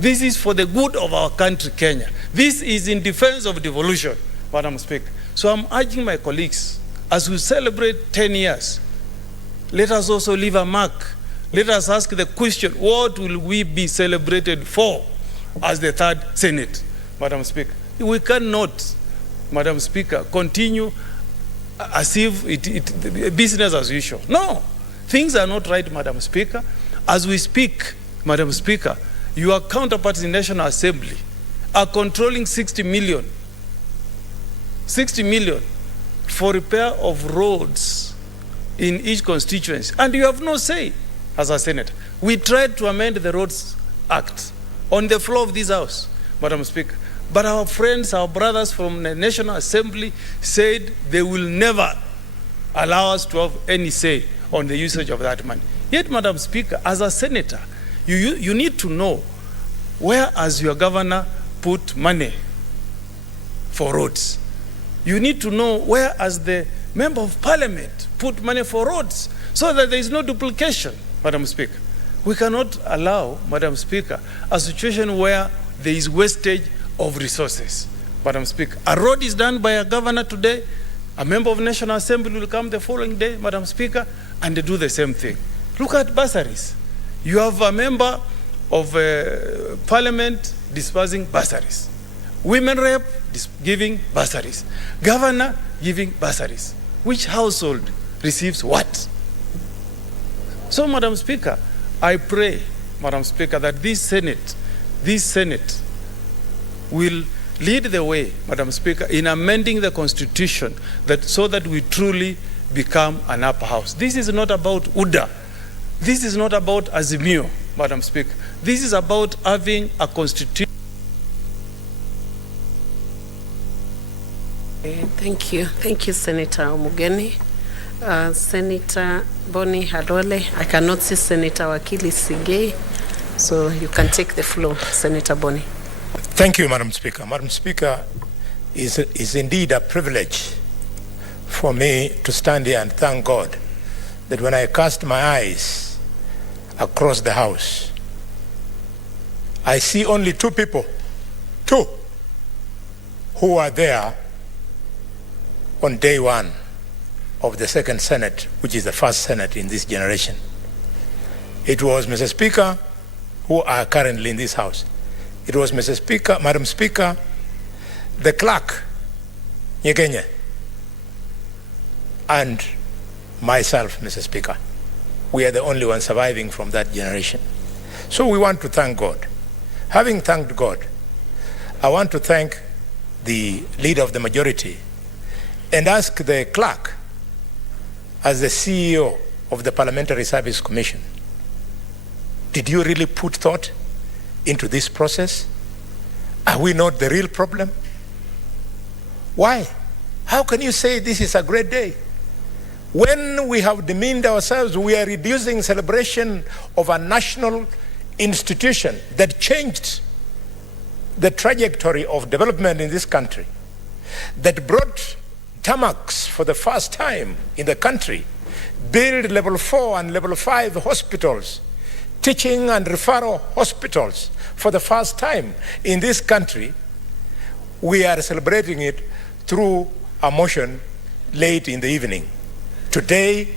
This is for the good of our country, Kenya. This is in defense of devolution, Madam Speaker. So I'm urging my colleagues, as we celebrate 10 years, let us also leave a mark. Let us ask the question, what will we be celebrated for as the third Senate, Madam Speaker? We cannot, Madam Speaker, continue as if business as usual. No, things are not right, Madam Speaker. As we speak, Madam Speaker, your counterparts in National Assembly are controlling 60 million for repair of roads in each constituency, and you have no say as a senator. We tried to amend the Roads Act on the floor of this House, Madam Speaker, but our friends, our brothers from the National Assembly said they will never allow us to have any say on the usage of that money. Yet, Madam Speaker, as a senator, you need to know where has your governor put money for roads. You need to know where has the member of parliament put money for roads so that there is no duplication, Madam Speaker. We cannot allow, Madam Speaker, a situation where there is wastage of resources. Madam Speaker, a road is done by a governor today, a member of National Assembly will come the following day, Madam Speaker, and they do the same thing. Look at bursaries. You have a member of parliament dispersing bursaries. Women rep giving bursaries. Governor giving bursaries. Which household receives what? So, Madam Speaker, I pray, Madam Speaker, that this Senate will lead the way, Madam Speaker, in amending the Constitution so that we truly become an upper house. This is not about UDA. This is not about Azimio, Madam Speaker. This is about having a constitution. Thank you. Thank you, Senator Omugeni. Senator Boni Halole. I cannot see Senator Wakili Sigei, so you can take the floor, Senator Boni. Thank you, Madam Speaker. Madam Speaker, is indeed a privilege for me to stand here and thank God that when I cast my eyes across the House, I see only two people, who are there on day one of the second Senate, which is the first Senate in this generation. It was Mr. Speaker, who are currently in this House. It was Mr. Speaker, Madam Speaker, the clerk, Nyekenye, and myself, Mr. Speaker. We are the only ones surviving from that generation. So we want to thank God. Having thanked God, I want to thank the leader of the majority and ask the clerk, as the CEO of the Parliamentary Service Commission, did you really put thought into this process? Are we not the real problem? Why? How can you say this is a great day? When we have demeaned ourselves, we are reducing celebration of a national institution that changed the trajectory of development in this country, that brought tarmacs for the first time in the country, build level 4 and level 5 hospitals, teaching and referral hospitals for the first time in this country. We are celebrating it through a motion late in the evening. Today,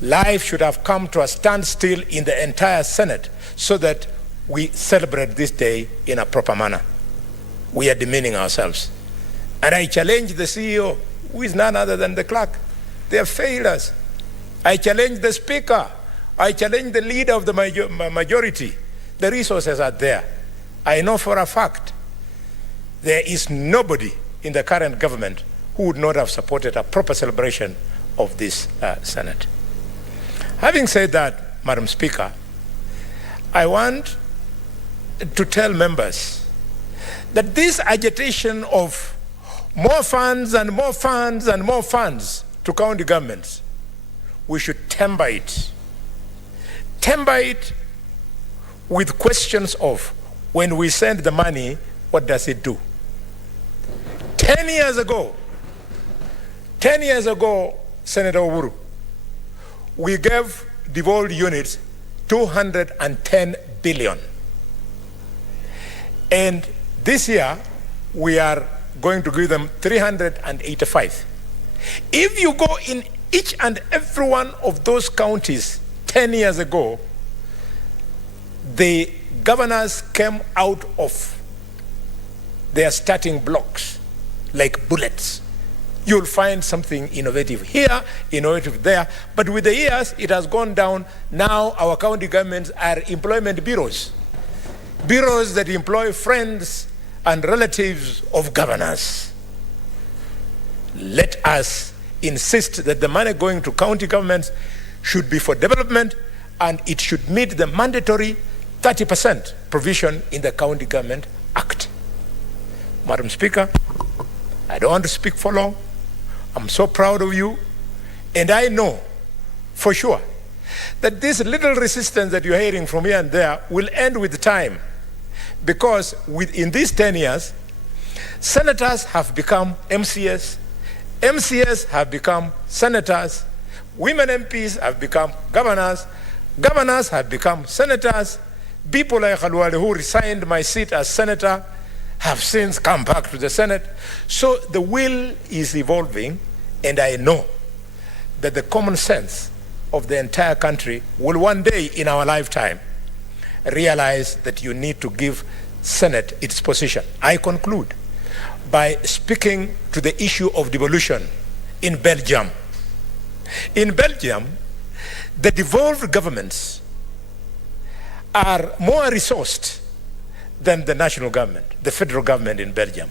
life should have come to a standstill in the entire Senate so that we celebrate this day in a proper manner. We are demeaning ourselves. And I challenge the CEO, who is none other than the clerk. They have failed us. I challenge the Speaker. I challenge the leader of the majority. The resources are there. I know for a fact there is nobody in the current government who would not have supported a proper celebration of this Senate. Having said that, Madam Speaker, I want to tell members that this agitation of more funds and more funds and more funds to county governments, we should temper it. Temper it with questions of, when we send the money, what does it do? 10 years ago, Senator Oburu, we gave devolved units 210 billion. And this year, we are going to give them 385. If you go in each and every one of those counties 10 years ago, the governors came out of their starting blocks like bullets. You'll find something innovative here, innovative there, but with the years, it has gone down. Now our county governments are employment bureaus, bureaus that employ friends and relatives of governors. Let us insist that the money going to county governments should be for development, and it should meet the mandatory 30% provision in the County Government Act. Madam Speaker, I don't want to speak for long. I'm so proud of you, and I know for sure that this little resistance that you're hearing from here and there will end with time, because in these 10 years, senators have become MCS, MCS have become senators, women MPs have become governors, governors have become senators, people like Khalwale who resigned my seat as senator have since come back to the Senate. So the will is evolving, and I know that the common sense of the entire country will one day in our lifetime realize that you need to give Senate its position. I conclude by speaking to the issue of devolution in Belgium. In Belgium, the devolved governments are more resourced than the national government, the federal government in Belgium.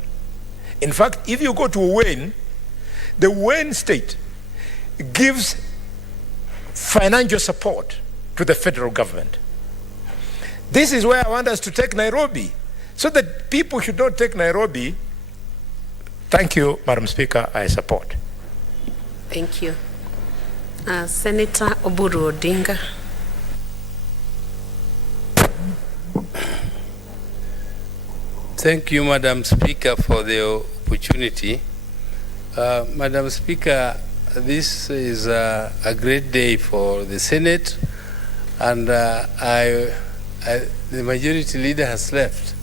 In fact, if you go to Wayne, the Wayne state gives financial support to the federal government. This is where I want us to take Nairobi, so that people should not take Nairobi. Thank you, Madam Speaker, I support. Thank you. Senator Oburu Odinga. Thank you, Madam Speaker, for the opportunity. Madam Speaker, this is a great day for the Senate, and the Majority Leader has left.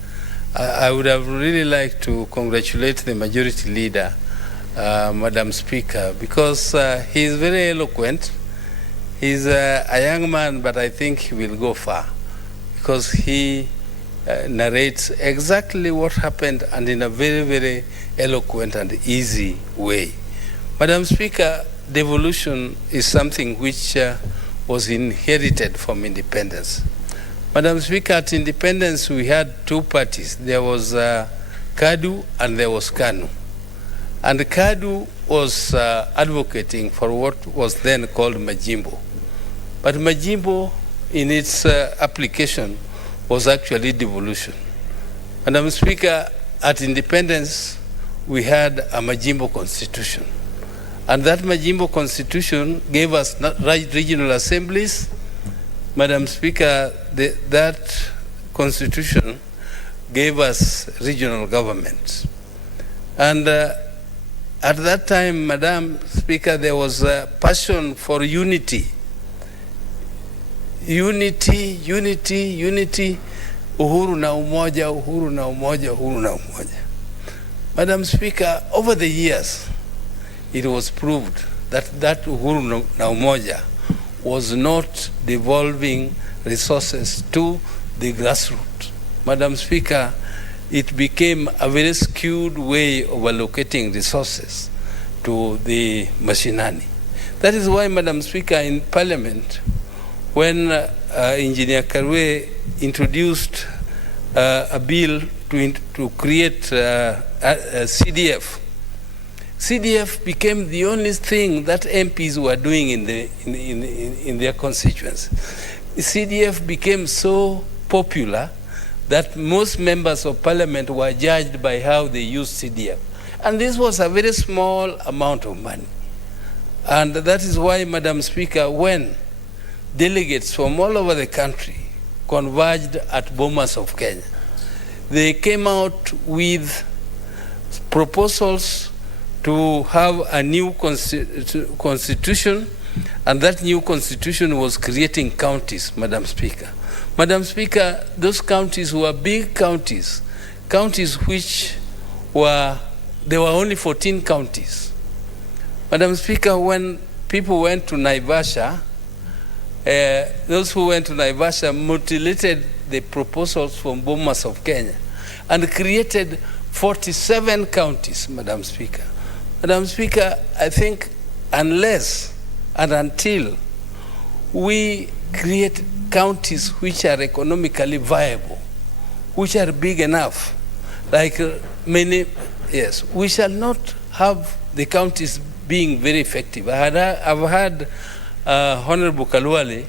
I would have really liked to congratulate the Majority Leader, Madam Speaker, because he is very eloquent. He's a young man, but I think he will go far, because he narrates exactly what happened, and in a very, very eloquent and easy way. Madam Speaker, devolution is something which was inherited from independence. Madam Speaker, at independence we had two parties. There was KADU and there was KANU. And KADU was advocating for what was then called Majimbo. But Majimbo, in its application, was actually devolution. Madam Speaker, at independence, we had a Majimbo constitution. And that Majimbo constitution gave us regional assemblies. Madam Speaker, that constitution gave us regional governments. And at that time, Madam Speaker, there was a passion for unity. Unity, uhuru na umoja, uhuru na umoja, uhuru na umoja. Madam Speaker, over the years, it was proved that uhuru na umoja was not devolving resources to the grassroots. Madam Speaker, it became a very skewed way of allocating resources to the mashinani. That is why, Madam Speaker, in Parliament, when Engineer Karwe introduced a bill to create CDF, CDF became the only thing that MPs were doing in their constituency. CDF became so popular that most members of Parliament were judged by how they used CDF. And this was a very small amount of money. And that is why, Madam Speaker, when delegates from all over the country converged at Bomas of Kenya, they came out with proposals to have a new constitution, and that new constitution was creating counties, Madam Speaker. Madam Speaker, those counties were big counties, counties which there were only 14 counties. Madam Speaker, when people went to Naivasha, those who went to Naivasha mutilated the proposals from Bomas of Kenya and created 47 counties, Madam Speaker. Madam Speaker, I think unless and until we create counties which are economically viable, which are big enough, like many, yes, we shall not have the counties being very effective. I've heard Honorable Kalwale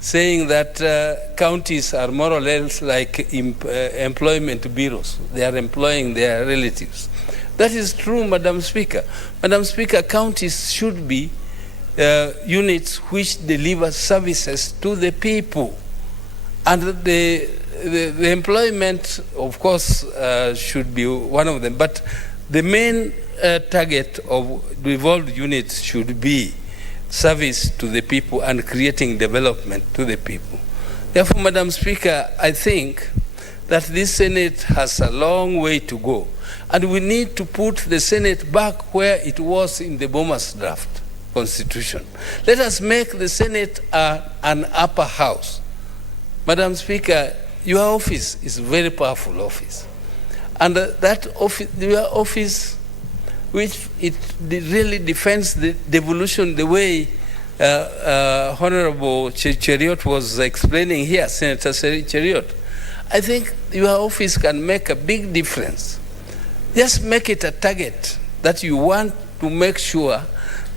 saying that counties are more or less like employment bureaus. They are employing their relatives. That is true, Madam Speaker. Madam Speaker, counties should be units which deliver services to the people. And the employment, of course, should be one of them. But the main target of devolved units should be service to the people and creating development to the people. Therefore, Madam Speaker, I think that this Senate has a long way to go. And we need to put the Senate back where it was in the Bomas draft constitution. Let us make the Senate an upper house. Madam Speaker, your office is a very powerful office. And that office, your office, which it really defends the devolution the way Honorable Cheriot was explaining here, Senator Cheriot. I think your office can make a big difference. Just make it a target that you want to make sure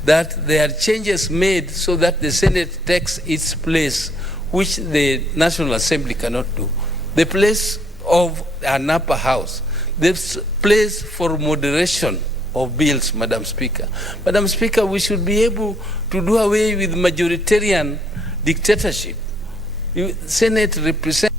that there are changes made so that the Senate takes its place, which the National Assembly cannot do. The place of an upper house, the place for moderation of bills, Madam Speaker. Madam Speaker, we should be able to do away with majoritarian dictatorship. Senate represents.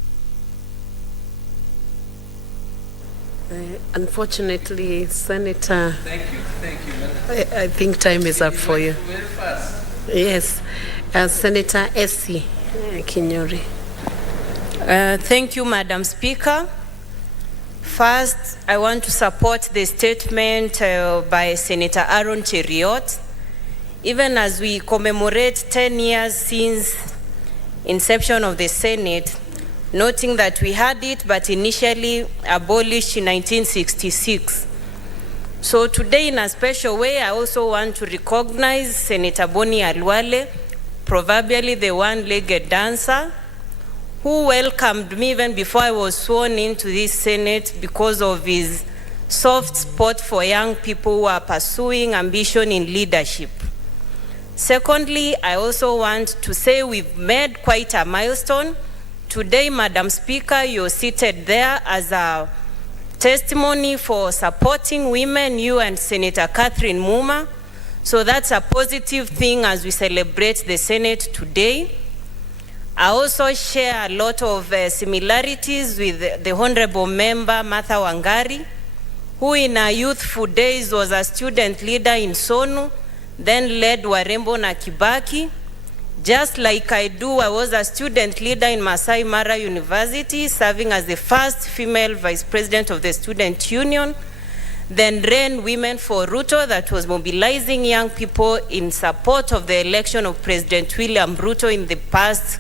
Unfortunately, Senator. Thank you, I think time is up for you. Very fast. Yes, Senator Essie Kinyori. Thank you, Madam Speaker. First, I want to support the statement by Senator Aaron Cheriot. Even as we commemorate 10 years since inception of the Senate, noting that we had it but initially abolished in 1966. So today, in a special way, I also want to recognize Senator Boni Alwale, proverbially the one-legged dancer, who welcomed me even before I was sworn into this Senate because of his soft spot for young people who are pursuing ambition in leadership. Secondly, I also want to say we've made quite a milestone. Today, Madam Speaker, you're seated there as a testimony for supporting women, you and Senator Catherine Muma. So that's a positive thing as we celebrate the Senate today. I also share a lot of similarities with the Honorable Member Martha Wangari, who in her youthful days was a student leader in Sonu, then led Warembo na Kibaki. Just like I do, I was a student leader in Masai Mara University, serving as the first female vice president of the student union, then ran Women for Ruto, that was mobilizing young people in support of the election of President William Ruto in the past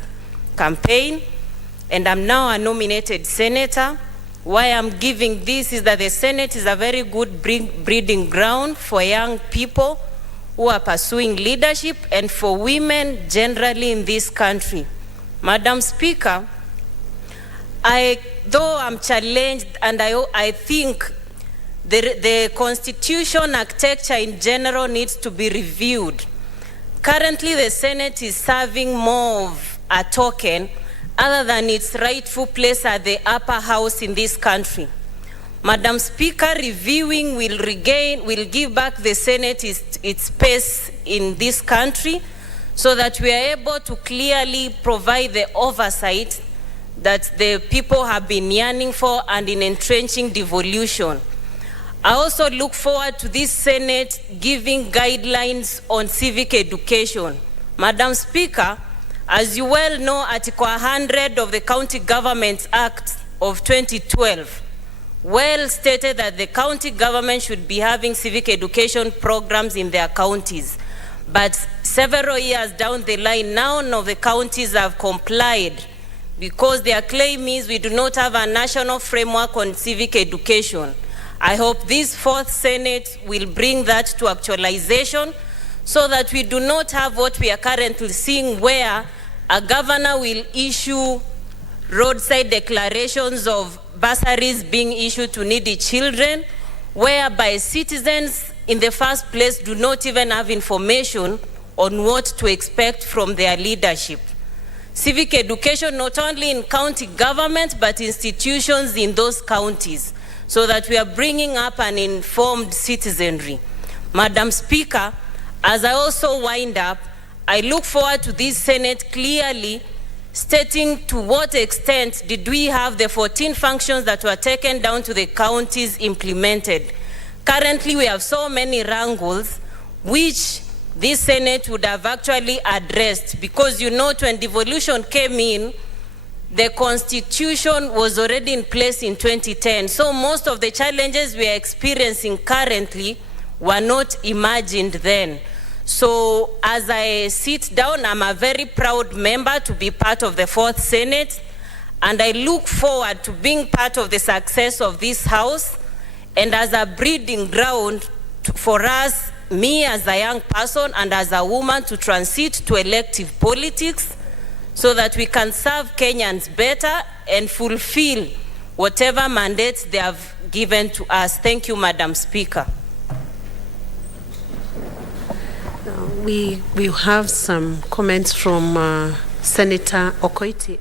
campaign. And I'm now a nominated senator. Why I'm giving this is that the Senate is a very good breeding ground for young people who are pursuing leadership and for women generally in this country. Madam Speaker, though I'm challenged and I think the constitution architecture in general needs to be reviewed. Currently, the Senate is serving more of a token other than its rightful place at the upper house in this country. Madam Speaker, reviewing will give back the Senate its space in this country so that we are able to clearly provide the oversight that the people have been yearning for and in entrenching devolution. I also look forward to this Senate giving guidelines on civic education. Madam Speaker, as you well know, Article 100 of the County Government Act of 2012 well stated that the county government should be having civic education programs in their counties. But several years down the line, none of the counties have complied because their claim is we do not have a national framework on civic education. I hope this fourth Senate will bring that to actualization so that we do not have what we are currently seeing where a governor will issue roadside declarations of bursaries being issued to needy children, whereby citizens in the first place do not even have information on what to expect from their leadership. Civic education, not only in county government, but institutions in those counties, so that we are bringing up an informed citizenry. Madam Speaker, as I also wind up, I look forward to this Senate clearly stating to what extent did we have the 14 functions that were taken down to the counties implemented. Currently, we have so many wrangles, which this Senate would have actually addressed, because you know, when devolution came in, the Constitution was already in place in 2010. So most of the challenges we are experiencing currently were not imagined then. So as I sit down, I'm a very proud member to be part of the 4th Senate, and I look forward to being part of the success of this House, and as a breeding ground for us, me as a young person and as a woman, to transit to elective politics so that we can serve Kenyans better and fulfill whatever mandates they have given to us. Thank you, Madam Speaker. We have some comments from Senator Okoiti.